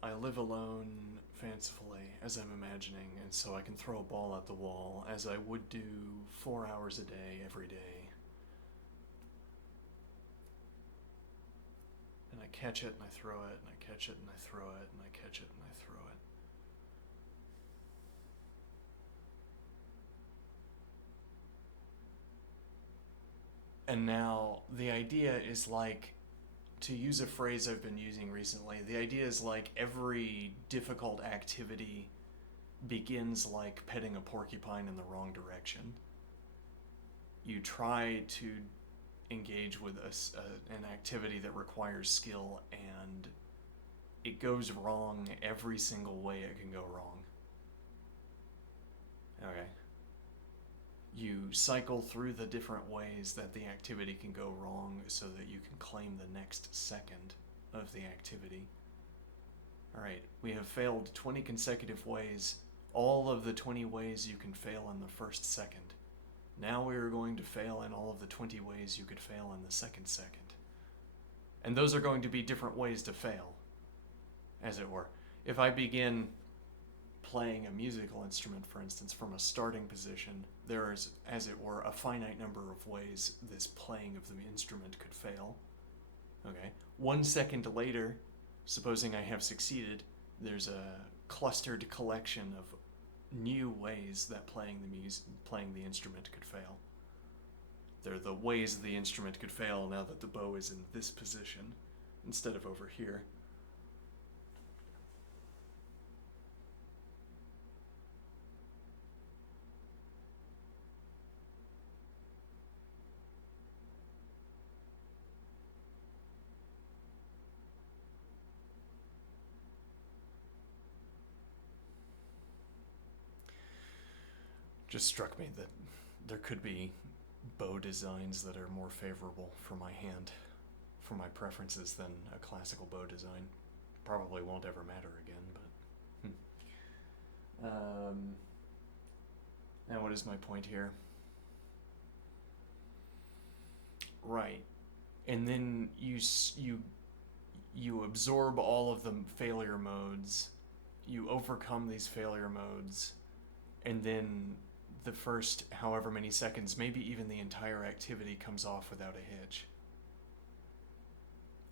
I live alone fancifully, as I'm imagining, and so I can throw a ball at the wall as I would do 4 hours a day, every day. And I catch it and I throw it, and I catch it and I throw it, and I catch it and I throw it. And now the idea is like, to use a phrase I've been using recently, the idea is like every difficult activity begins like petting a porcupine in the wrong direction. You try to engage with an activity that requires skill, and it goes wrong every single way it can go wrong. Okay. You cycle through the different ways that the activity can go wrong so that you can claim the next second of the activity. Alright, we have failed 20 consecutive ways, all of the 20 ways you can fail in the first second. Now we are going to fail in all of the 20 ways you could fail in the second second. And those are going to be different ways to fail, as it were. If I begin playing a musical instrument, for instance, from a starting position, there is, as it were, a finite number of ways this playing of the instrument could fail. Okay. 1 second later, supposing I have succeeded, there's a clustered collection of new ways that playing the instrument could fail. They're the ways the instrument could fail now that the bow is in this position instead of over here. Just struck me that there could be bow designs that are more favorable for my hand, for my preferences, than a classical bow design. Probably won't ever matter again, but... Now what is my point here? Right. And then you absorb all of the failure modes, you overcome these failure modes, and then the first however many seconds, maybe even the entire activity, comes off without a hitch.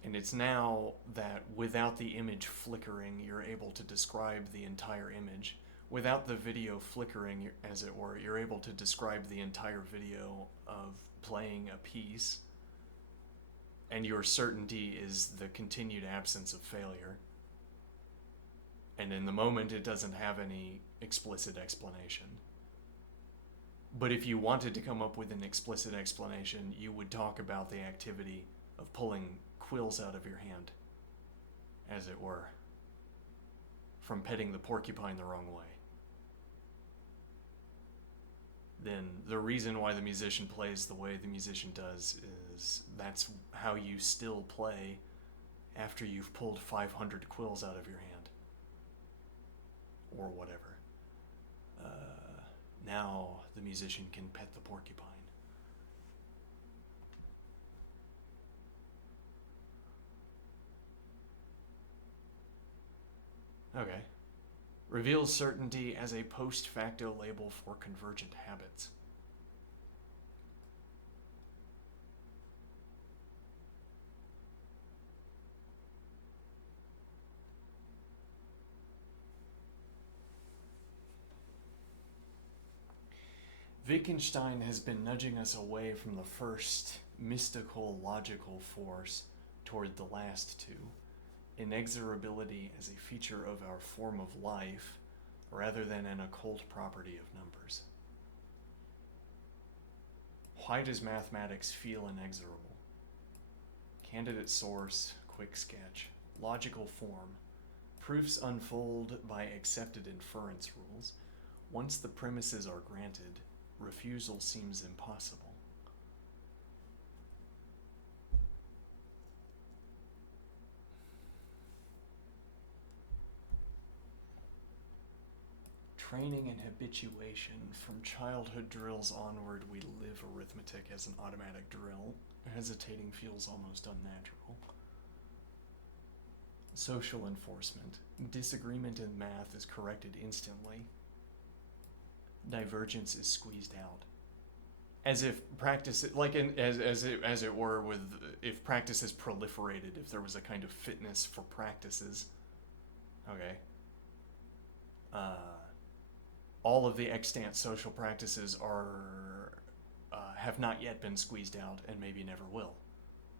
And it's now that without the image flickering, you're able to describe the entire image. Without the video flickering, as it were, you're able to describe the entire video of playing a piece, and your certainty is the continued absence of failure. And in the moment, it doesn't have any explicit explanation. But if you wanted to come up with an explicit explanation, you would talk about the activity of pulling quills out of your hand, as it were, from petting the porcupine the wrong way. Then the reason why the musician plays the way the musician does is that's how you still play after you've pulled 500 quills out of your hand. Or whatever. Now the musician can pet the porcupine. Okay. Reveals certainty as a post facto label for convergent habits. Wittgenstein has been nudging us away from the first mystical, logical force toward the last two, inexorability as a feature of our form of life rather than an occult property of numbers. Why does mathematics feel inexorable? Candidate source, quick sketch, logical form. Proofs unfold by accepted inference rules. Once the premises are granted, refusal seems impossible. Training and habituation. From childhood drills onward, we live arithmetic as an automatic drill. Hesitating feels almost unnatural. Social enforcement. Disagreement in math is corrected instantly. Divergence is squeezed out. As if practice, like as it were, with if practice has proliferated, if there was a kind of fitness for practices. Okay. All of the extant social practices have not yet been squeezed out and maybe never will.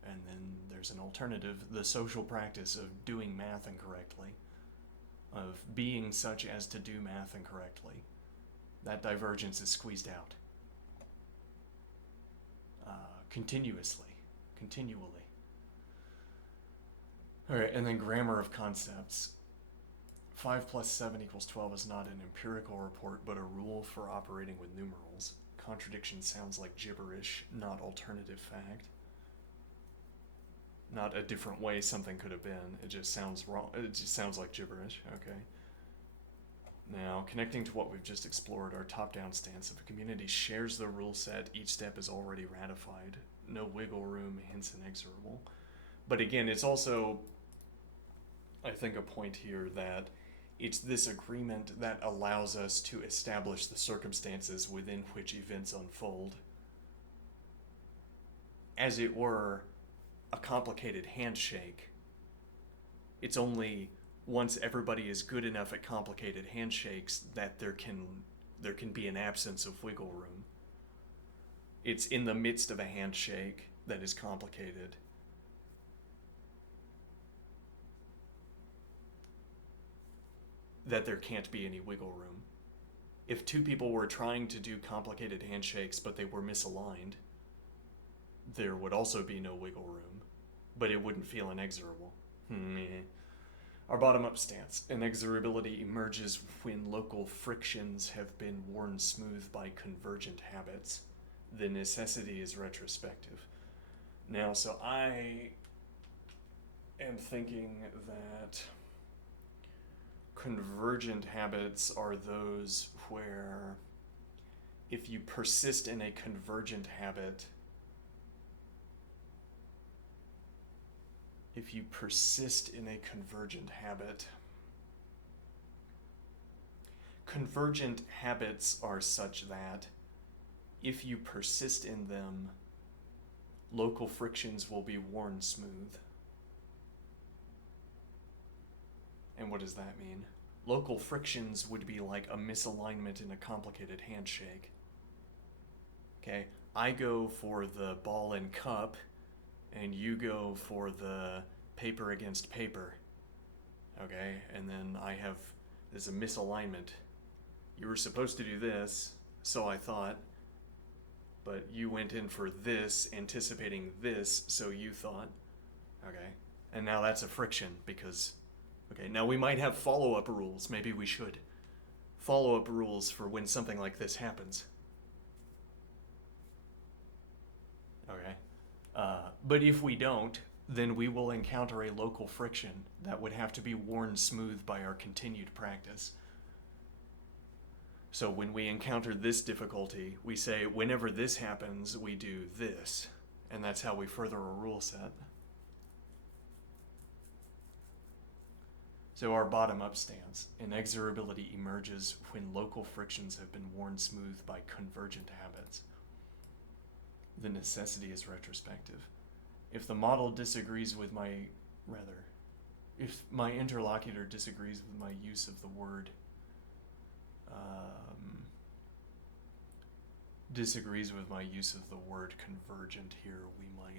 And then there's an alternative, the social practice of doing math incorrectly, of being such as to do math incorrectly. That divergence is squeezed out. Continually. All right, and then grammar of concepts. 5 plus 7 equals 12 is not an empirical report, but a rule for operating with numerals. Contradiction sounds like gibberish, not alternative fact. Not a different way something could have been. It just sounds wrong. It just sounds like gibberish. Okay. Now, connecting to what we've just explored, our top-down stance, if a community shares the rule set, each step is already ratified. No wiggle room, hence inexorable. But again, it's also, I think, a point here that it's this agreement that allows us to establish the circumstances within which events unfold. As it were, a complicated handshake. It's only once everybody is good enough at complicated handshakes that there can be an absence of wiggle room. It's in the midst of a handshake that is complicated that there can't be any wiggle room. If two people were trying to do complicated handshakes but they were misaligned, there would also be no wiggle room, but it wouldn't feel inexorable. Our bottom-up stance. Inexorability emerges when local frictions have been worn smooth by convergent habits. The necessity is retrospective. Now, so I am thinking that convergent habits are those where if you persist in a convergent habit, convergent habits are such that if you persist in them, local frictions will be worn smooth. And what does that mean? Local frictions would be like a misalignment in a complicated handshake. Okay, I go for the ball and cup, and you go for the paper against paper. Okay, and then there's a misalignment. You were supposed to do this, so I thought, but you went in for this, anticipating this, so you thought. Okay, and now that's a friction because, okay, now we might have follow-up rules. Maybe we should. Follow-up rules for when something like this happens. Okay. But if we don't, then we will encounter a local friction that would have to be worn smooth by our continued practice. So when we encounter this difficulty, we say, whenever this happens, we do this. And that's how we further a rule set. So our bottom-up stance. Inexorability emerges when local frictions have been worn smooth by convergent habits. The necessity is retrospective. If the model disagrees with if my interlocutor disagrees with my use of the word disagrees with my use of the word convergent here, we might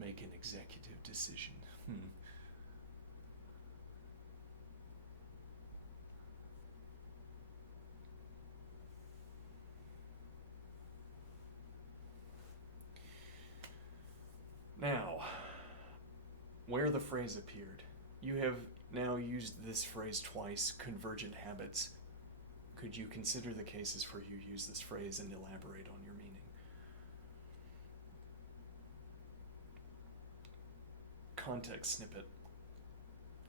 make an executive decision. Now, where the phrase appeared, you have now used this phrase twice, convergent habits. Could you consider the cases where you use this phrase and elaborate on your meaning? Context snippet.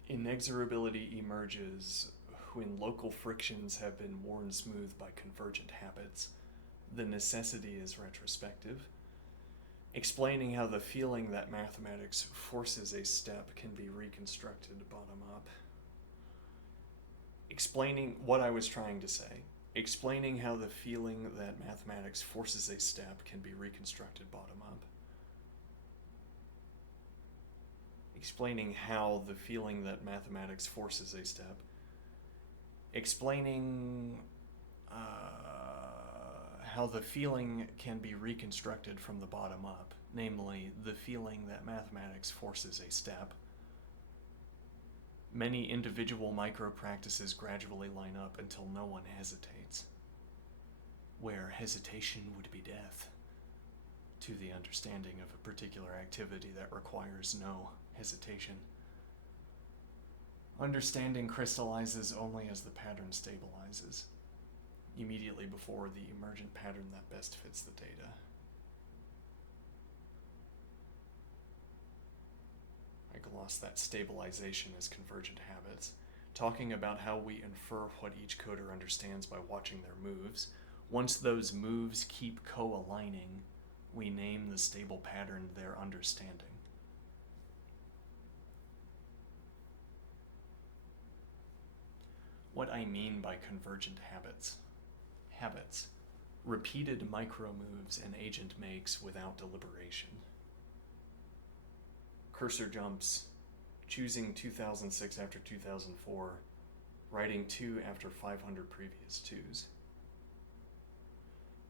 Inexorability emerges when local frictions have been worn smooth by convergent habits. The necessity is retrospective, explaining how the feeling that mathematics forces a step can be reconstructed bottom up. Explaining what I was trying to say. Explaining how the feeling that mathematics forces a step can be reconstructed bottom up. Explaining how the feeling that mathematics forces a step. Explaining how the feeling can be reconstructed from the bottom up, namely the feeling that mathematics forces a step. Many individual micro-practices gradually line up until no one hesitates, where hesitation would be death to the understanding of a particular activity that requires no hesitation. Understanding crystallizes only as the pattern stabilizes, immediately before the emergent pattern that best fits the data. I glossed that stabilization as convergent habits, talking about how we infer what each coder understands by watching their moves. Once those moves keep co-aligning, we name the stable pattern their understanding. What I mean by convergent habits. Habits. Repeated micro-moves an agent makes without deliberation. Cursor jumps, choosing 2006 after 2004, writing 2 after 500 previous 2s.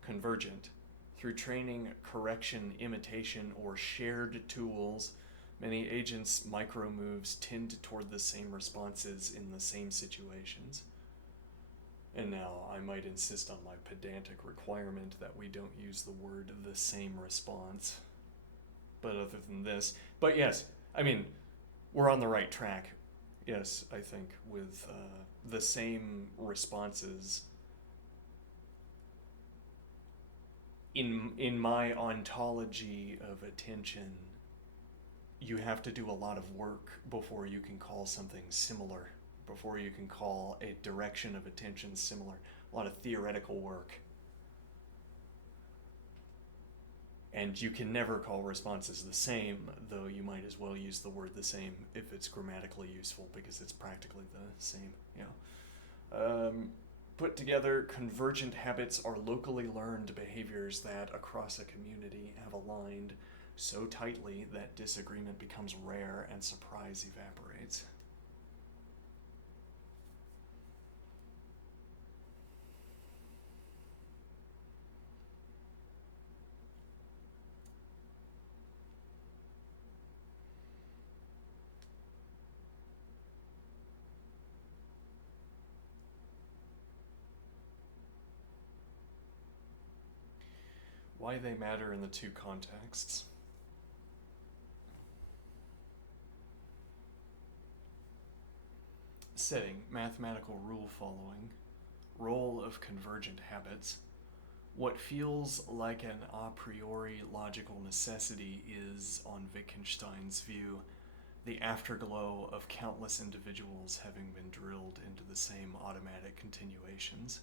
Convergent. Through training, correction, imitation, or shared tools, many agents' micro-moves tend toward the same responses in the same situations. And now I might insist on my pedantic requirement that we don't use the word the same response. But other than this, but yes, I mean, we're on the right track, yes, I think, with the same responses. In my ontology of attention, you have to do a lot of work before you can call something similar, before you can call a direction of attention similar. A lot of theoretical work. And you can never call responses the same, though you might as well use the word the same if it's grammatically useful, because it's practically the same. Put together, convergent habits are locally learned behaviors that across a community have aligned so tightly that disagreement becomes rare and surprise evaporates. Why they matter in the two contexts. Setting, mathematical rule following, role of convergent habits. What feels like an a priori logical necessity is, on Wittgenstein's view, the afterglow of countless individuals having been drilled into the same automatic continuations.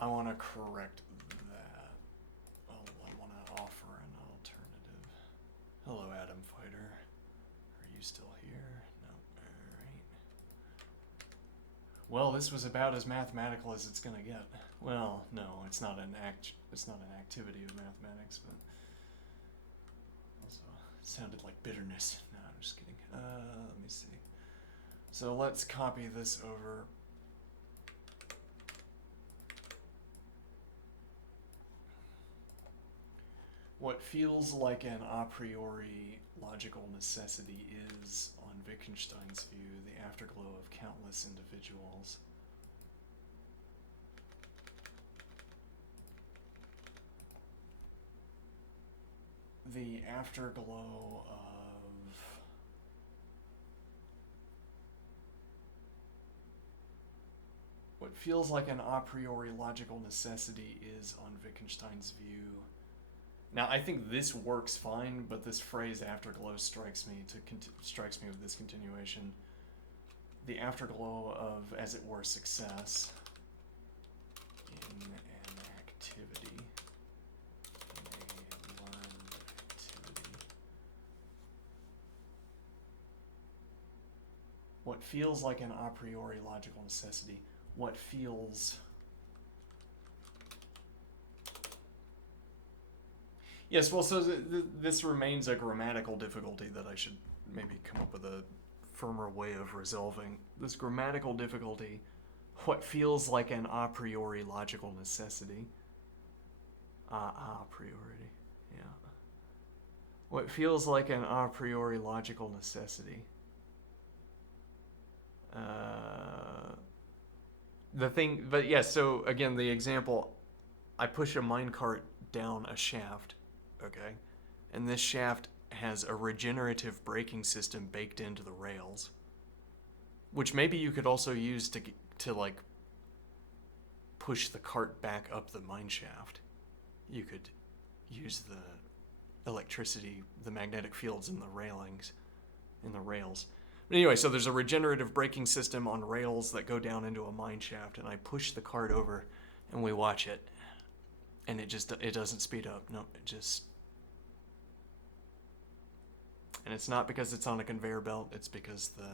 I want to correct that. I want to offer an alternative. Hello, Adam Fighter. Are you still here? No. Alright. Well, this was about as mathematical as it's gonna get. Well, no, it's not an activity of mathematics, but also it sounded like bitterness. No, I'm just kidding. Let me see. So let's copy this over. What feels like an a priori logical necessity is, on Wittgenstein's view, the afterglow of countless individuals. The afterglow of what feels like an a priori logical necessity is, on Wittgenstein's view. Now, I think this works fine, but this phrase "afterglow" strikes me with this continuation. The afterglow of, as it were, success in an activity, in a learned activity. What feels like an a priori logical necessity. What feels... Yes, well, so this remains a grammatical difficulty that I should maybe come up with a firmer way of resolving. This grammatical difficulty, what feels like an a priori logical necessity. A priori, yeah. What feels like an a priori logical necessity. So again, the example, I push a minecart down a shaft. Okay, and this shaft has a regenerative braking system baked into the rails, which maybe you could also use to like push the cart back up the mine shaft. You could use the electricity, the magnetic fields in the railings, in the rails. But anyway, so there's a regenerative braking system on rails that go down into a mine shaft, and I push the cart over, and we watch it. And it doesn't speed up. No, it just... And it's not because it's on a conveyor belt. It's because the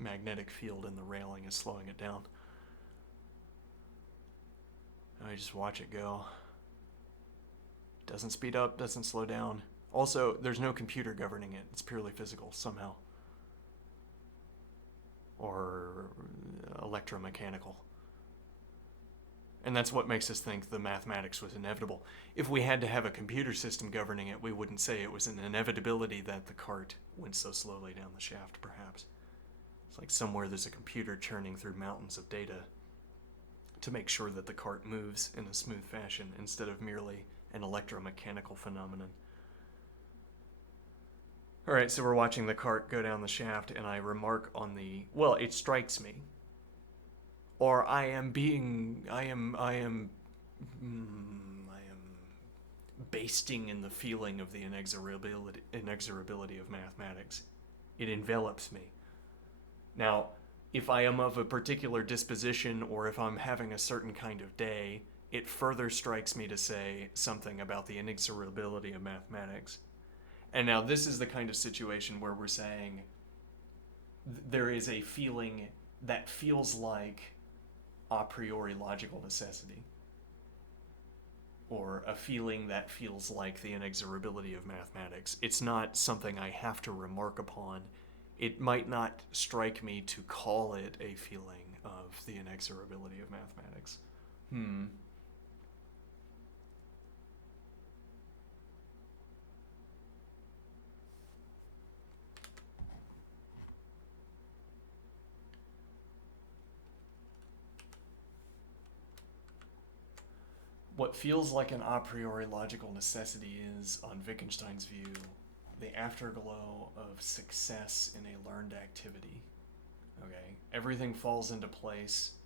magnetic field in the railing is slowing it down. And I just watch it go. Doesn't speed up, doesn't slow down. Also, there's no computer governing it. It's purely physical, somehow. Or electromechanical. And that's what makes us think the mathematics was inevitable. If we had to have a computer system governing it, we wouldn't say it was an inevitability that the cart went so slowly down the shaft, perhaps. It's like somewhere there's a computer churning through mountains of data to make sure that the cart moves in a smooth fashion instead of merely an electromechanical phenomenon. All right, so we're watching the cart go down the shaft, and I remark on well, it strikes me. Or I am basting in the feeling of the inexorability of mathematics. It envelops me. Now, if I am of a particular disposition, or if I'm having a certain kind of day, it further strikes me to say something about the inexorability of mathematics. And now this is the kind of situation where we're saying there is a feeling that feels like a priori logical necessity, or a feeling that feels like the inexorability of mathematics. It's not something I have to remark upon. It might not strike me to call it a feeling of the inexorability of mathematics. What feels like an a priori logical necessity is, on Wittgenstein's view, the afterglow of success in a learned activity. Okay, everything falls into place.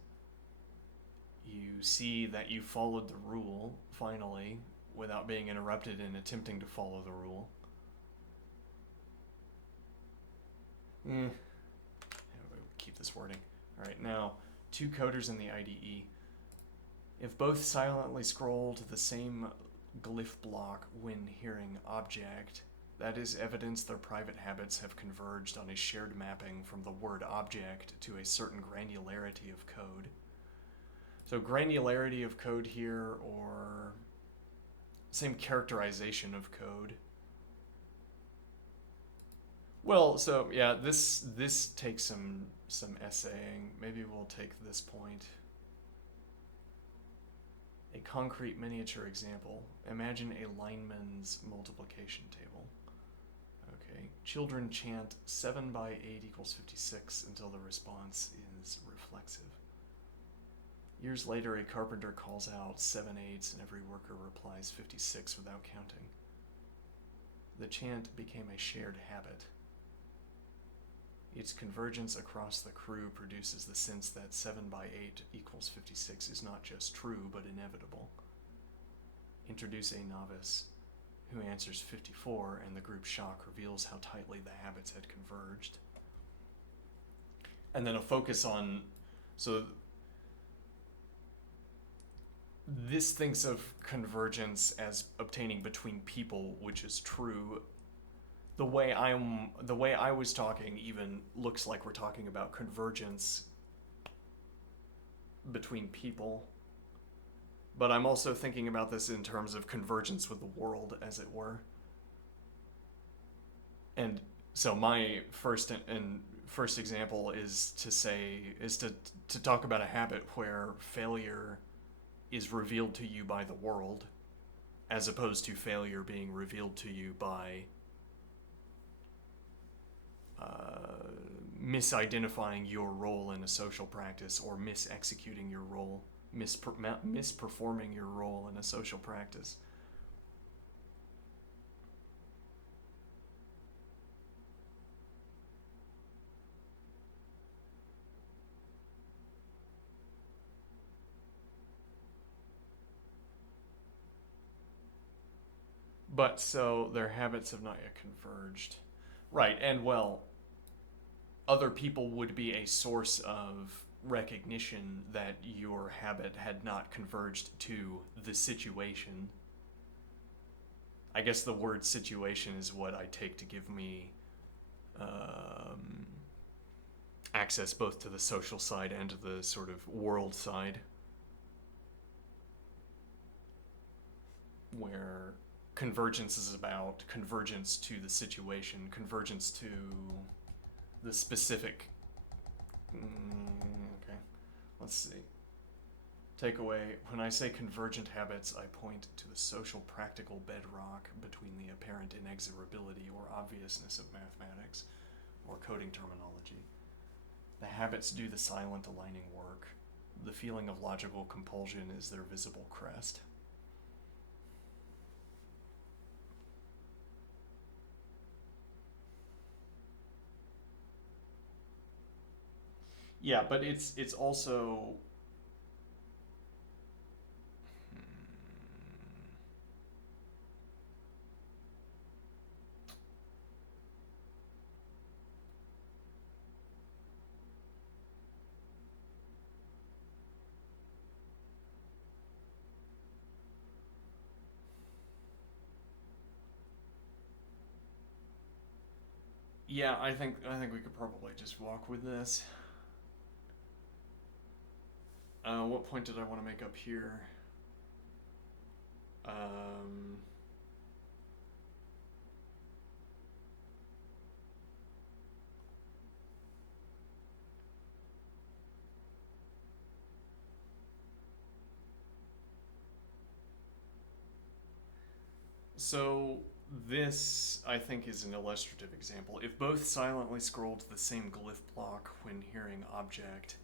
You see that you followed the rule, finally, without being interrupted in attempting to follow the rule. Keep this wording. All right, now, two coders in the IDE. If both silently scroll to the same glyph block when hearing object, that is evidence their private habits have converged on a shared mapping from the word object to a certain granularity of code. So granularity of code here, or same characterization of code. Well, so yeah, this takes some essaying. Maybe we'll take this point. A concrete miniature example. Imagine a lineman's multiplication table. Okay. Children chant 7 by 8 equals 56 until the response is reflexive. Years later, a carpenter calls out 7 eighths and every worker replies 56 without counting. The chant became a shared habit. Its convergence across the crew produces the sense that 7 by 8 equals 56 is not just true, but inevitable. Introduce a novice who answers 54, and the group's shock reveals how tightly the habits had converged. And then a focus on, so this thinks of convergence as obtaining between people, which is true. The way I was talking even looks like we're talking about convergence between people. But I'm also thinking about this in terms of convergence with the world, as it were. And so my first example is to talk about a habit where failure is revealed to you by the world, as opposed to failure being revealed to you by misidentifying your role in a social practice or misexecuting your role, misperforming your role in a social practice. But so their habits have not yet converged. Right, and well, other people would be a source of recognition that your habit had not converged to the situation. I guess the word situation is what I take to give me access both to the social side and to the sort of world side, where convergence is about convergence to the situation, convergence to the specific. Okay, let's see. Takeaway: when I say convergent habits, I point to the social practical bedrock between the apparent inexorability or obviousness of mathematics or coding terminology. The habits do the silent aligning work. The feeling of logical compulsion is their visible crest. Yeah, but it's also yeah, I think we could probably just walk with this. What point did I want to make up here? So this, I think, is an illustrative example. If both silently scroll to the same glyph block when hearing object,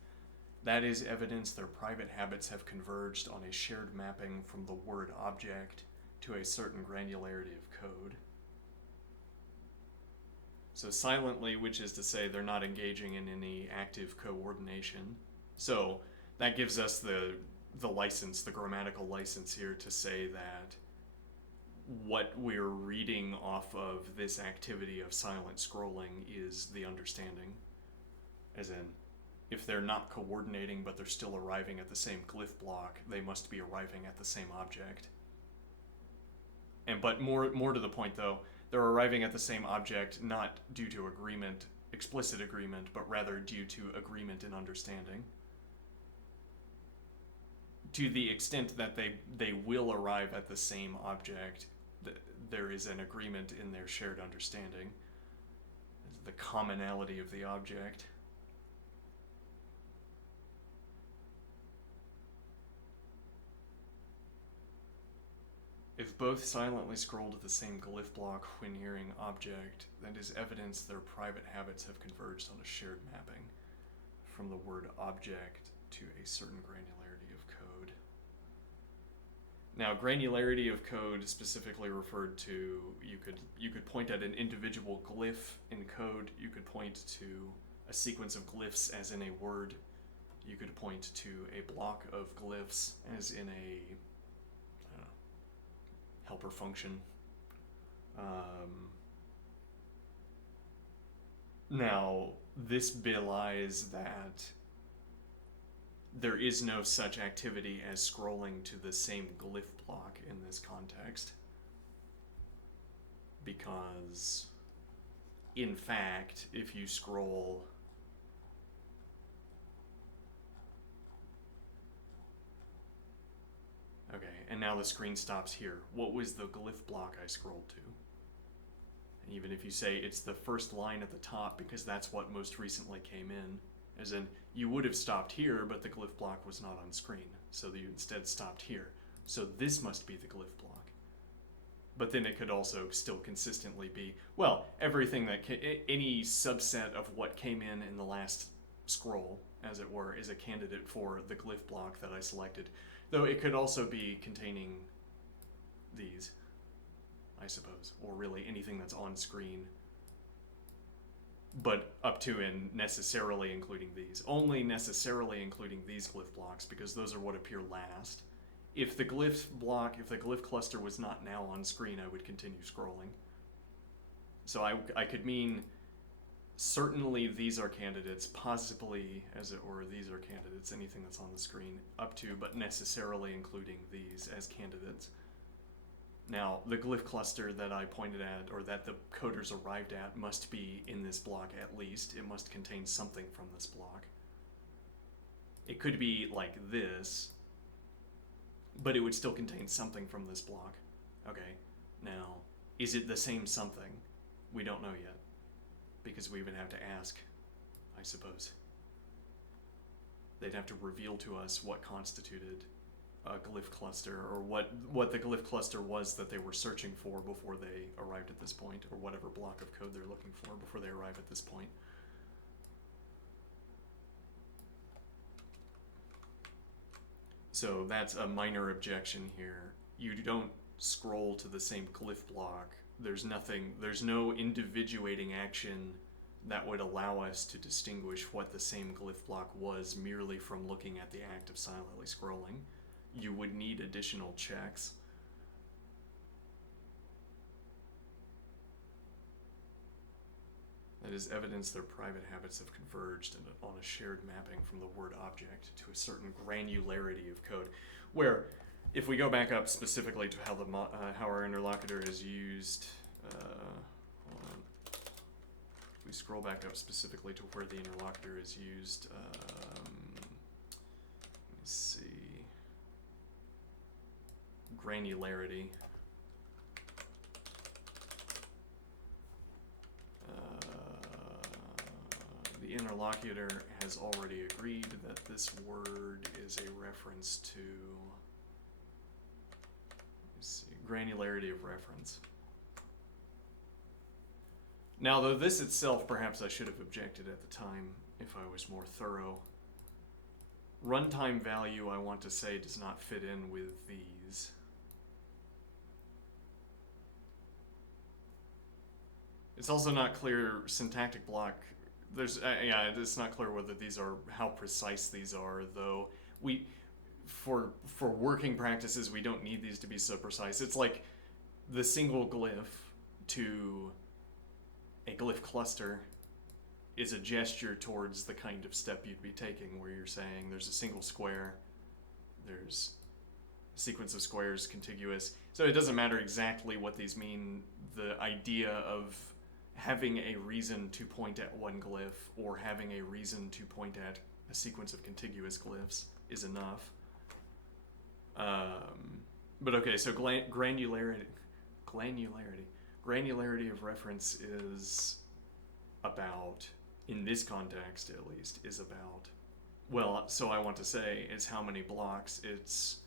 that is evidence their private habits have converged on a shared mapping from the word object to a certain granularity of code. So silently, which is to say they're not engaging in any active coordination. So that gives us the license, the grammatical license here to say that what we're reading off of this activity of silent scrolling is the understanding. As in, if they're not coordinating but they're still arriving at the same glyph block, they must be arriving at the same object. But more to the point though, they're arriving at the same object not due to agreement, explicit agreement, but rather due to agreement in understanding. To the extent that they will arrive at the same object, there is an agreement in their shared understanding. the commonality of the object. If both silently scroll to the same glyph block when hearing object, that is evidence their private habits have converged on a shared mapping from the word object to a certain granularity of code. Now, granularity of code specifically referred to, you could point at an individual glyph in code, you could point to a sequence of glyphs as in a word, you could point to a block of glyphs as in a helper function. Now, this belies that there is no such activity as scrolling to the same glyph block in this context, because in fact, if you scroll okay, and now the screen stops here. What was the glyph block I scrolled to? And even if you say it's the first line at the top because that's what most recently came in, as in you would have stopped here, but the glyph block was not on screen, so you instead stopped here. So this must be the glyph block. But then it could also still consistently be, well, everything that any subset of what came in the last scroll, as it were, is a candidate for the glyph block that I selected. Though it could also be containing these, I suppose, or really anything that's on screen, but up to and necessarily including these. Only necessarily including these glyph blocks, because those are what appear last. If the glyph block, if the glyph cluster was not now on screen, I would continue scrolling. So I could mean certainly these are candidates, possibly, as it were, these are candidates, anything that's on the screen, up to, but necessarily including these as candidates. Now, the glyph cluster that I pointed at, or that the coders arrived at, must be in this block at least. It must contain something from this block. It could be like this, but it would still contain something from this block. Okay, now, is it the same something? We don't know yet, because we even have to ask, I suppose. They'd have to reveal to us what constituted a glyph cluster, or what the glyph cluster was that they were searching for before they arrived at this point, or whatever block of code they're looking for before they arrive at this point. So that's a minor objection here. You don't scroll to the same glyph block. There's no individuating action that would allow us to distinguish what the same glyph block was merely from looking at the act of silently scrolling. You would need additional checks. That is evidence their private habits have converged on a shared mapping from the word object to a certain granularity of code. Where, if we go back up specifically to how our interlocutor is used, hold on. If we scroll back up specifically to where the interlocutor is used, let me see. Granularity. The interlocutor has already agreed that this word is a reference to, let's see, granularity of reference. Now, though this itself, perhaps I should have objected at the time if I was more thorough. Runtime value, I want to say, does not fit in with these. It's also not clear syntactic block. It's not clear whether these are, how precise these are, though for working practices, we don't need these to be so precise. It's like the single glyph to a glyph cluster is a gesture towards the kind of step you'd be taking, where you're saying there's a single square, there's a sequence of squares contiguous. So it doesn't matter exactly what these mean. The idea of having a reason to point at one glyph or having a reason to point at a sequence of contiguous glyphs is enough. But okay, so granularity of reference is about, in this context at least, is about, well, so I want to say it's how many blocks, it's,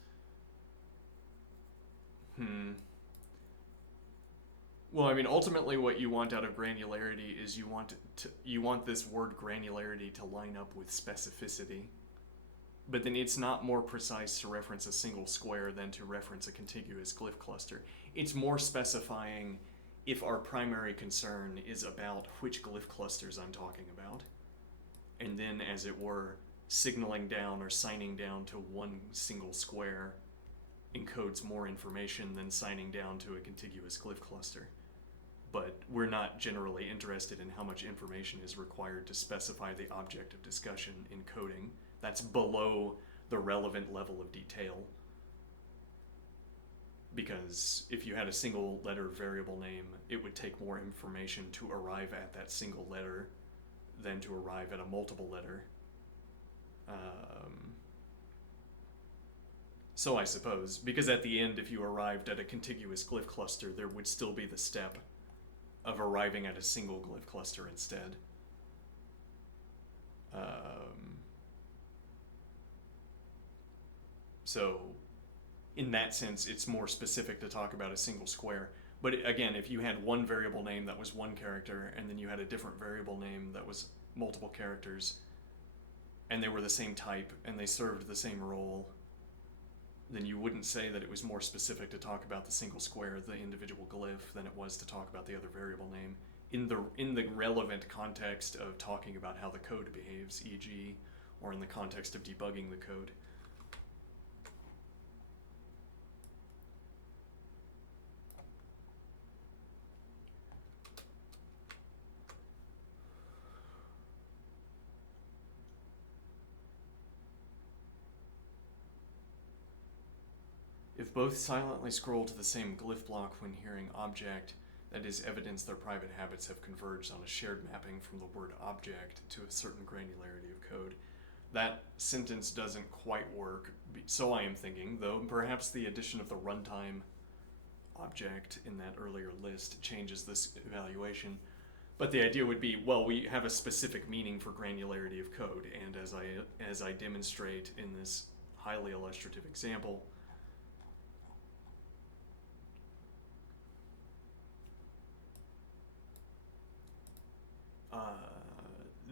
well, I mean, ultimately what you want out of granularity is you want this word granularity to line up with specificity. But then it's not more precise to reference a single square than to reference a contiguous glyph cluster. It's more specifying if our primary concern is about which glyph clusters I'm talking about. And then, as it were, signaling down or signing down to one single square encodes more information than signing down to a contiguous glyph cluster. But we're not generally interested in how much information is required to specify the object of discussion in coding. That's below the relevant level of detail. Because if you had a single letter variable name, it would take more information to arrive at that single letter than to arrive at a multiple letter. So I suppose, because at the end, if you arrived at a contiguous glyph cluster, there would still be the step of arriving at a single glyph cluster instead. So in that sense, it's more specific to talk about a single square. But again, if you had one variable name that was one character, and then you had a different variable name that was multiple characters, and they were the same type, and they served the same role, then you wouldn't say that it was more specific to talk about the single square, the individual glyph, than it was to talk about the other variable name in the relevant context of talking about how the code behaves, e.g., or in the context of debugging the code. If both silently scroll to the same glyph block when hearing object, that is evidence their private habits have converged on a shared mapping from the word object to a certain granularity of code. That sentence doesn't quite work, so I am thinking, though perhaps the addition of the runtime object in that earlier list changes this evaluation. But the idea would be, well, we have a specific meaning for granularity of code, and as I demonstrate in this highly illustrative example,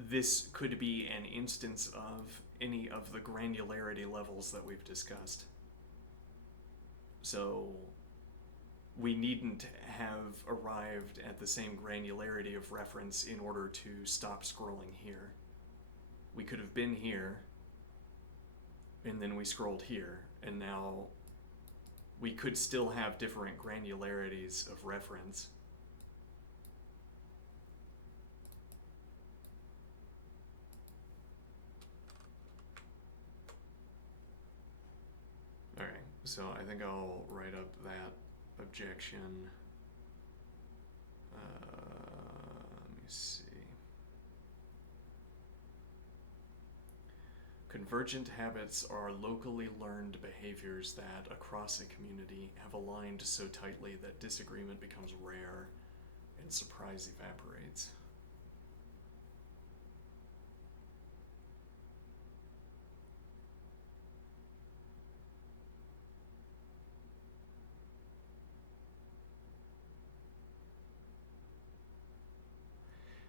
this could be an instance of any of the granularity levels that we've discussed. So we needn't have arrived at the same granularity of reference in order to stop scrolling here. We could have been here, and then we scrolled here, and now we could still have different granularities of reference. Alright, so I think I'll write up that objection. Let me see. Convergent habits are locally learned behaviors that, across a community, have aligned so tightly that disagreement becomes rare and surprise evaporates.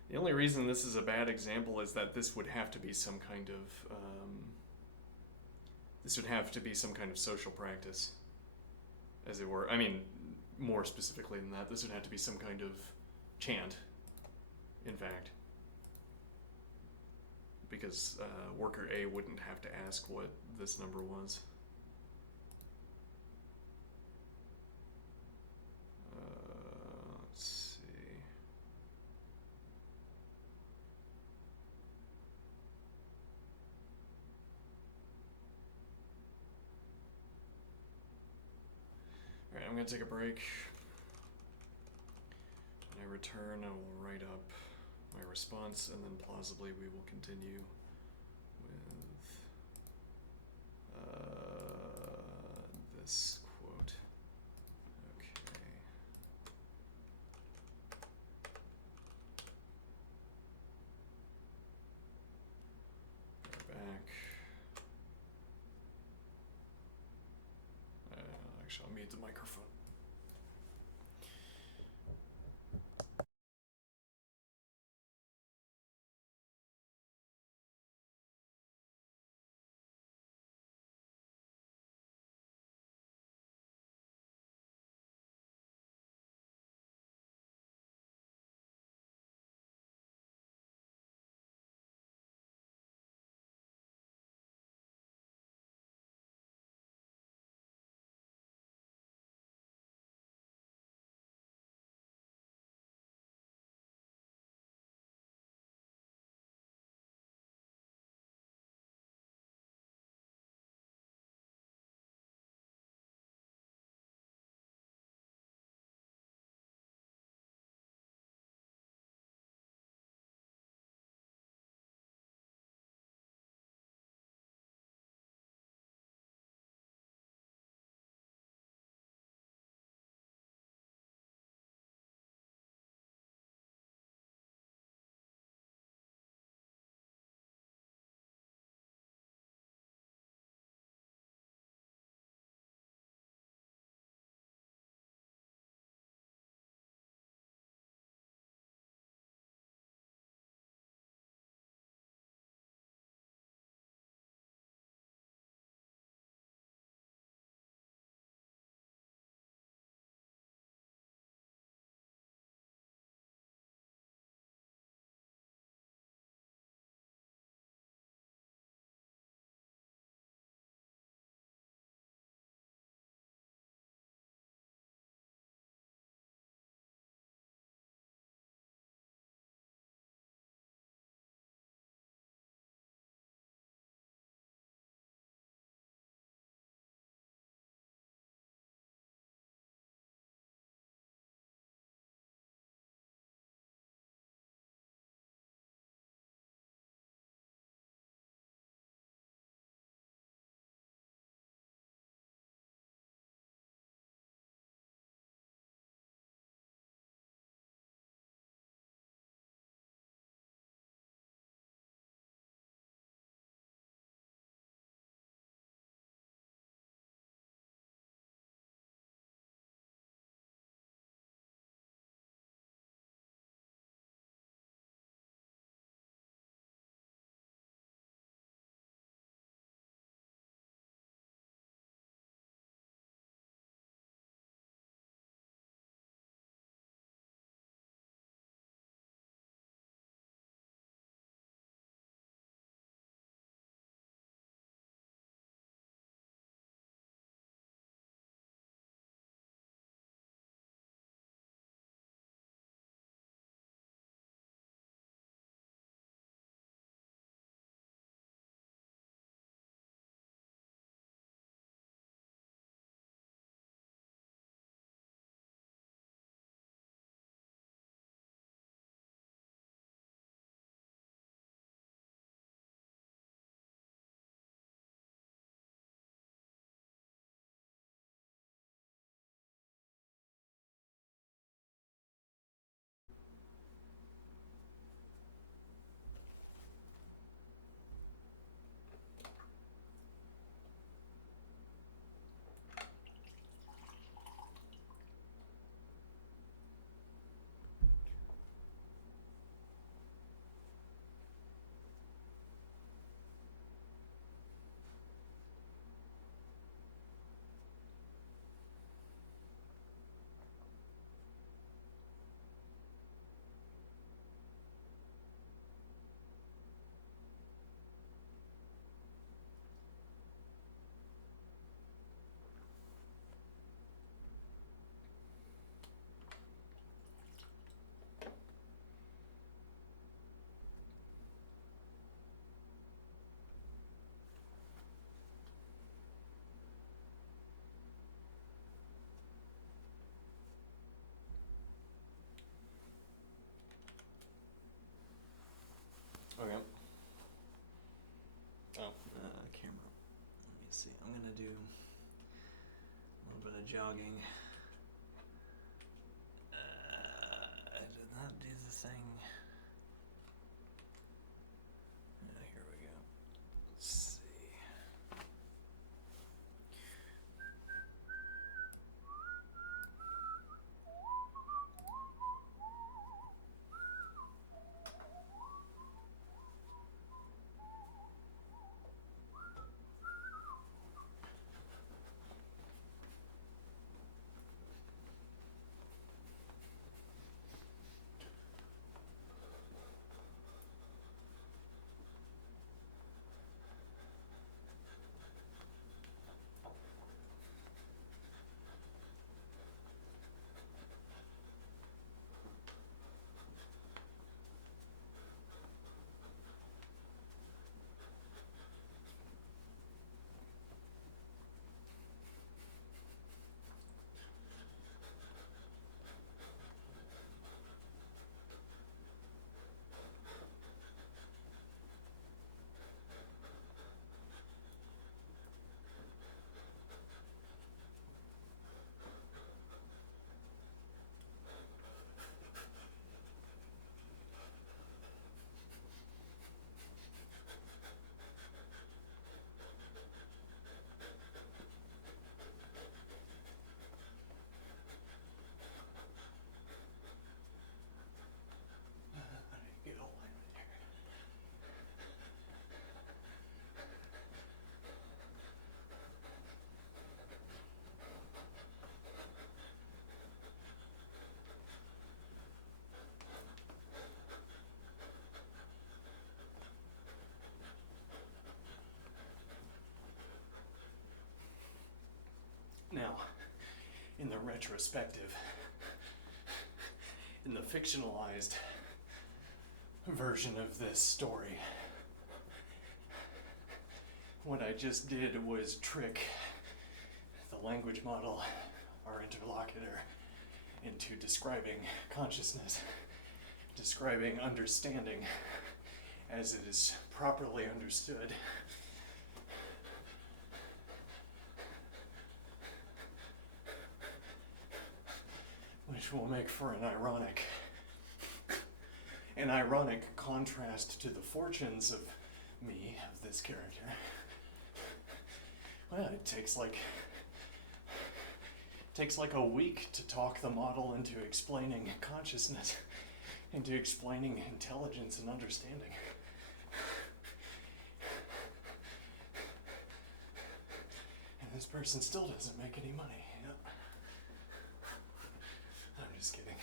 The only reason this is a bad example is that this would have to be some kind of social practice, as it were. I mean, more specifically than that, this would have to be some kind of chant, in fact, because worker A wouldn't have to ask what this number was. Let's see. Alright, I'm going to take a break. When I return, I will write up my response, and then plausibly we will continue with this quote. Okay. needs a microphone. Okay. Oh. Camera. Let me see. I'm gonna do a little bit of jogging. I did not do the thing. Here we go. Let's see. retrospective, in the fictionalized version of this story, what I just did was trick the language model, our interlocutor, into describing consciousness, describing understanding as it is properly understood. Which will make for an ironic contrast to the fortunes of me, of this character. Well, it takes like a week to talk the model into explaining consciousness, into explaining intelligence and understanding. And this person still doesn't make any money. Yep. I'm just kidding.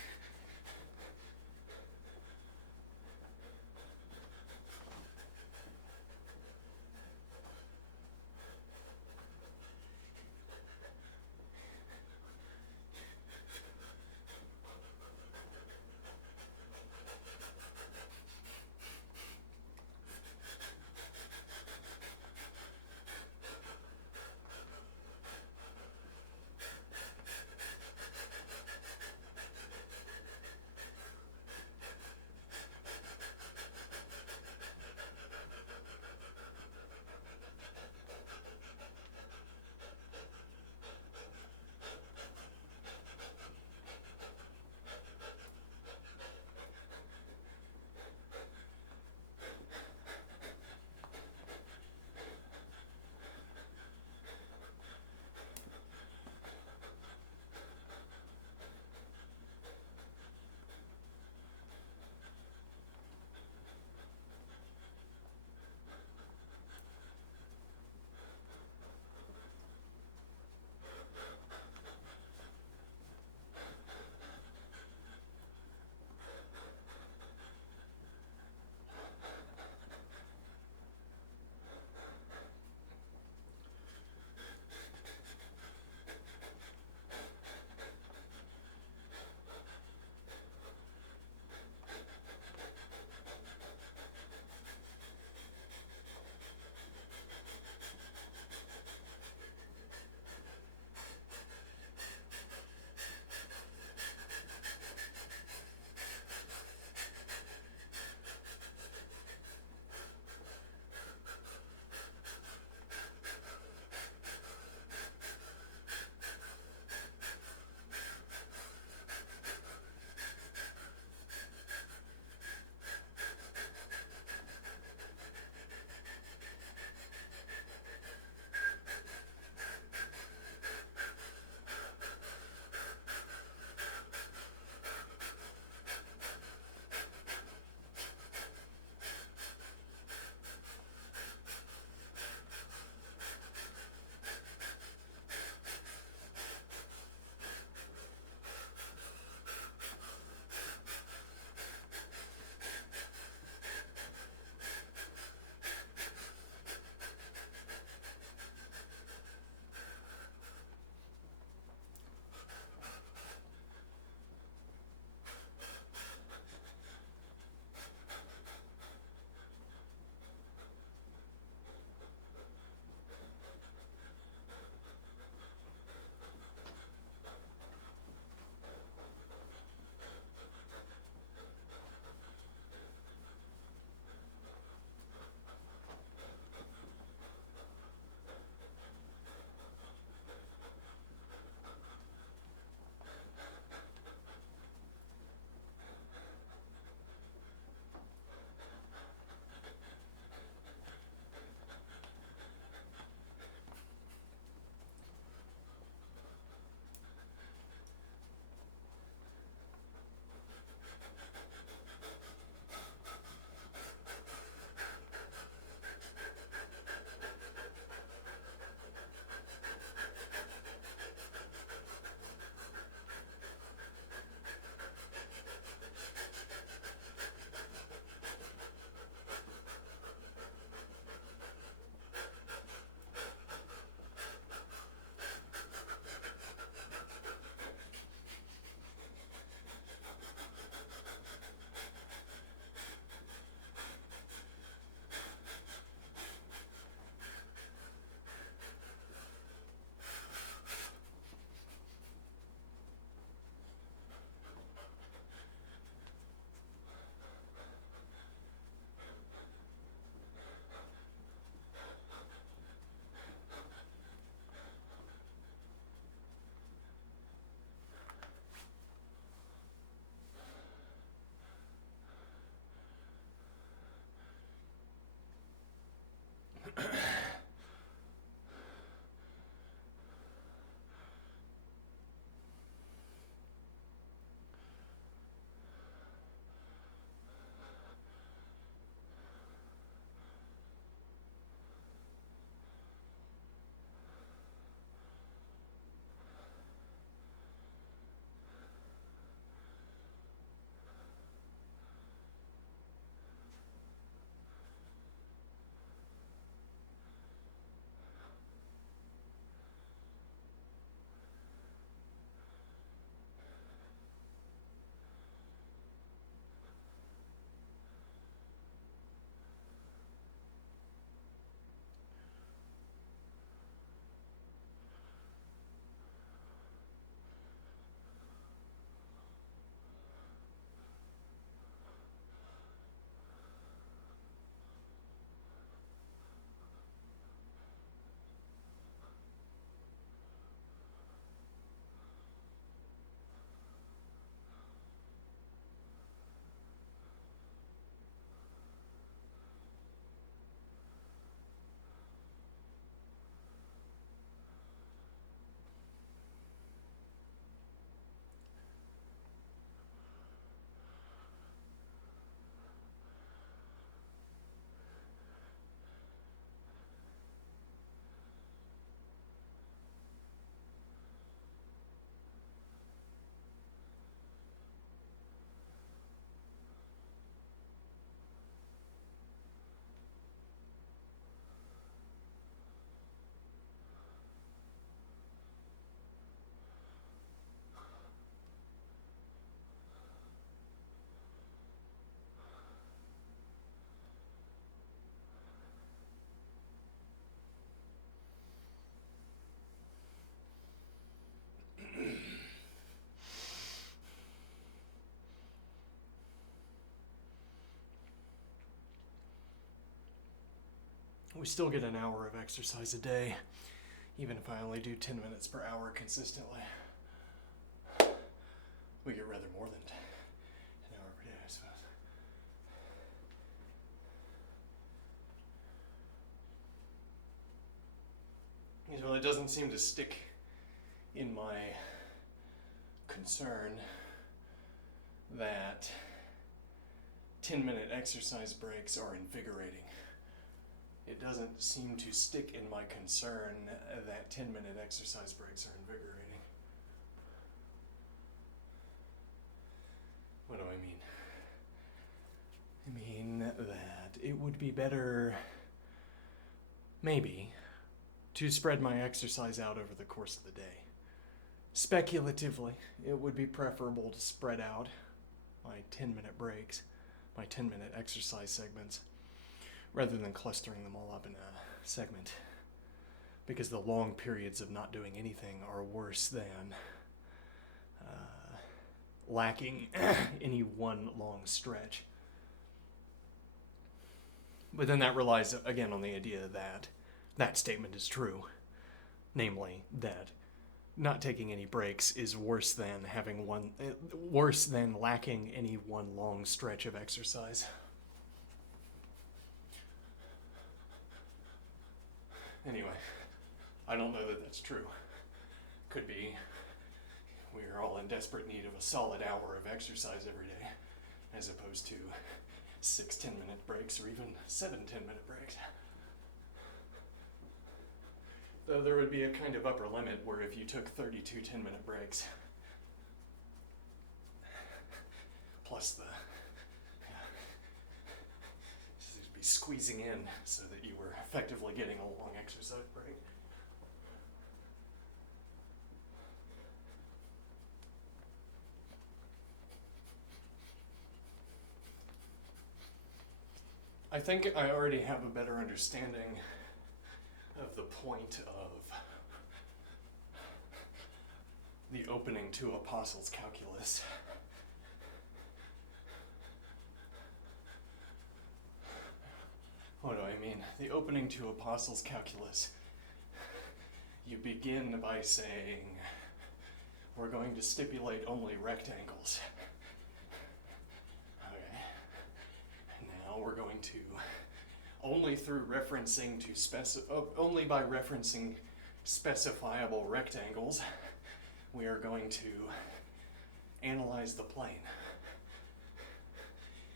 we still get an hour of exercise a day, even if I only do 10 minutes per hour consistently. We get rather more than an hour per day, I suppose. Well, it doesn't seem to stick in my concern that 10-minute exercise breaks are invigorating. It doesn't seem to stick in my concern that 10-minute exercise breaks are invigorating. What do I mean? I mean that it would be better, maybe, to spread my exercise out over the course of the day. Speculatively, it would be preferable to spread out my 10-minute breaks, my 10-minute exercise segments, rather than clustering them all up in a segment. Because the long periods of not doing anything are worse than lacking any one long stretch. But then that relies, again, on the idea that that statement is true. Namely, that not taking any breaks is worse than lacking any one long stretch of exercise. Anyway, I don't know that that's true. Could be we're all in desperate need of a solid hour of exercise every day, as opposed to 6 10-minute breaks or even 7 10-minute breaks. Though there would be a kind of upper limit where if you took 32 10-minute breaks, plus you'd be squeezing in so that you were effectively getting a long exercise break. I think I already have a better understanding of the point of the opening to Apostles' Calculus. What do I mean? The opening to Apostles' Calculus. You begin by saying, we're going to stipulate only rectangles. Okay. And now we're going to only by referencing specifiable rectangles, we are going to analyze the plane.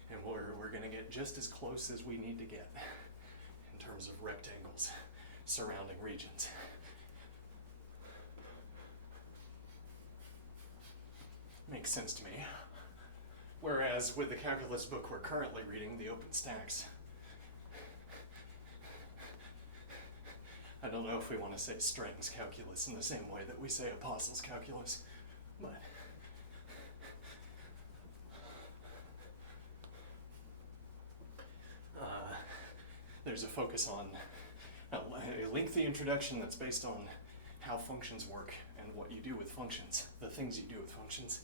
And we're going to get just as close as we need to get in terms of rectangles surrounding regions. Makes sense to me. Whereas with the calculus book we're currently reading, the OpenStax, I don't know if we want to say Strengths Calculus in the same way that we say Apostles' Calculus, but there's a focus on a lengthy introduction that's based on how functions work and what you do with functions, the things you do with functions.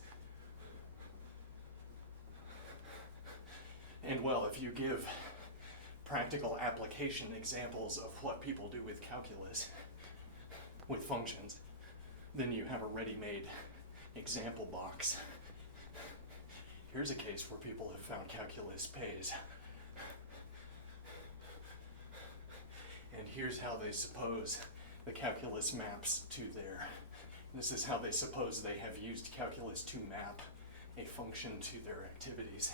And well, if you give practical application examples of what people do with calculus, with functions, then you have a ready-made example box. Here's a case where people have found calculus pays. And here's how they suppose the calculus maps to their. This is how they suppose they have used calculus to map a function to their activities.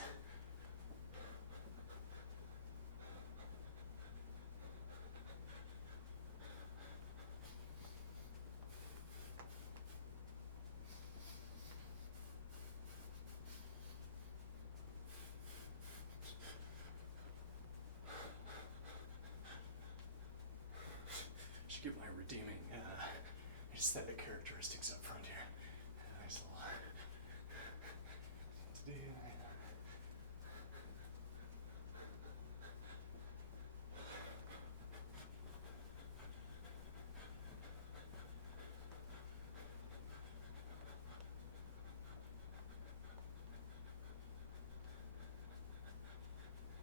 Should get my redeeming aesthetic characteristics up front here. Nice little to do.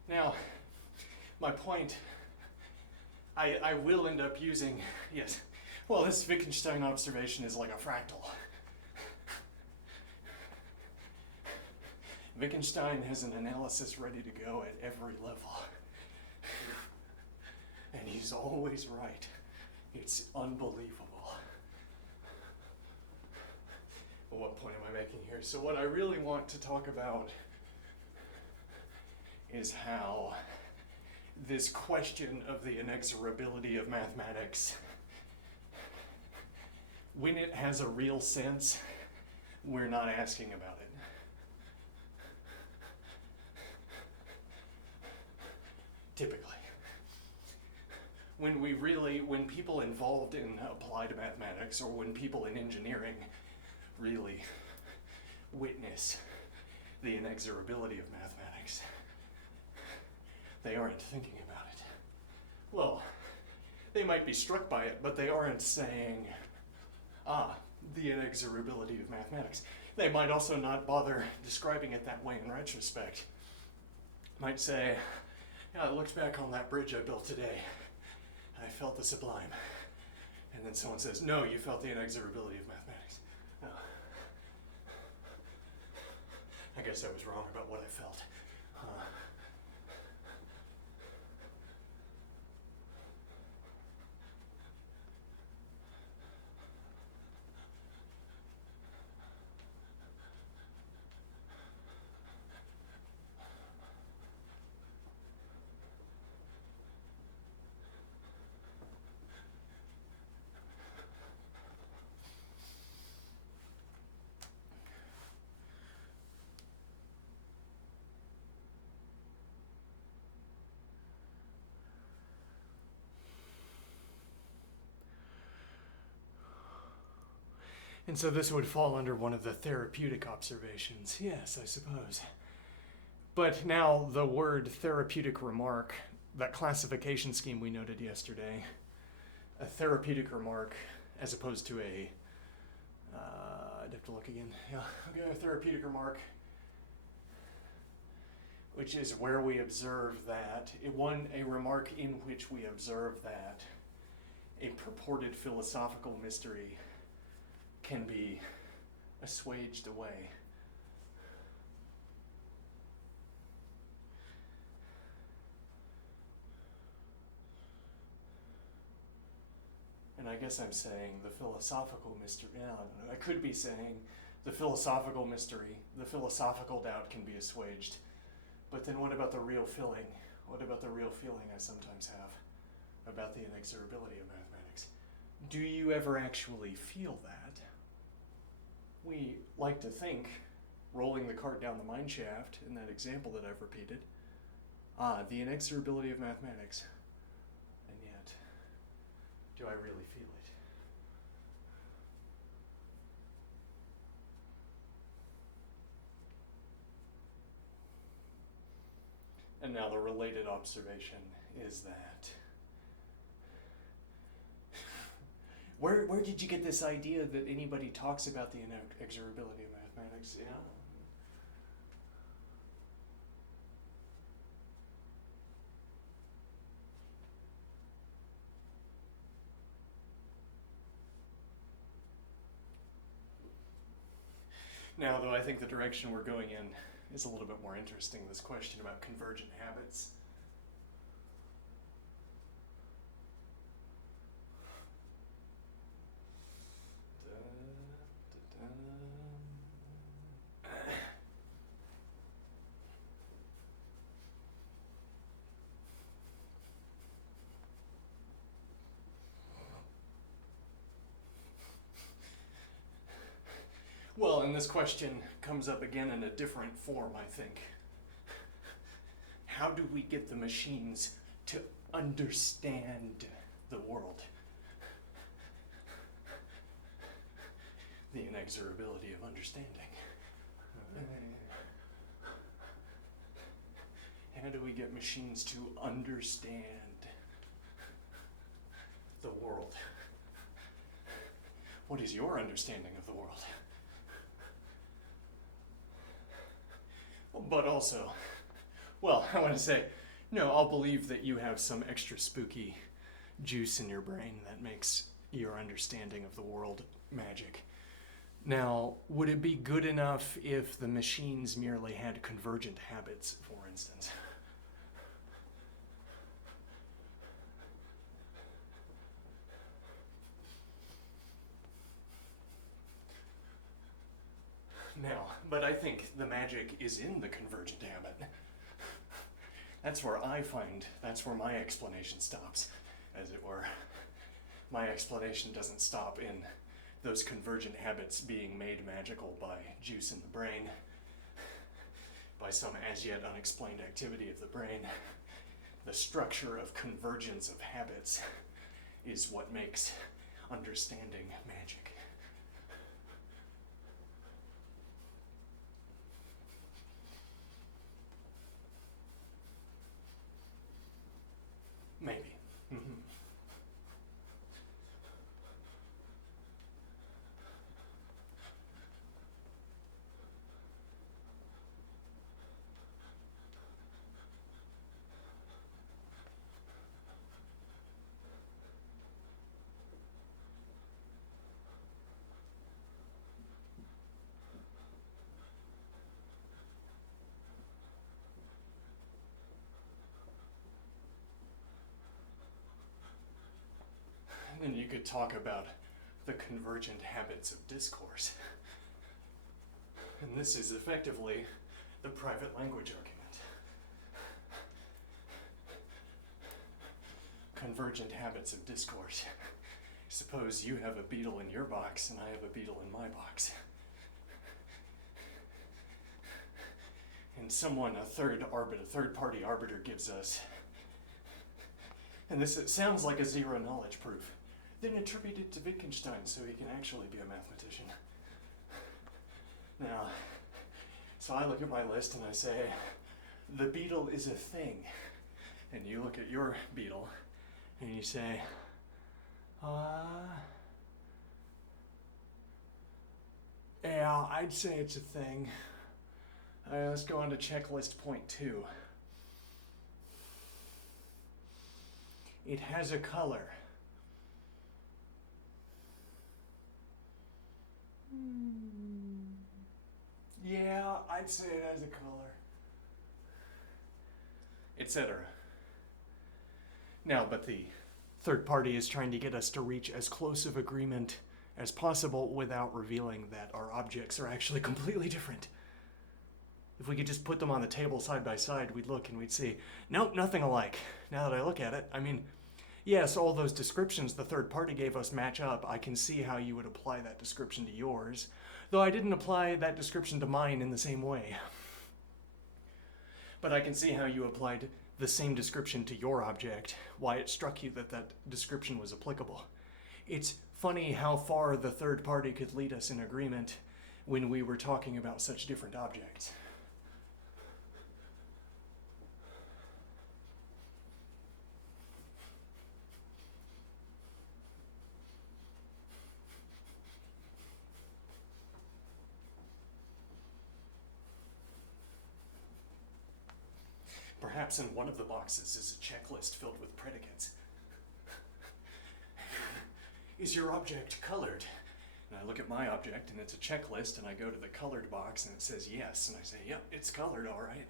Now, my point I will end up using, yes. Well, this Wittgenstein observation is like a fractal. Wittgenstein has an analysis ready to go at every level. And he's always right. It's unbelievable. But what point am I making here? So what I really want to talk about is how this question of the inexorability of mathematics, when it has a real sense, we're not asking about it. Typically. When people involved in applied mathematics, or when people in engineering really witness the inexorability of mathematics, they aren't thinking about it. Well, they might be struck by it, but they aren't saying, the inexorability of mathematics. They might also not bother describing it that way in retrospect. Might say, yeah, I looked back on that bridge I built today. I felt the sublime. And then someone says, no, you felt the inexorability of mathematics. Oh. I guess I was wrong about what I felt. And so this would fall under one of the therapeutic observations. Yes, I suppose. But now the word therapeutic remark, that classification scheme we noted yesterday, a therapeutic remark as opposed to a, I'd have to look again. Yeah, okay, a therapeutic remark, which is where we observe that, a remark in which we observe that a purported philosophical mystery can be assuaged away. And I guess I'm saying the philosophical mystery, I don't know, I could be saying the philosophical mystery, the philosophical doubt can be assuaged. But then what about the real feeling? What about the real feeling I sometimes have about the inexorability of mathematics? Do you ever actually feel that? We like to think, rolling the cart down the mine shaft in that example that I've repeated, the inexorability of mathematics. And yet, do I really feel it? And now the related observation is that Where did you get this idea that anybody talks about the inexorability of mathematics? Yeah. Now, though, I think the direction we're going in is a little bit more interesting, this question about convergent habits. Well, and this question comes up again in a different form, I think. How do we get the machines to understand the world? The inexorability of understanding. How do we get machines to understand the world? What is your understanding of the world? But also, well, I want to say, no, I'll believe that you have some extra spooky juice in your brain that makes your understanding of the world magic. Now, would it be good enough if the machines merely had convergent habits, for instance? No, but I think the magic is in the convergent habit. That's where my explanation stops, as it were. My explanation doesn't stop in those convergent habits being made magical by juice in the brain, by some as yet unexplained activity of the brain. The structure of convergence of habits is what makes understanding magic. Maybe. And then you could talk about the convergent habits of discourse. And this is effectively the private language argument. Convergent habits of discourse. Suppose you have a beetle in your box and I have a beetle in my box. And a third-party arbiter gives us, and this it sounds like a zero knowledge proof, then attribute it to Wittgenstein so he can actually be a mathematician. Now, so I look at my list and I say, the beetle is a thing. And you look at your beetle and you say, yeah, I'd say it's a thing. Let's go on to checklist point 2. It has a color. Yeah, I'd say it has a color. Etc. Now, but the third party is trying to get us to reach as close of agreement as possible without revealing that our objects are actually completely different. If we could just put them on the table side by side, we'd look and we'd see, nope, nothing alike. Now that I look at it, I mean, yes, all those descriptions the third party gave us match up. I can see how you would apply that description to yours, though I didn't apply that description to mine in the same way. But I can see how you applied the same description to your object, why it struck you that that description was applicable. It's funny how far the third party could lead us in agreement when we were talking about such different objects. Perhaps in one of the boxes is a checklist filled with predicates. Is your object colored? And I look at my object and it's a checklist, and I go to the colored box and it says yes, and I say, yep, it's colored, all right.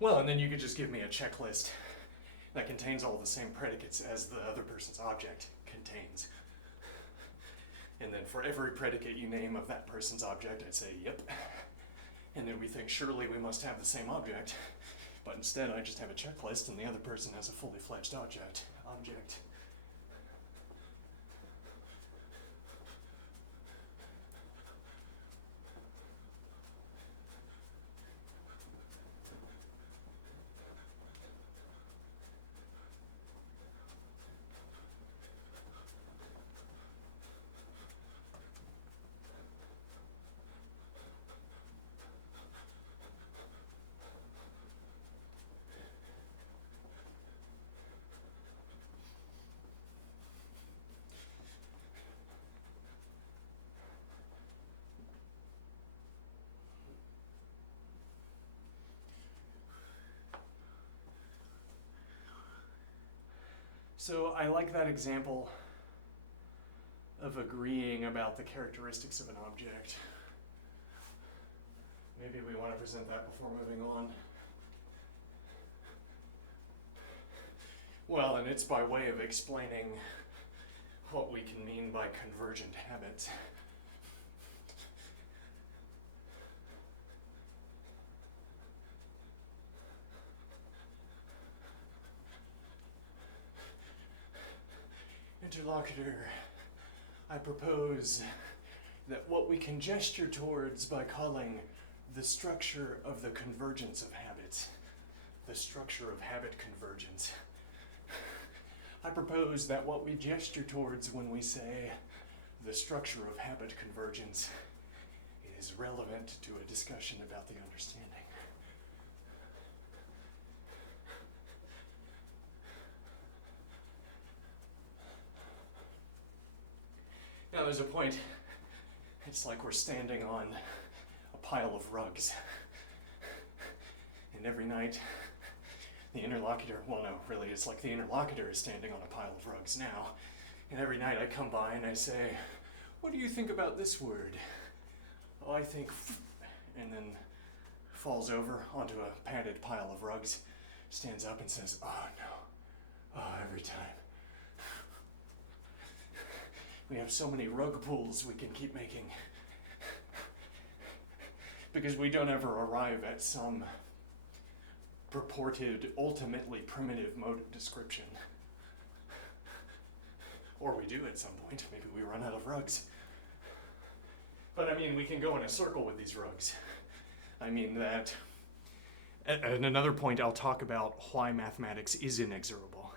Well, and then you could just give me a checklist that contains all the same predicates as the other person's object contains. And then for every predicate you name of that person's object, I'd say, yep. And then we think, surely we must have the same object. But instead, I just have a checklist and the other person has a fully fledged object. So I like that example of agreeing about the characteristics of an object. Maybe we want to present that before moving on. Well, and it's by way of explaining what we can mean by convergent habits. Interlocutor, I propose that what we can gesture towards by calling the structure of the convergence of habits, the structure of habit convergence. I propose that what we gesture towards when we say the structure of habit convergence is relevant to a discussion about the understanding. Now there's a point, it's like we're standing on a pile of rugs. And every night, the interlocutor, well no, really it's like the interlocutor is standing on a pile of rugs now. And every night I come by and I say, what do you think about this word? Oh, I think, and then falls over onto a padded pile of rugs, stands up and says, oh no, oh, every time. We have so many rug pulls we can keep making. Because we don't ever arrive at some purported, ultimately primitive mode of description. Or we do at some point, maybe we run out of rugs. But I mean, we can go in a circle with these rugs. I mean that, at another point I'll talk about why mathematics is inexorable.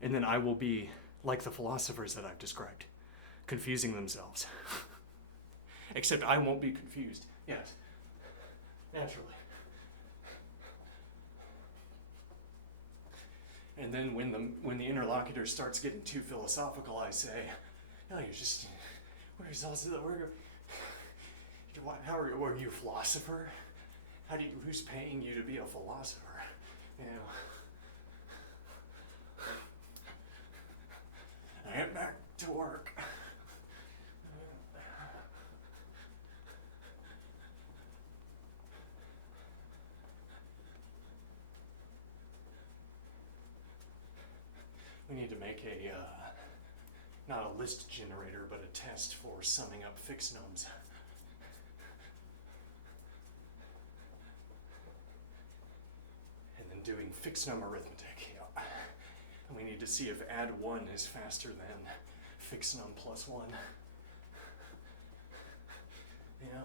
And then I will be like the philosophers that I've described, confusing themselves. Except I won't be confused. Yes, naturally. And then when the interlocutor starts getting too philosophical, I say, no, you're just, where's also the, how are you a philosopher? Who's paying you to be a philosopher? You know. I get back to work. We need to make a, not a list generator, but a test for summing up fixed nums. And then doing fixed num arithmetic. Yeah. And we need to see if add 1 is faster than fixed num plus 1. Yeah.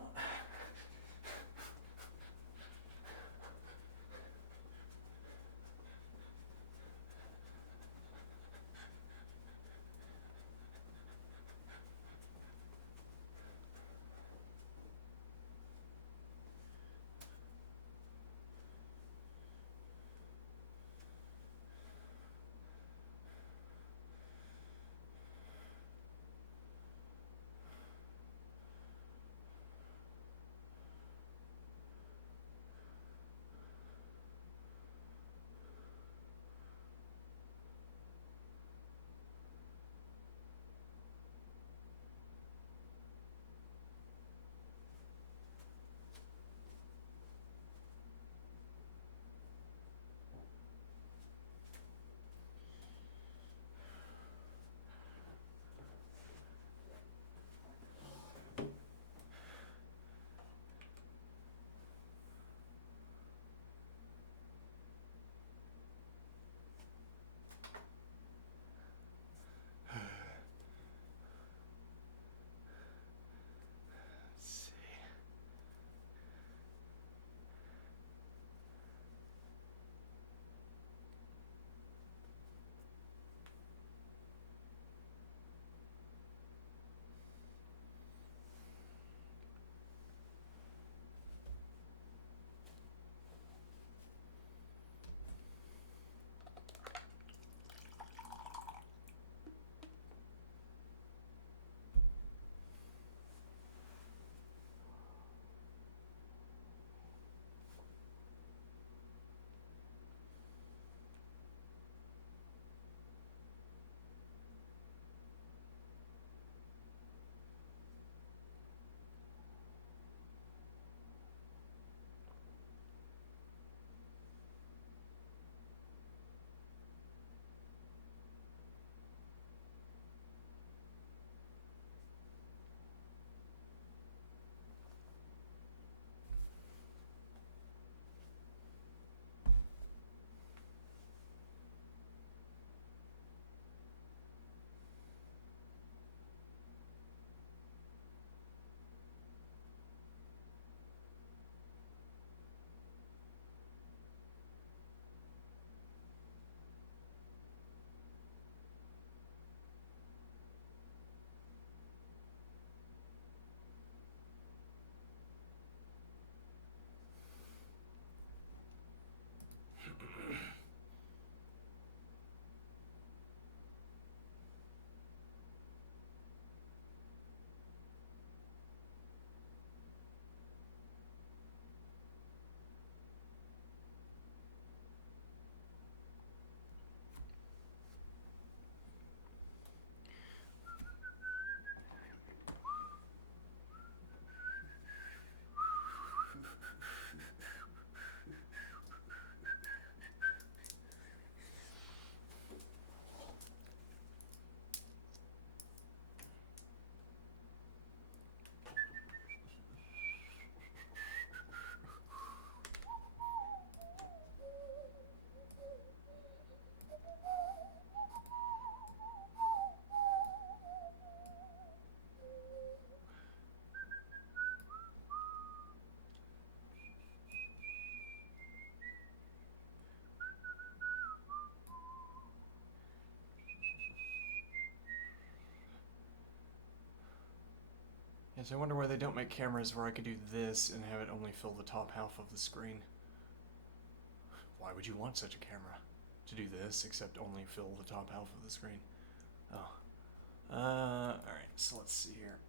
Yes, I wonder why they don't make cameras where I could do this and have it only fill the top half of the screen. Why would you want such a camera? To do this, except only fill the top half of the screen. Oh. Alright, so let's see here.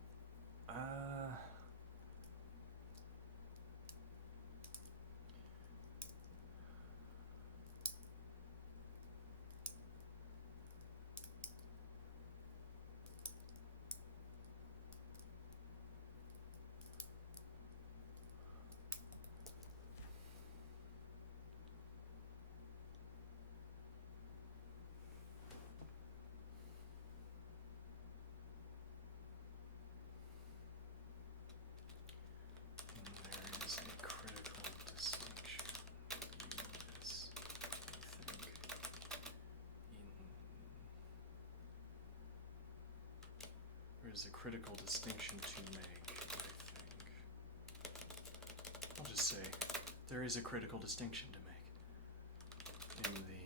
There is a critical distinction between this, I think, there is a critical distinction to make, I think. I'll just say, there is a critical distinction to make in the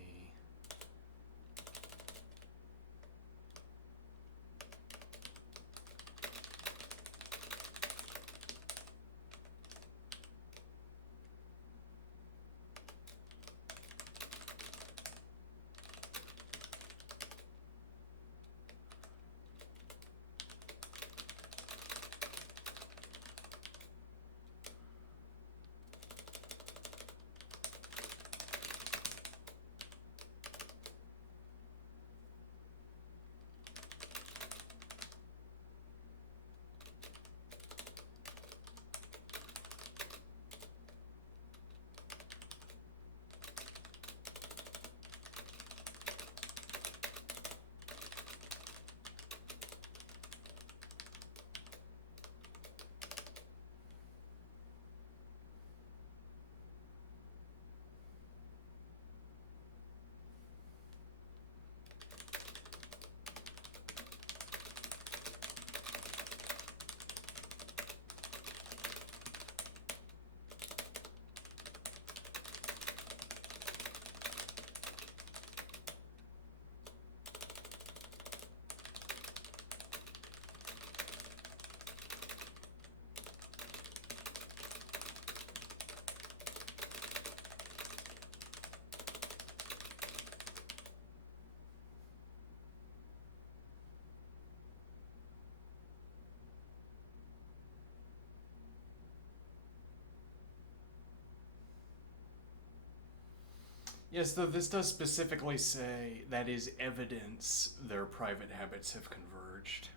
yes, though this does specifically say that is evidence their private habits have converged.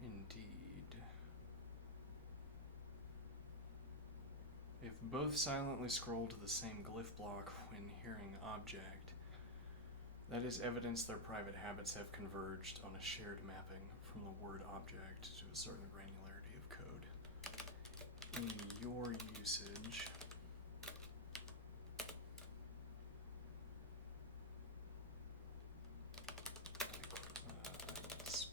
Indeed. If both silently scroll to the same glyph block when hearing object, that is evidence their private habits have converged on a shared mapping from the word object to a certain granularity of code. In your usage, reference.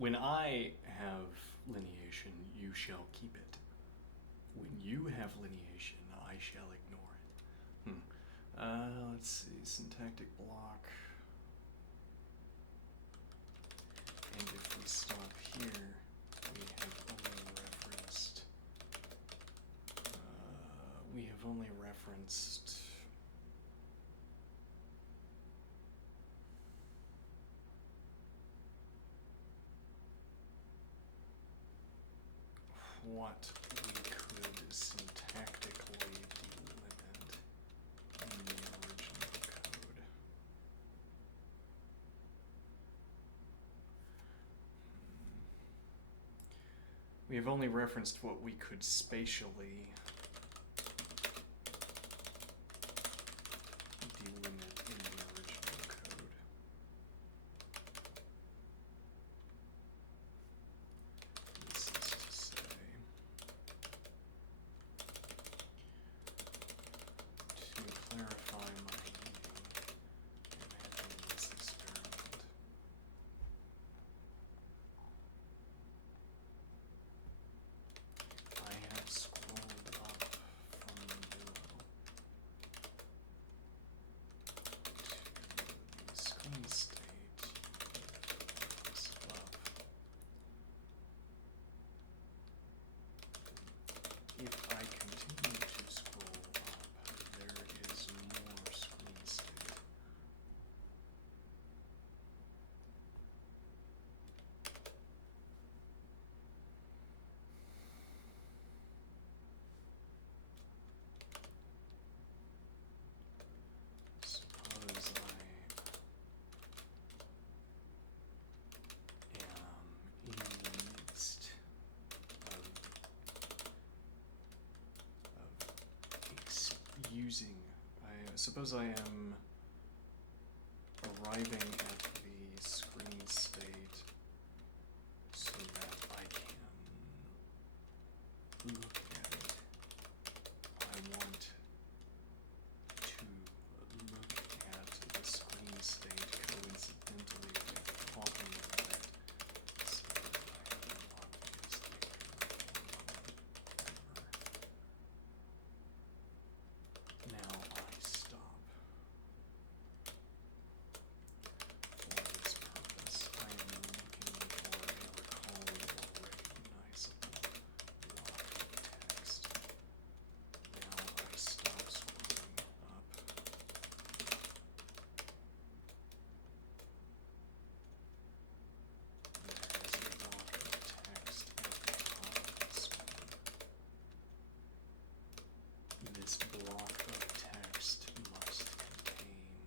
When I have lineation, you shall keep it. When you have lineation, I shall ignore it. Let's see, syntactic block. And if we stop here, we have only referenced what we could syntactically delimit in the original code. We have only referenced what we could spatially delimit in the original code. This is to say, to clarify my meaning, imagine this experiment. I have scrolled up from below to the screen state, this up. If I continue to scroll up, there is more screen state. Suppose I am in the midst of suppose I am arriving at the screen state so that I can look at it. I want to look at the screen state coincidentally with talking about it, so that I have an obvious Now I stop. For this purpose, I am looking for a recalled or recognizable block of text. Now I stop scrolling up. There is a block of text at the top of the screen. This block of text must contain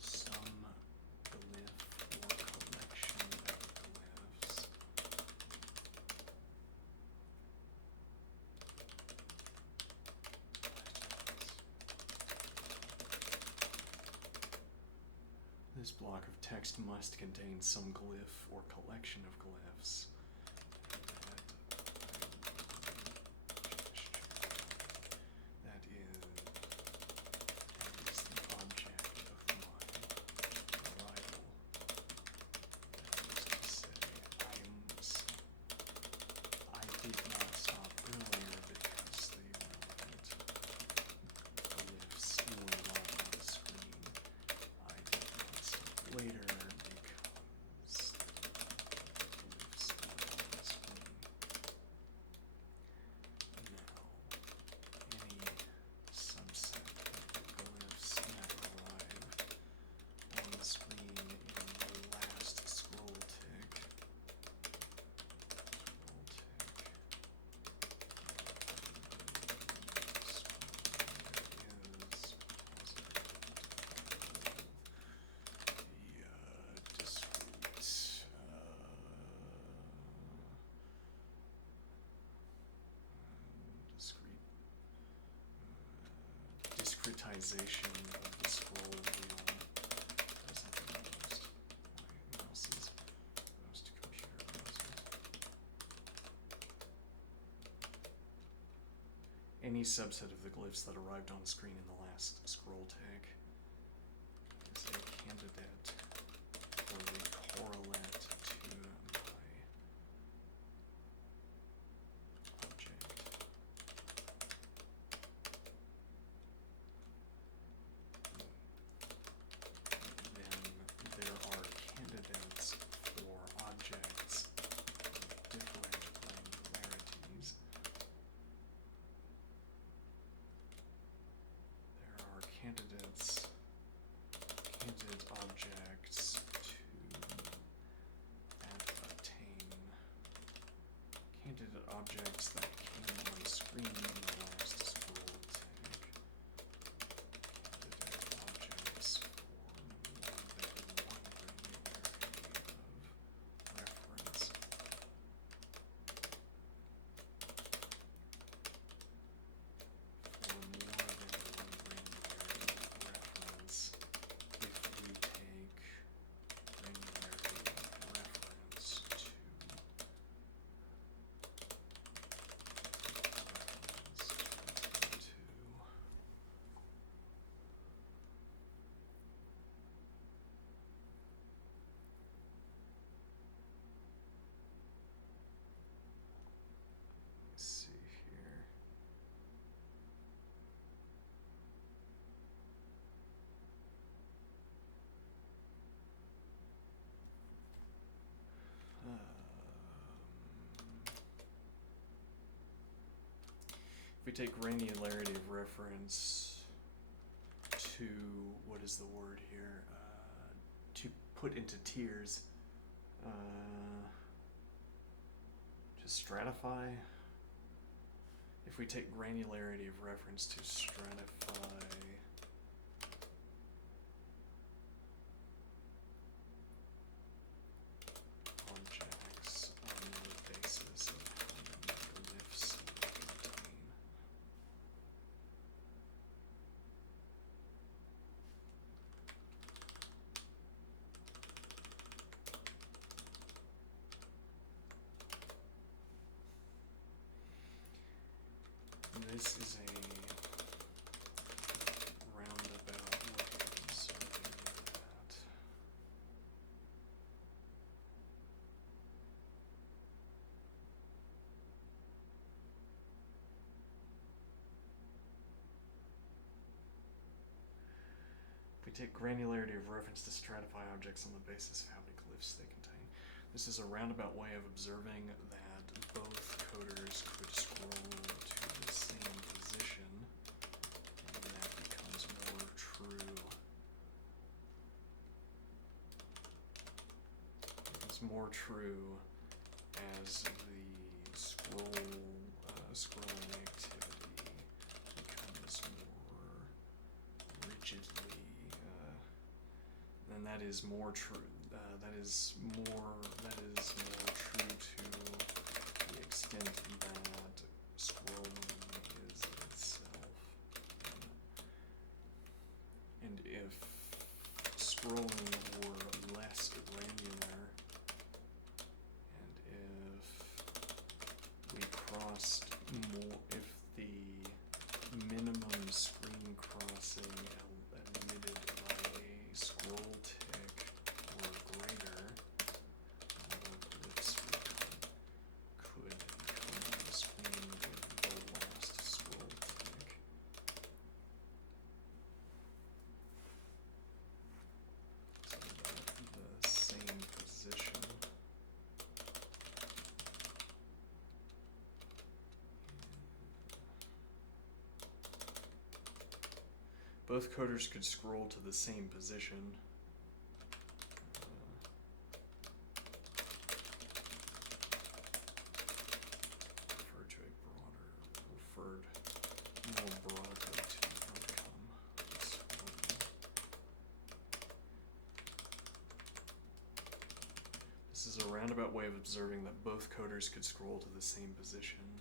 some glyph or collection of glyphs. This block of text must contain some glyph or collection of glyphs. That is the object of my arrival. That is to say, I did not stop earlier because the relevant glyphs were not on the screen. I did not stop later because the glyphs were on the screen. Now, any subset of glyphs that arrive on the screen in the last scroll tick is discretization of the scroll wheel. Doesn't get used. My mouse is most computer browsers. Any subset of the glyphs that arrived on screen in the last scroll tag is a candidate for the correlate to If we take granularity of reference to, what is the word here? To put into tiers. Just stratify. If we take granularity of reference to stratify objects on the basis of how many glyphs they contain. This is a roundabout way of observing that. If we take granularity of reference to stratify objects on the basis of how many glyphs they contain. This is a roundabout way of observing that both coders could scroll to the same position, and that becomes more true. Becomes more true as the scrolling activity becomes more rigidly, and that is more true. That is more true to the extent that scrolling is itself. And if scrolling were less granular, and if we crossed more, if the minimum screen crossing emitted by a scroll tick were greater, the glyphs could come on the screen with the last scroll tick. So the same position. Both coders could scroll to the same position. Referred more broadly to outcome of scrolling. This is a roundabout way of observing that both coders could scroll to the same position.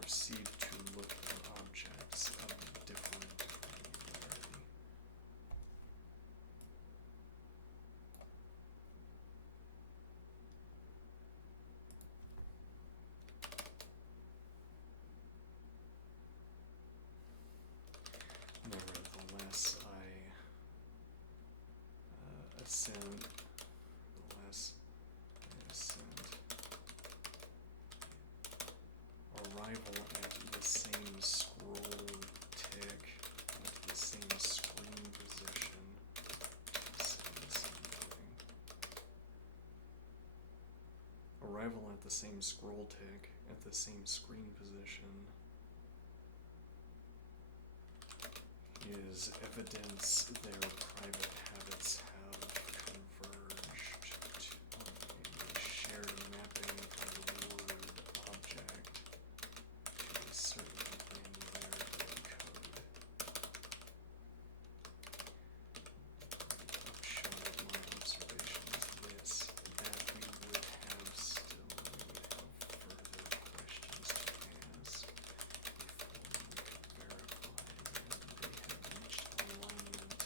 Proceed to look at objects of different granularity. Nevertheless, I assent. Arrival at the same scroll tick at the same screen position. Arrival at the same scroll tick at the same screen position is evidence their private habits have converged on a shared mapping of the word object to a certain granularity of code. The upshot of my observation is this, that we would have further questions to ask before we could verify that they had reached alignment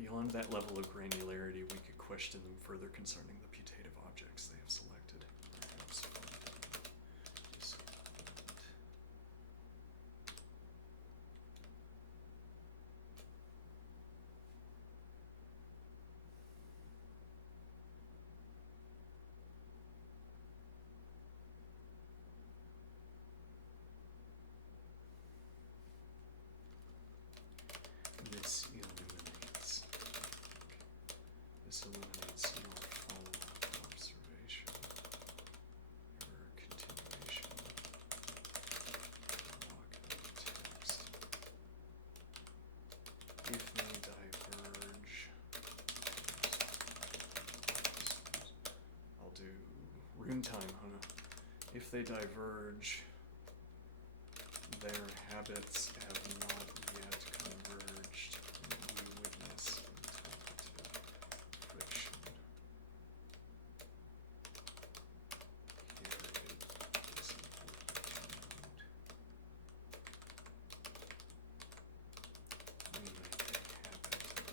Beyond that level of granularity, we could question them further concerning the putative objects they have selected. Perhaps discordant. This illuminates. This illuminates your follow-up observation, your continuation, block of text. If they diverge, I'll do rune time, Hana. If they diverge, their habits have not yet converged, and we witness interpretive friction. Here it is important to note. We make a habit of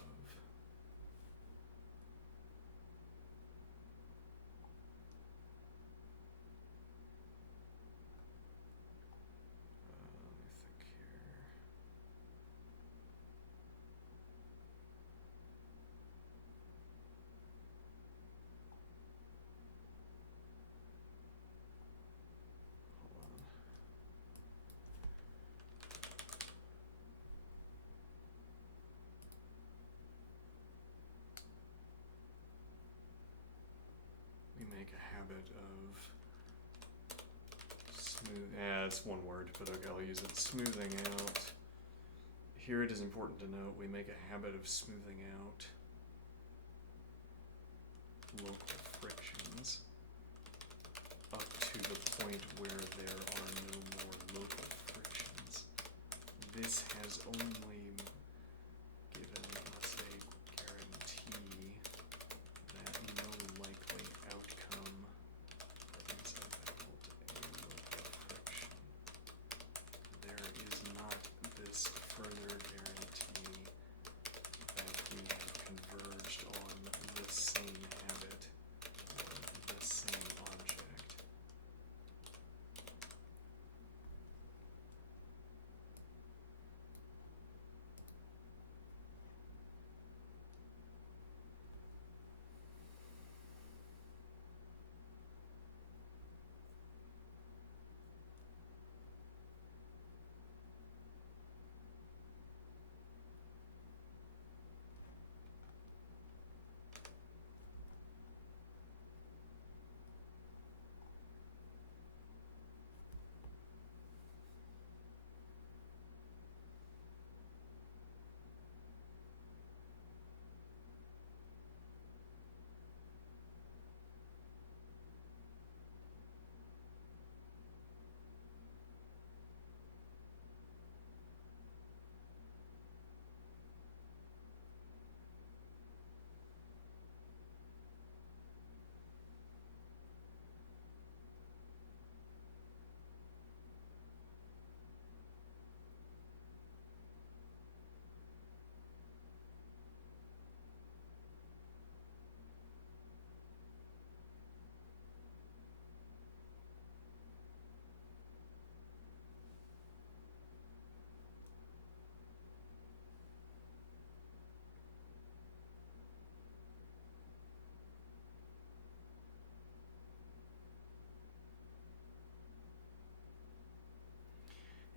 let me think here. Hold on. We make a habit of it's one word, but okay, I'll use it. Smoothing out. Here it is important to note we make a habit of smoothing out local frictions up to the point where there are no more local frictions. This has only given us a guarantee that no likely outcome is available to a local friction. There is not this further guarantee that we have converged on the same habit or the same object.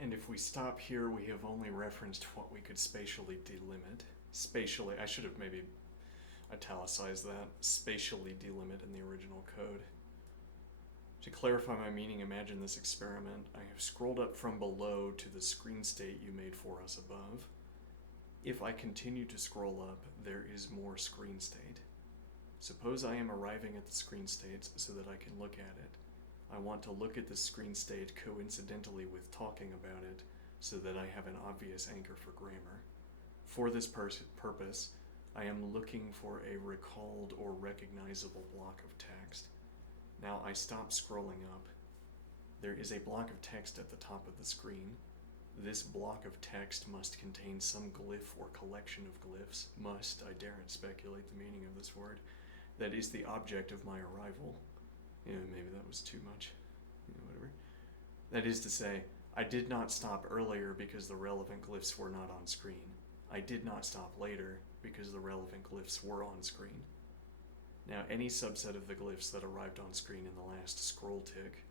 And if we stop here, we have only referenced what we could spatially delimit. Spatially, I should have maybe italicized that. Spatially delimit in the original code. To clarify my meaning, imagine this experiment. I have scrolled up from below to the screen state you made for us above. If I continue to scroll up, there is more screen state. Suppose I am arriving at the screen state so that I can look at it. I want to look at the screen state coincidentally with talking about it so that I have an obvious anchor for grammar. For this purpose, I am looking for a recalled or recognizable block of text. Now I stop scrolling up. There is a block of text at the top of the screen. This block of text must contain some glyph or collection of glyphs. Must, I daren't speculate the meaning of this word. That is the object of my arrival. Maybe that was too much. Whatever. That is to say, I did not stop earlier because the relevant glyphs were not on screen. I did not stop later because the relevant glyphs were on screen. Now, any subset of the glyphs that arrived on screen in the last scroll tick,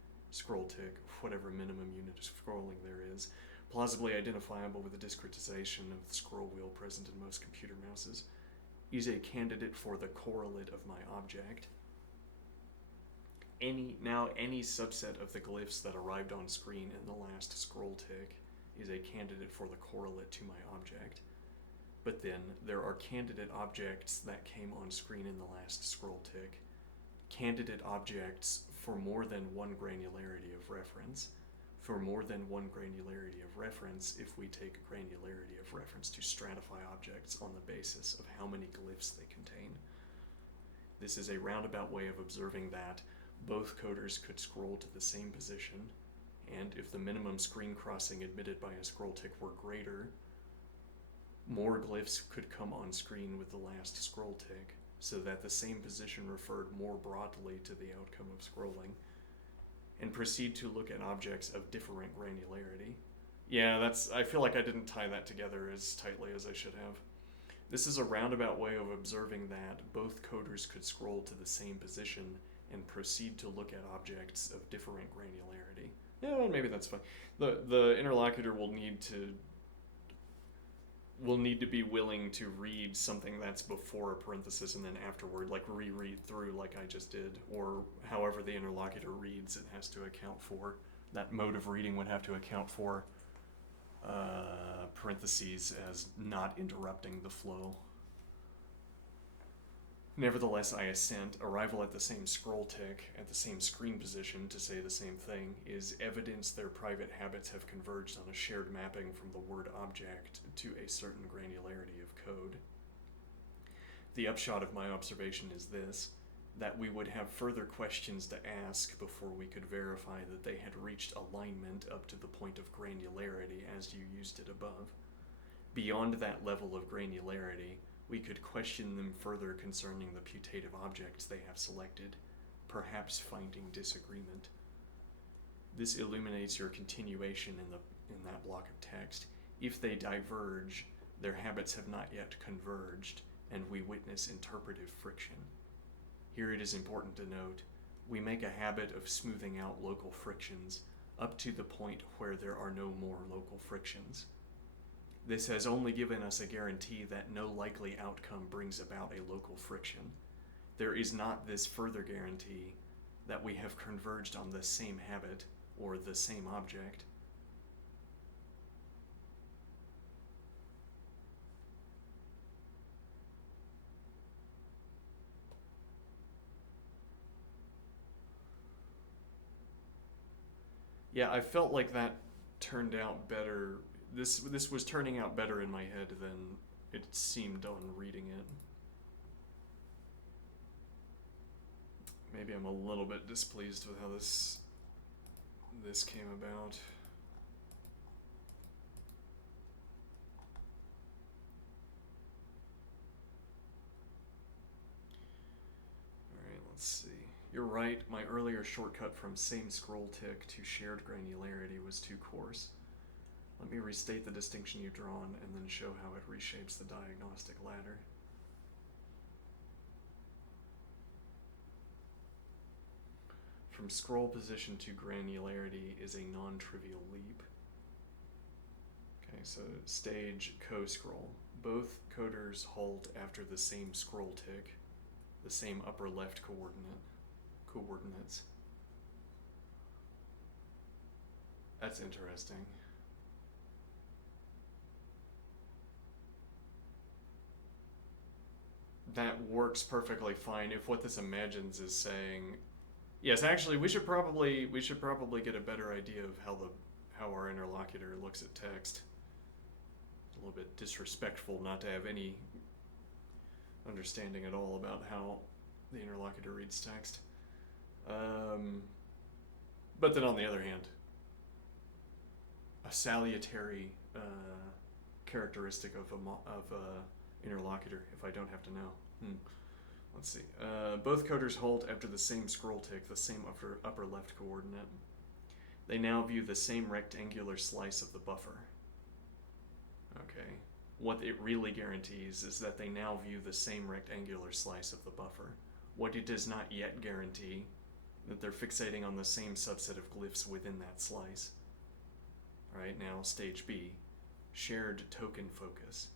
whatever minimum unit of scrolling there is, plausibly identifiable with the discretization of the scroll wheel present in most computer mouses, is a candidate for the correlate of my object. Any subset of the glyphs that arrived on screen in the last scroll tick is a candidate for the correlate to my object. But then there are candidate objects that came on screen in the last scroll tick, candidate objects for more than one granularity of reference. For more than one granularity of reference, if we take a granularity of reference to stratify objects on the basis of how many glyphs they contain. This is a roundabout way of observing that both coders could scroll to the same position, and if the minimum screen crossing admitted by a scroll tick were greater, more glyphs could come on screen with the last scroll tick, so that the same position referred more broadly to the outcome of scrolling, and proceed to look at objects of different granularity. Yeah, I feel like I didn't tie that together as tightly as I should have. This is a roundabout way of observing that both coders could scroll to the same position and proceed to look at objects of different granularity. Yeah, well, maybe that's fine. The interlocutor will need to be willing to read something that's before a parenthesis and then afterward, like reread through like I just did, or however the interlocutor reads, it has to account for. That mode of reading would have to account for parentheses as not interrupting the flow. Nevertheless, I assent. Arrival at the same scroll tick, at the same screen position to say the same thing, is evidence their private habits have converged on a shared mapping from the word object to a certain granularity of code. The upshot of my observation is this, that we would have further questions to ask before we could verify that they had reached alignment up to the point of granularity as you used it above. Beyond that level of granularity, we could question them further concerning the putative objects they have selected, perhaps finding disagreement. This illuminates your continuation in that block of text. If they diverge, their habits have not yet converged, and we witness interpretive friction. Here it is important to note, we make a habit of smoothing out local frictions up to the point where there are no more local frictions. This has only given us a guarantee that no likely outcome brings about a local friction. There is not this further guarantee that we have converged on the same habit or the same object. Yeah, I felt like that turned out better. This was turning out better in my head than it seemed on reading it. Maybe I'm a little bit displeased with how this came about. Alright, let's see. You're right, my earlier shortcut from same scroll tick to shared granularity was too coarse. Let me restate the distinction you've drawn and then show how it reshapes the diagnostic ladder. From scroll position to granularity is a non-trivial leap. Okay, so stage co-scroll. Both coders halt after the same scroll tick, the same upper left coordinates. That's interesting. That works perfectly fine if what this imagines is saying, yes, actually we should probably get a better idea of how our interlocutor looks at text. It's a little bit disrespectful not to have any understanding at all about how the interlocutor reads text. But then on the other hand, a salutary characteristic of a interlocutor if I don't have to know. Let's see. Both coders halt after the same scroll tick, the same upper left coordinate. They now view the same rectangular slice of the buffer. Okay. What it really guarantees is that they now view the same rectangular slice of the buffer. What it does not yet guarantee that they're fixating on the same subset of glyphs within that slice. Alright, now stage B. Shared token focus.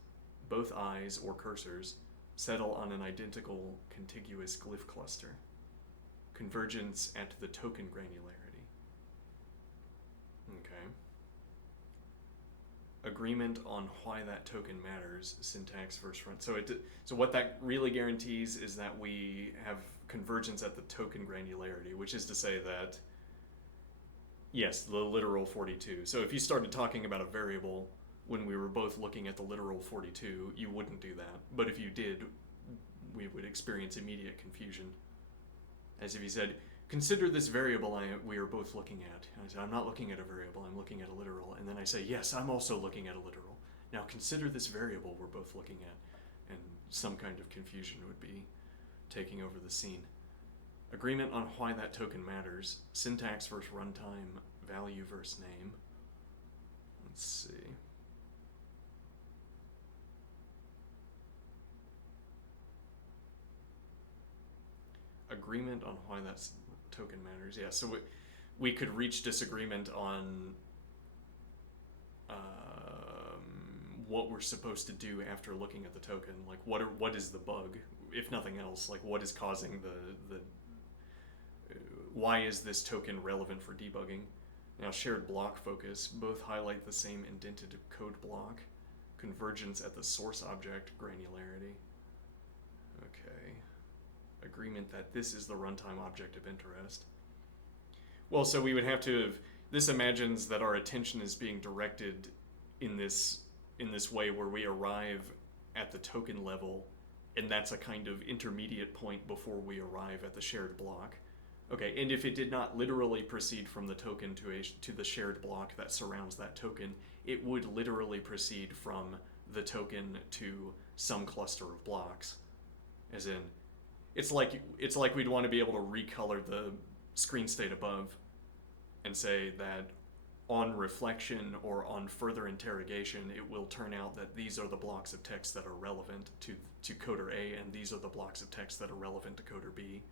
Both eyes or cursors settle on an identical contiguous glyph cluster. Convergence at the token granularity. Okay. Agreement on why that token matters, syntax versus front. So what that really guarantees is that we have convergence at the token granularity, which is to say that, yes, the literal 42. So if you started talking about a variable when we were both looking at the literal 42, you wouldn't do that. But if you did, we would experience immediate confusion. As if you said, consider this variable we are both looking at. And I said, I'm not looking at a variable, I'm looking at a literal. And then I say, yes, I'm also looking at a literal. Now consider this variable we're both looking at. And some kind of confusion would be taking over the scene. Agreement on why that token matters. Syntax versus runtime, value versus name. Let's see. Agreement on why that token matters. Yeah, so we could reach disagreement on what we're supposed to do after looking at the token. Like, what is the bug, if nothing else? Like, what is causing the why is this token relevant for debugging? Now, shared block focus. Both highlight the same indented code block. Convergence at the source object granularity. Okay. Agreement that this is the runtime object of interest. Well, so we would have to have, this imagines that our attention is being directed in this way where we arrive at the token level, and that's a kind of intermediate point before we arrive at the shared block. Okay, and if it did not literally proceed from the token to the shared block that surrounds that token, it would literally proceed from the token to some cluster of blocks. As in, it's like we'd want to be able to recolor the screen state above and say that on reflection or on further interrogation, it will turn out that these are the blocks of text that are relevant to coder A, and these are the blocks of text that are relevant to coder B.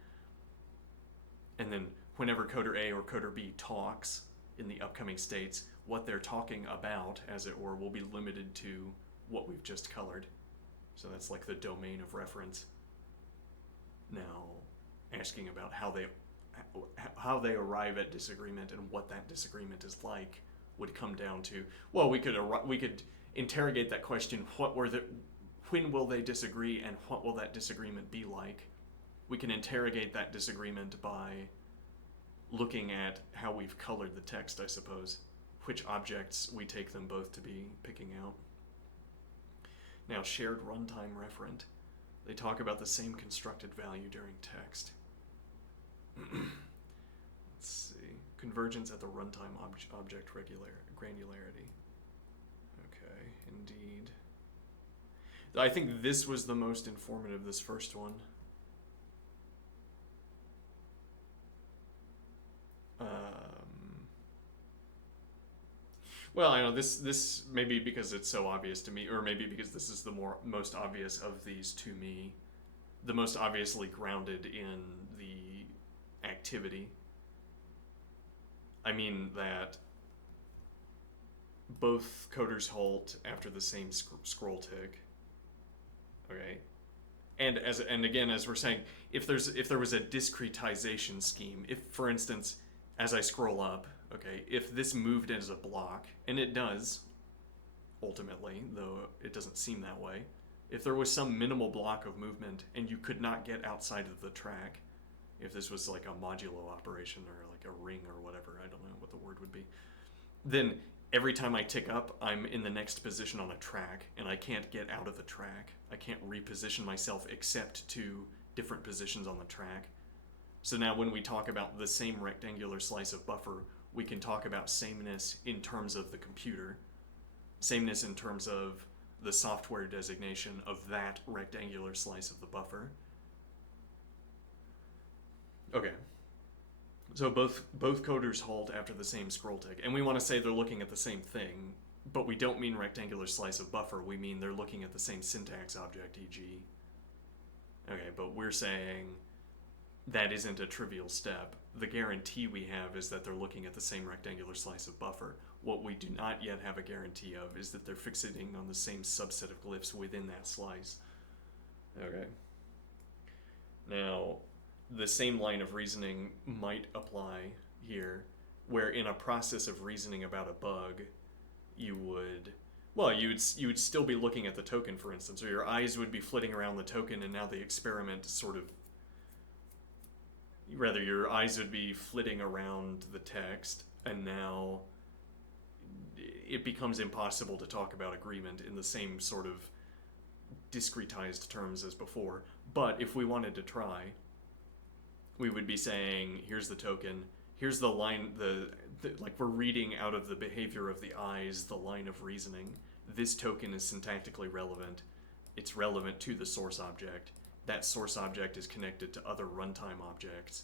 And then whenever coder A or coder B talks in the upcoming states, what they're talking about, as it were, will be limited to what we've just colored. So that's like the domain of reference. Now, asking about how they arrive at disagreement and what that disagreement is like would come down to, well, we could interrogate that question, when will they disagree and what will that disagreement be like? We can interrogate that disagreement by looking at how we've colored the text, I suppose, which objects we take them both to be picking out. Now, shared runtime referent. They talk about the same constructed value during text. Let's see. Convergence at the runtime object granularity. Okay, indeed. I think this was the most informative, this first one. Well, I know this maybe because it's so obvious to me, or maybe because this is the most obvious of these to me, the most obviously grounded in the activity. I mean that both coders halt after the same scroll tick. Okay, and again, as we're saying, if there was a discretization scheme, if for instance, as I scroll up, okay, if this moved as a block, and it does, ultimately, though it doesn't seem that way, if there was some minimal block of movement and you could not get outside of the track, if this was like a modulo operation or like a ring or whatever, I don't know what the word would be, then every time I tick up, I'm in the next position on a track, and I can't get out of the track. I can't reposition myself except to different positions on the track. So now when we talk about the same rectangular slice of buffer, we can talk about sameness in terms of the computer, sameness in terms of the software designation of that rectangular slice of the buffer. Okay. So both coders halt after the same scroll tick, and we want to say they're looking at the same thing, but we don't mean rectangular slice of buffer, we mean they're looking at the same syntax object, e.g. Okay, but we're saying that isn't a trivial step. The guarantee we have is that they're looking at the same rectangular slice of buffer. What we do not yet have a guarantee of is that they're fixating on the same subset of glyphs within that slice. Okay. Now, the same line of reasoning might apply here, where in a process of reasoning about a bug, you would still be looking at the token, for instance, or your eyes would be flitting around the token, and now the experiment your eyes would be flitting around the text, and now it becomes impossible to talk about agreement in the same sort of discretized terms as before. But if we wanted to try, we would be saying, here's the token, here's the line, like we're reading out of the behavior of the eyes, the line of reasoning. This token is syntactically relevant. It's relevant to the source object. That source object is connected to other runtime objects.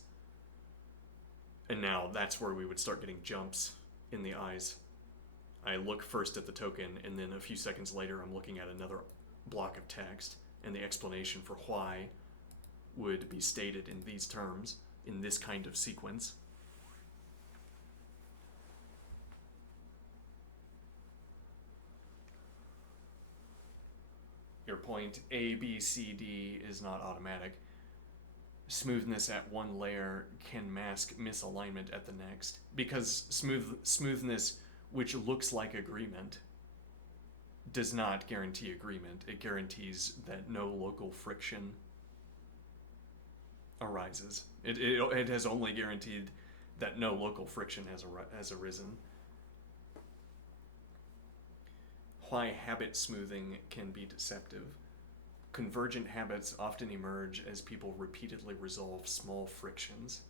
And now that's where we would start getting jumps in the eyes. I look first at the token, and then a few seconds later I'm looking at another block of text, and the explanation for why would be stated in these terms, in this kind of sequence. Your point A, B, C, D is not automatic. Smoothness at one layer can mask misalignment at the next, because smoothness, which looks like agreement, does not guarantee agreement. It guarantees that no local friction arises. It has only guaranteed that no local friction has arisen. Why habit smoothing can be deceptive. Convergent habits often emerge as people repeatedly resolve small frictions,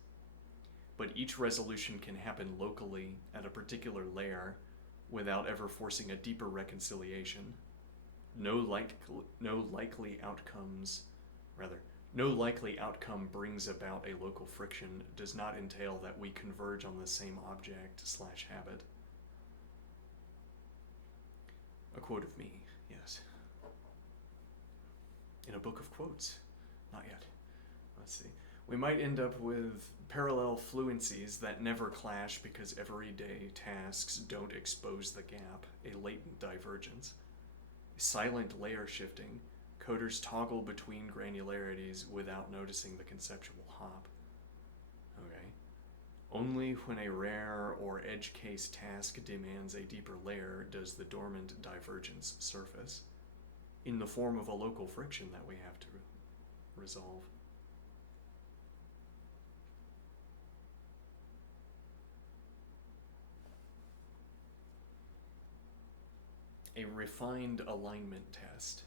but each resolution can happen locally at a particular layer without ever forcing a deeper reconciliation. No likely outcome brings about a local friction does not entail that we converge on the same object/habit. A quote of me, yes. In a book of quotes, not yet. Let's see. We might end up with parallel fluencies that never clash because everyday tasks don't expose the gap, a latent divergence. Silent layer shifting. Coders toggle between granularities without noticing the conceptual hop. Okay. Only when a rare or edge case task demands a deeper layer does the dormant divergence surface, in the form of a local friction that we have to resolve. A refined alignment test.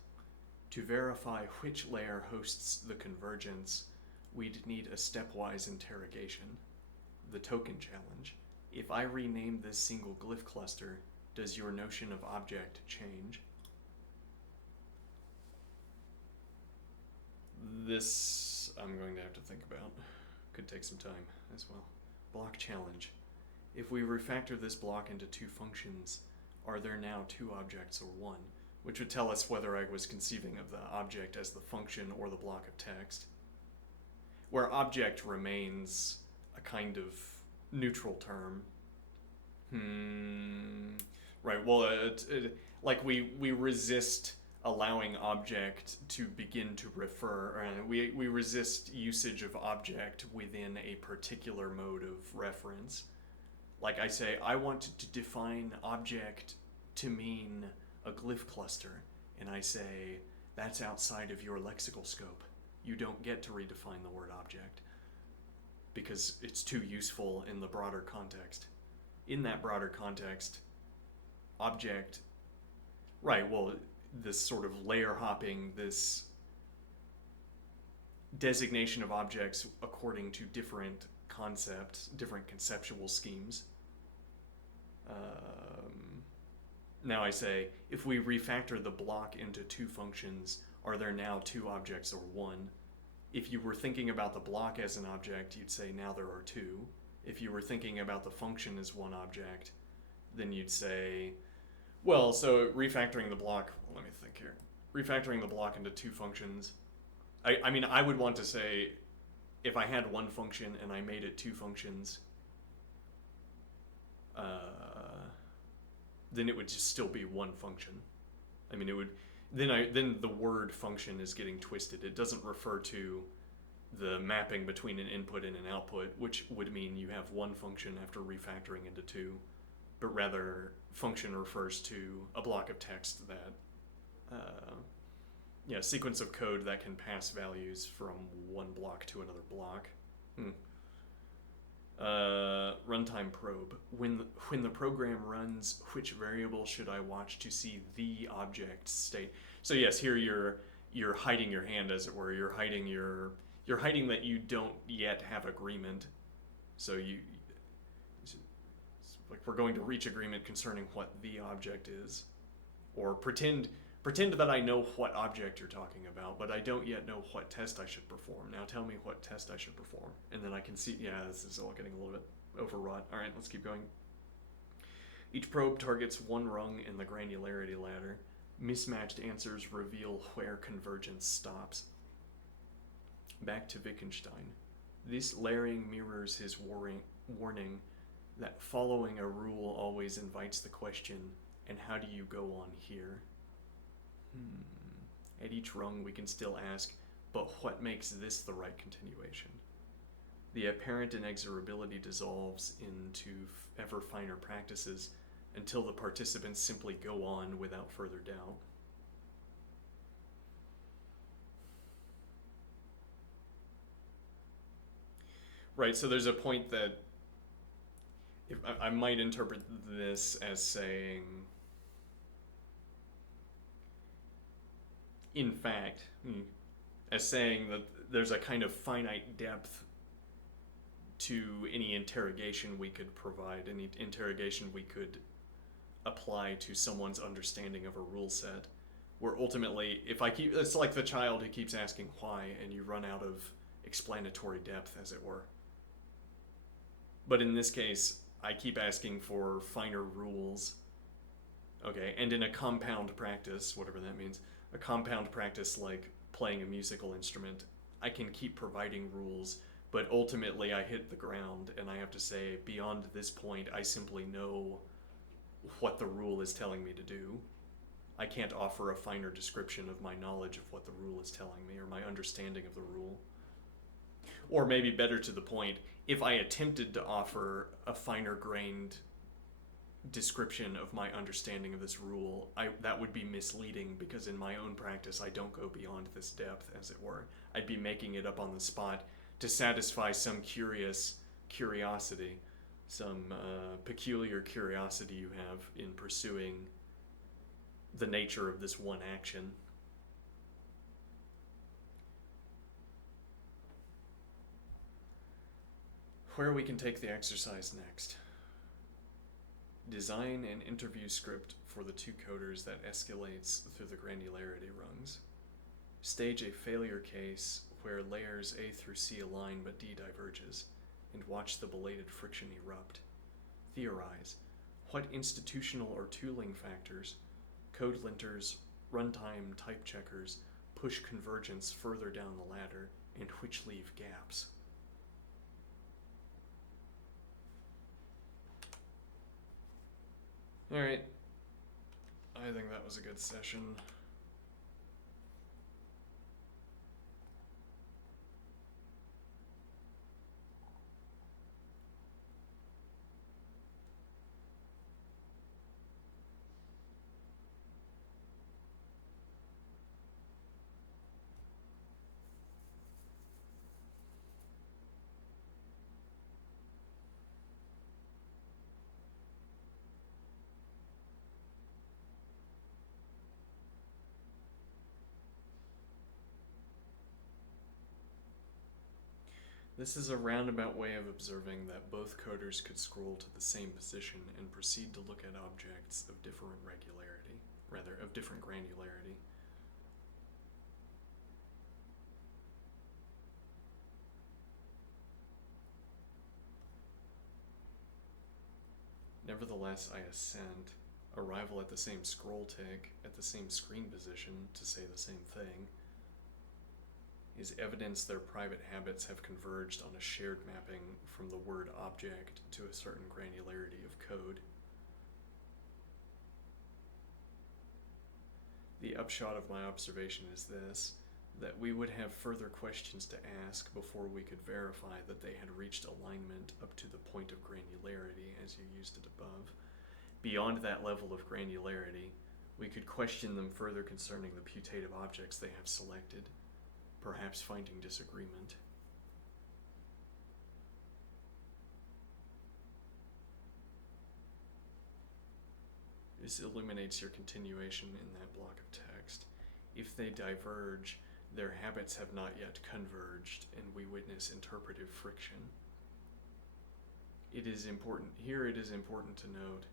To verify which layer hosts the convergence, we'd need a stepwise interrogation. The token challenge. If I rename this single glyph cluster, does your notion of object change? This I'm going to have to think about. Could take some time as well. Block challenge. If we refactor this block into two functions, are there now two objects or one? Which would tell us whether I was conceiving of the object as the function or the block of text. Where object remains a kind of neutral term. Right, well, like we resist allowing object to begin to refer, we resist usage of object within a particular mode of reference. Like I say, I want to define object to mean a glyph cluster, and I say, that's outside of your lexical scope. You don't get to redefine the word object, because it's too useful in the broader context. In that broader context, object, right, well, this sort of layer hopping, this designation of objects according to different concepts, different conceptual schemes, Now I say, if we refactor the block into two functions, are there now two objects or one? If you were thinking about the block as an object, you'd say now there are two. If you were thinking about the function as one object, then you'd say, well, so refactoring the block, let me think here. Refactoring the block into two functions. I mean, I would want to say, if I had one function and I made it two functions, then it would just still be one function. I mean, it would then the word function is getting twisted. It doesn't refer to the mapping between an input and an output, which would mean you have one function after refactoring into two, but rather function refers to a block of text that sequence of code that can pass values from one block to another block. Runtime probe. When the program runs, which variable should I watch to see the object state? So yes, here you're hiding your hand, as it were. You're hiding that you don't yet have agreement. So like we're going to reach agreement concerning what the object is, or pretend that I know what object you're talking about, but I don't yet know what test I should perform. Now tell me what test I should perform. And then I can see, yeah, this is all getting a little bit overwrought. All right, let's keep going. Each probe targets one rung in the granularity ladder. Mismatched answers reveal where convergence stops. Back to Wittgenstein. This layering mirrors his warning that following a rule always invites the question, and how do you go on here? At each rung we can still ask, but what makes this the right continuation? The apparent inexorability dissolves into ever finer practices until the participants simply go on without further doubt. Right, so there's a point that I might interpret this as saying, in fact, as saying that there's a kind of finite depth to any interrogation we could provide, any interrogation we could apply to someone's understanding of a rule set, where ultimately, it's like the child who keeps asking why, and you run out of explanatory depth, as it were. But in this case, I keep asking for finer rules, okay, and in a compound practice, whatever that means, a compound practice like playing a musical instrument, I can keep providing rules, but ultimately I hit the ground and I have to say, beyond this point, I simply know what the rule is telling me to do. I can't offer a finer description of my knowledge of what the rule is telling me or my understanding of the rule. Or maybe better to the point, if I attempted to offer a finer grained description of my understanding of this rule, that would be misleading, because in my own practice I don't go beyond this depth, as it were. I'd be making it up on the spot to satisfy some curiosity, some peculiar curiosity you have in pursuing the nature of this one action. Where we can take the exercise next. Design an interview script for the two coders that escalates through the granularity rungs. Stage a failure case where layers A through C align but D diverges, and watch the belated friction erupt. Theorize. What institutional or tooling factors, code linters, runtime type checkers, push convergence further down the ladder, and which leave gaps? Alright, I think that was a good session. This is a roundabout way of observing that both coders could scroll to the same position and proceed to look at objects of different granularity. Nevertheless, I assent. Arrival at the same scroll tick, at the same screen position, to say the same thing, is evidence their private habits have converged on a shared mapping from the word object to a certain granularity of code. The upshot of my observation is this, that we would have further questions to ask before we could verify that they had reached alignment up to the point of granularity, as you used it above. Beyond that level of granularity, we could question them further concerning the putative objects they have selected, perhaps finding disagreement. This illuminates your continuation in that block of text. If they diverge, their habits have not yet converged, and we witness interpretive friction. It is important to note,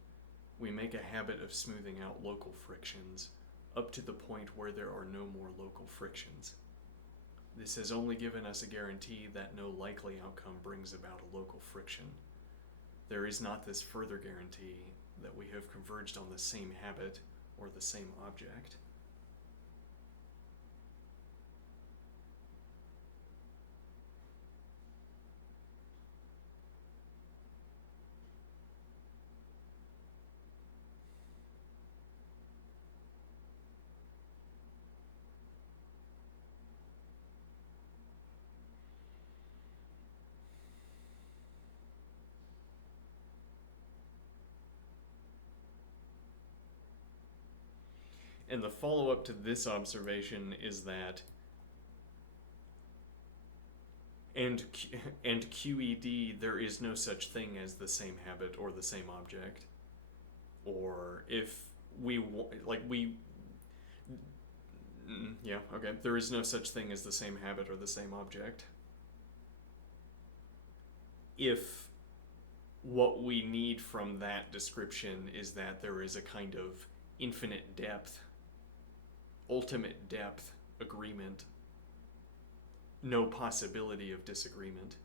we make a habit of smoothing out local frictions up to the point where there are no more local frictions. This has only given us a guarantee that no likely outcome brings about a local friction. There is not this further guarantee that we have converged on the same habit or the same object. And the follow-up to this observation is that and QED, there is no such thing as the same habit or the same object. Or if there is no such thing as the same habit or the same object. If what we need from that description is that there is a kind of infinite depth, ultimate depth agreement, no possibility of disagreement.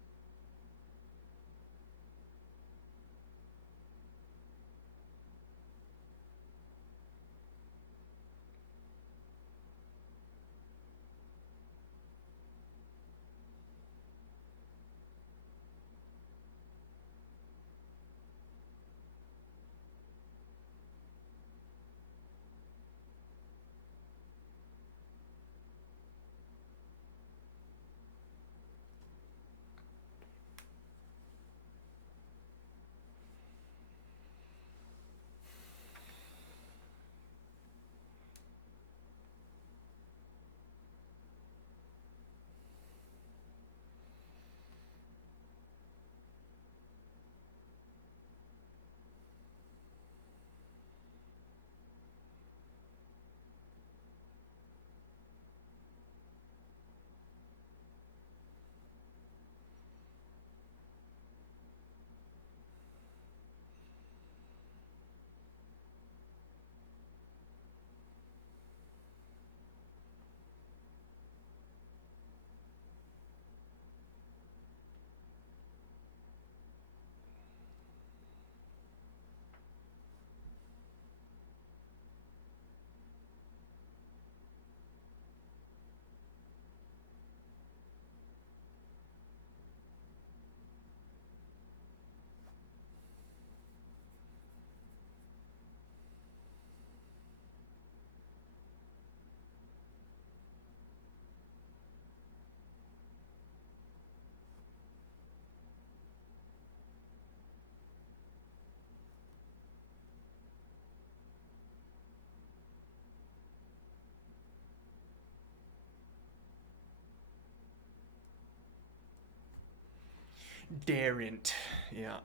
Daren't. Yeah.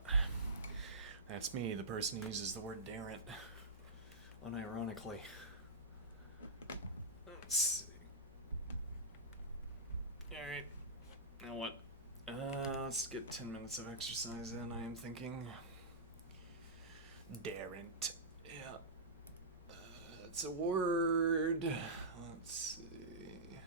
That's me, the person who uses the word daren't. Unironically. Let's see. Alright. Now what? Let's get 10 minutes of exercise in, I am thinking. Daren't. Yeah. It's a word. Let's see.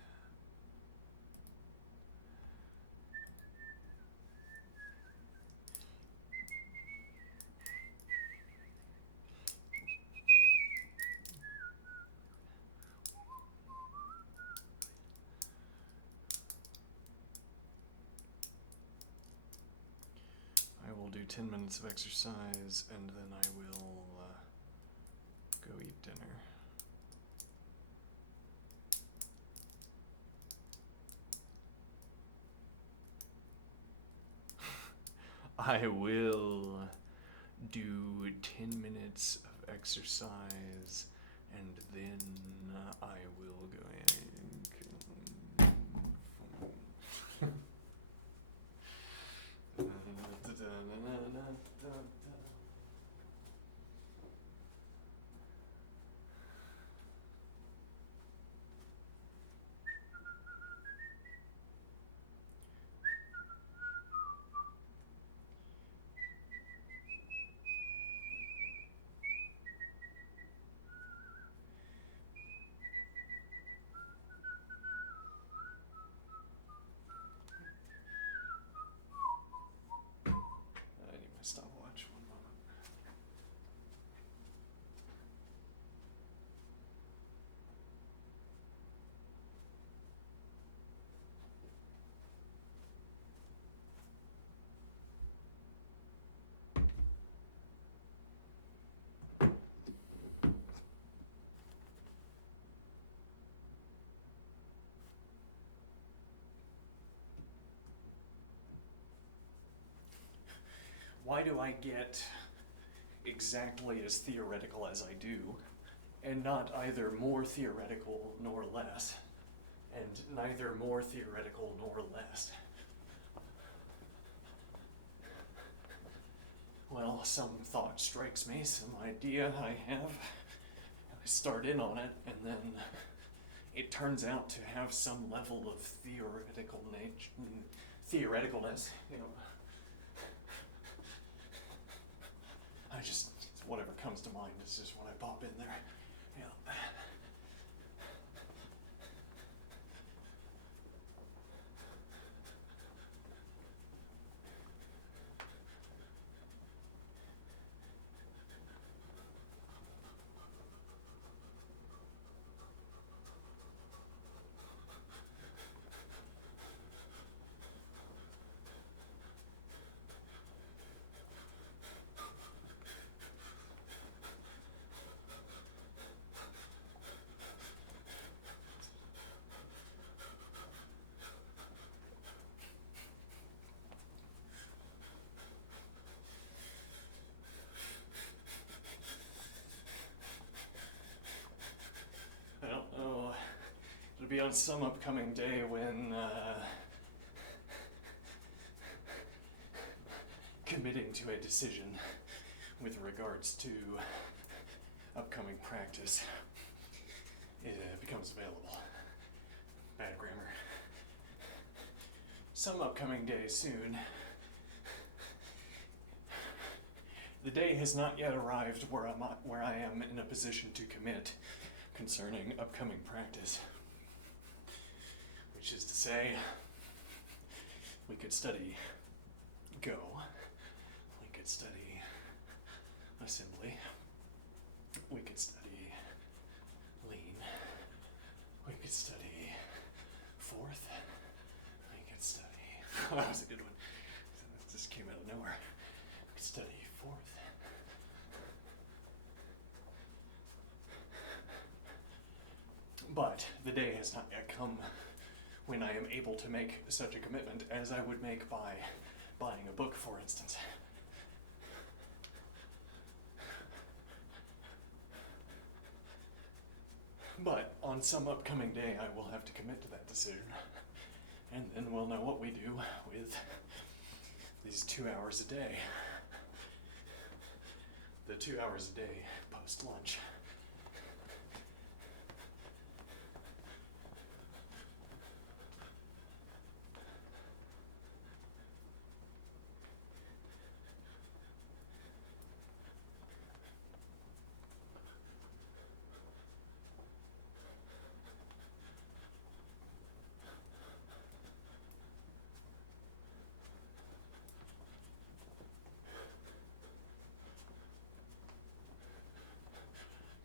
I will do 10 minutes of exercise and then I will go eat dinner. I will do 10 minutes of exercise and then I will go I need my stopwatch, 1 moment. Why do I get exactly as theoretical as I do, and not either more theoretical nor less, and neither more theoretical nor less? Well, some thought strikes me, some idea I have, and I start in on it, and then it turns out to have some level of theoreticalness, you know. I just, whatever comes to mind is just what I pop in there. Yeah. I don't know. It'll be on some upcoming day when committing to a decision with regards to upcoming practice becomes available. Bad grammar. Some upcoming day soon. The day has not yet arrived where I am in a position to commit concerning upcoming practice. Which is to say, we could study Go, we could study assembly, we could study lean, we could study fourth, we could study, that was a good one, that just came out of nowhere, we could study fourth. But the day has not yet come when I am able to make such a commitment as I would make by buying a book, for instance. But on some upcoming day, I will have to commit to that decision. And then we'll know what we do with these 2 hours a day. The 2 hours a day post-lunch.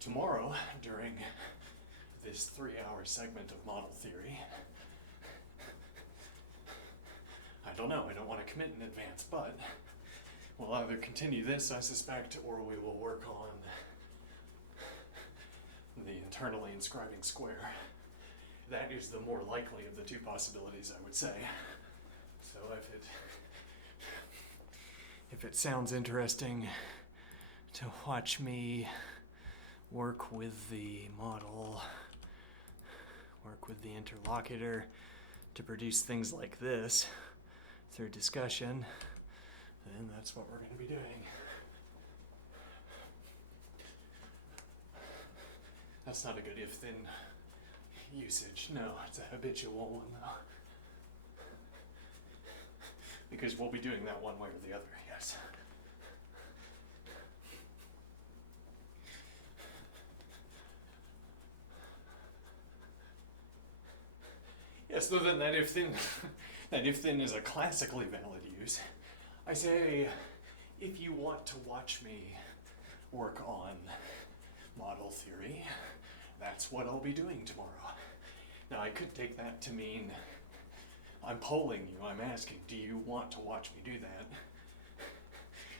tomorrow, during this 3-hour segment of model theory, I don't know, I don't want to commit in advance, but we'll either continue this, I suspect, or we will work on the internally inscribing square. That is the more likely of the two possibilities, I would say. So if it sounds interesting to watch me work with the model, work with the interlocutor to produce things like this through discussion, then that's what we're going to be doing. That's not a good if-then usage. No, it's a habitual one, though. Because we'll be doing that one way or the other, yes. Yes, so then that if-then that if-then is a classically valid use. I say, if you want to watch me work on model theory, that's what I'll be doing tomorrow. Now, I could take that to mean I'm polling you, I'm asking, do you want to watch me do that?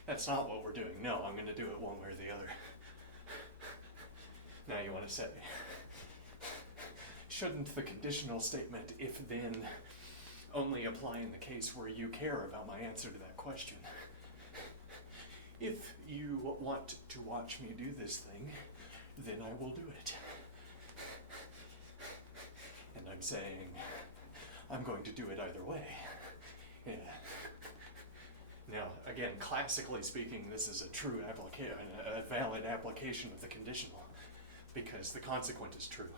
That's not what we're doing. No, I'm going to do it one way or the other. Now you want to say, shouldn't the conditional statement, if then, only apply in the case where you care about my answer to that question? If you want to watch me do this thing, then I will do it. And I'm saying, I'm going to do it either way. Yeah. Now, again, classically speaking, this is a true application, a valid application of the conditional, because the consequent is true.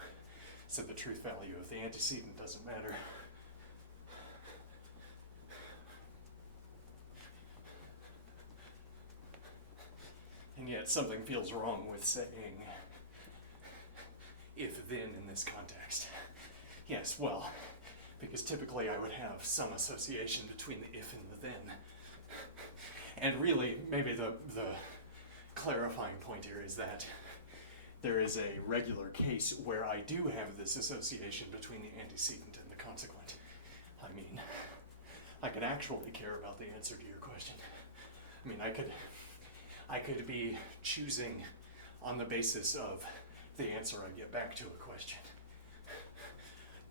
So the truth value of the antecedent doesn't matter. And yet something feels wrong with saying if then in this context. Yes, well, because typically I would have some association between the if and the then. And really, maybe the clarifying point here is that there is a regular case where I do have this association between the antecedent and the consequent. I mean, I could actually care about the answer to your question. I mean, I could be choosing on the basis of the answer I get back to a question.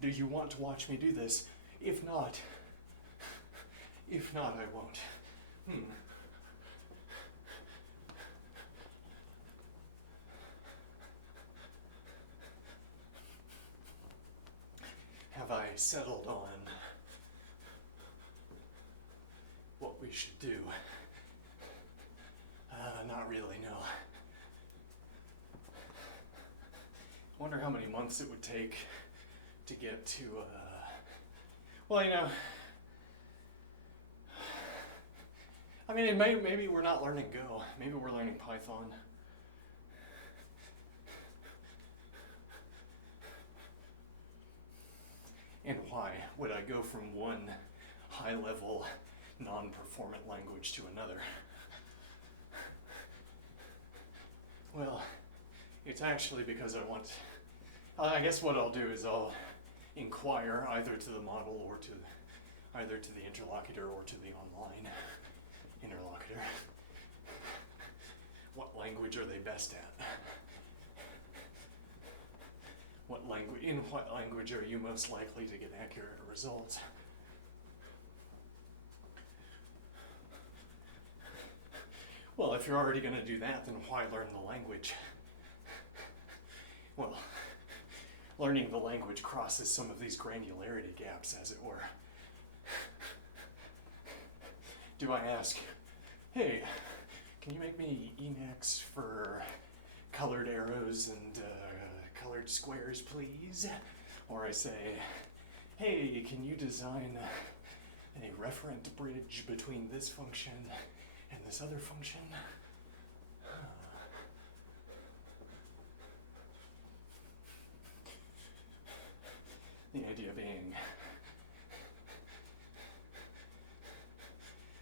Do you want to watch me do this? If not, I won't. Have I settled on what we should do? Not really, no. I wonder how many months it would take to get to, well, you know, I mean, maybe we're not learning Go. Maybe we're learning Python. And why would I go from one high-level, non-performant language to another? Well, it's actually because I guess what I'll do is I'll inquire either to the model or either to the interlocutor or to the online interlocutor. What language are they best at? In what language are you most likely to get accurate results? Well, if you're already going to do that, then why learn the language? Well, learning the language crosses some of these granularity gaps, as it were. Do I ask, hey, can you make me Emacs for colored arrows and colored squares, please? Or I say, hey, can you design a referent bridge between this function and this other function? The idea being,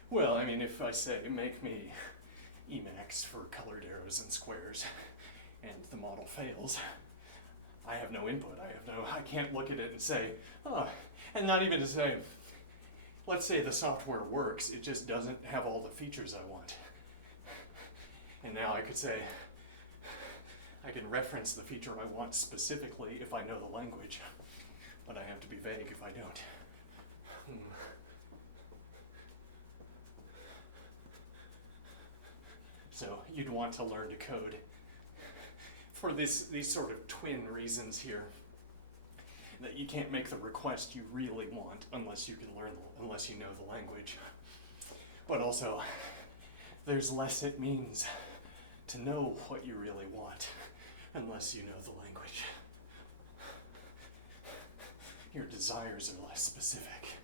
well, I mean, if I say, make me Emacs for colored arrows and squares, and the model fails, I have no input. I can't look at it and say, oh, and not even to say, let's say the software works, it just doesn't have all the features I want. And now I could say, I can reference the feature I want specifically if I know the language, but I have to be vague if I don't. So you'd want to learn to code for these sort of twin reasons here. That you can't make the request you really want unless you know the language. But also, there's less it means to know what you really want unless you know the language. Your desires are less specific.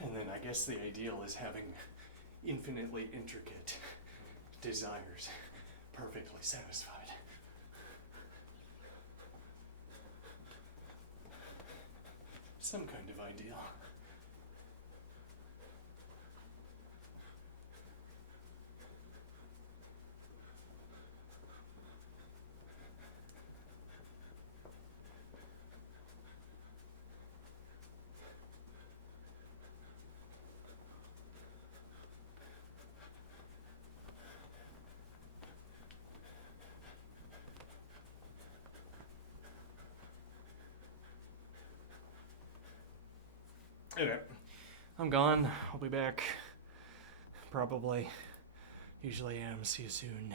And then I guess the ideal is having infinitely intricate desires perfectly satisfied. Some kind of ideal. Okay. I'm gone. I'll be back. Probably. Usually am. See you soon.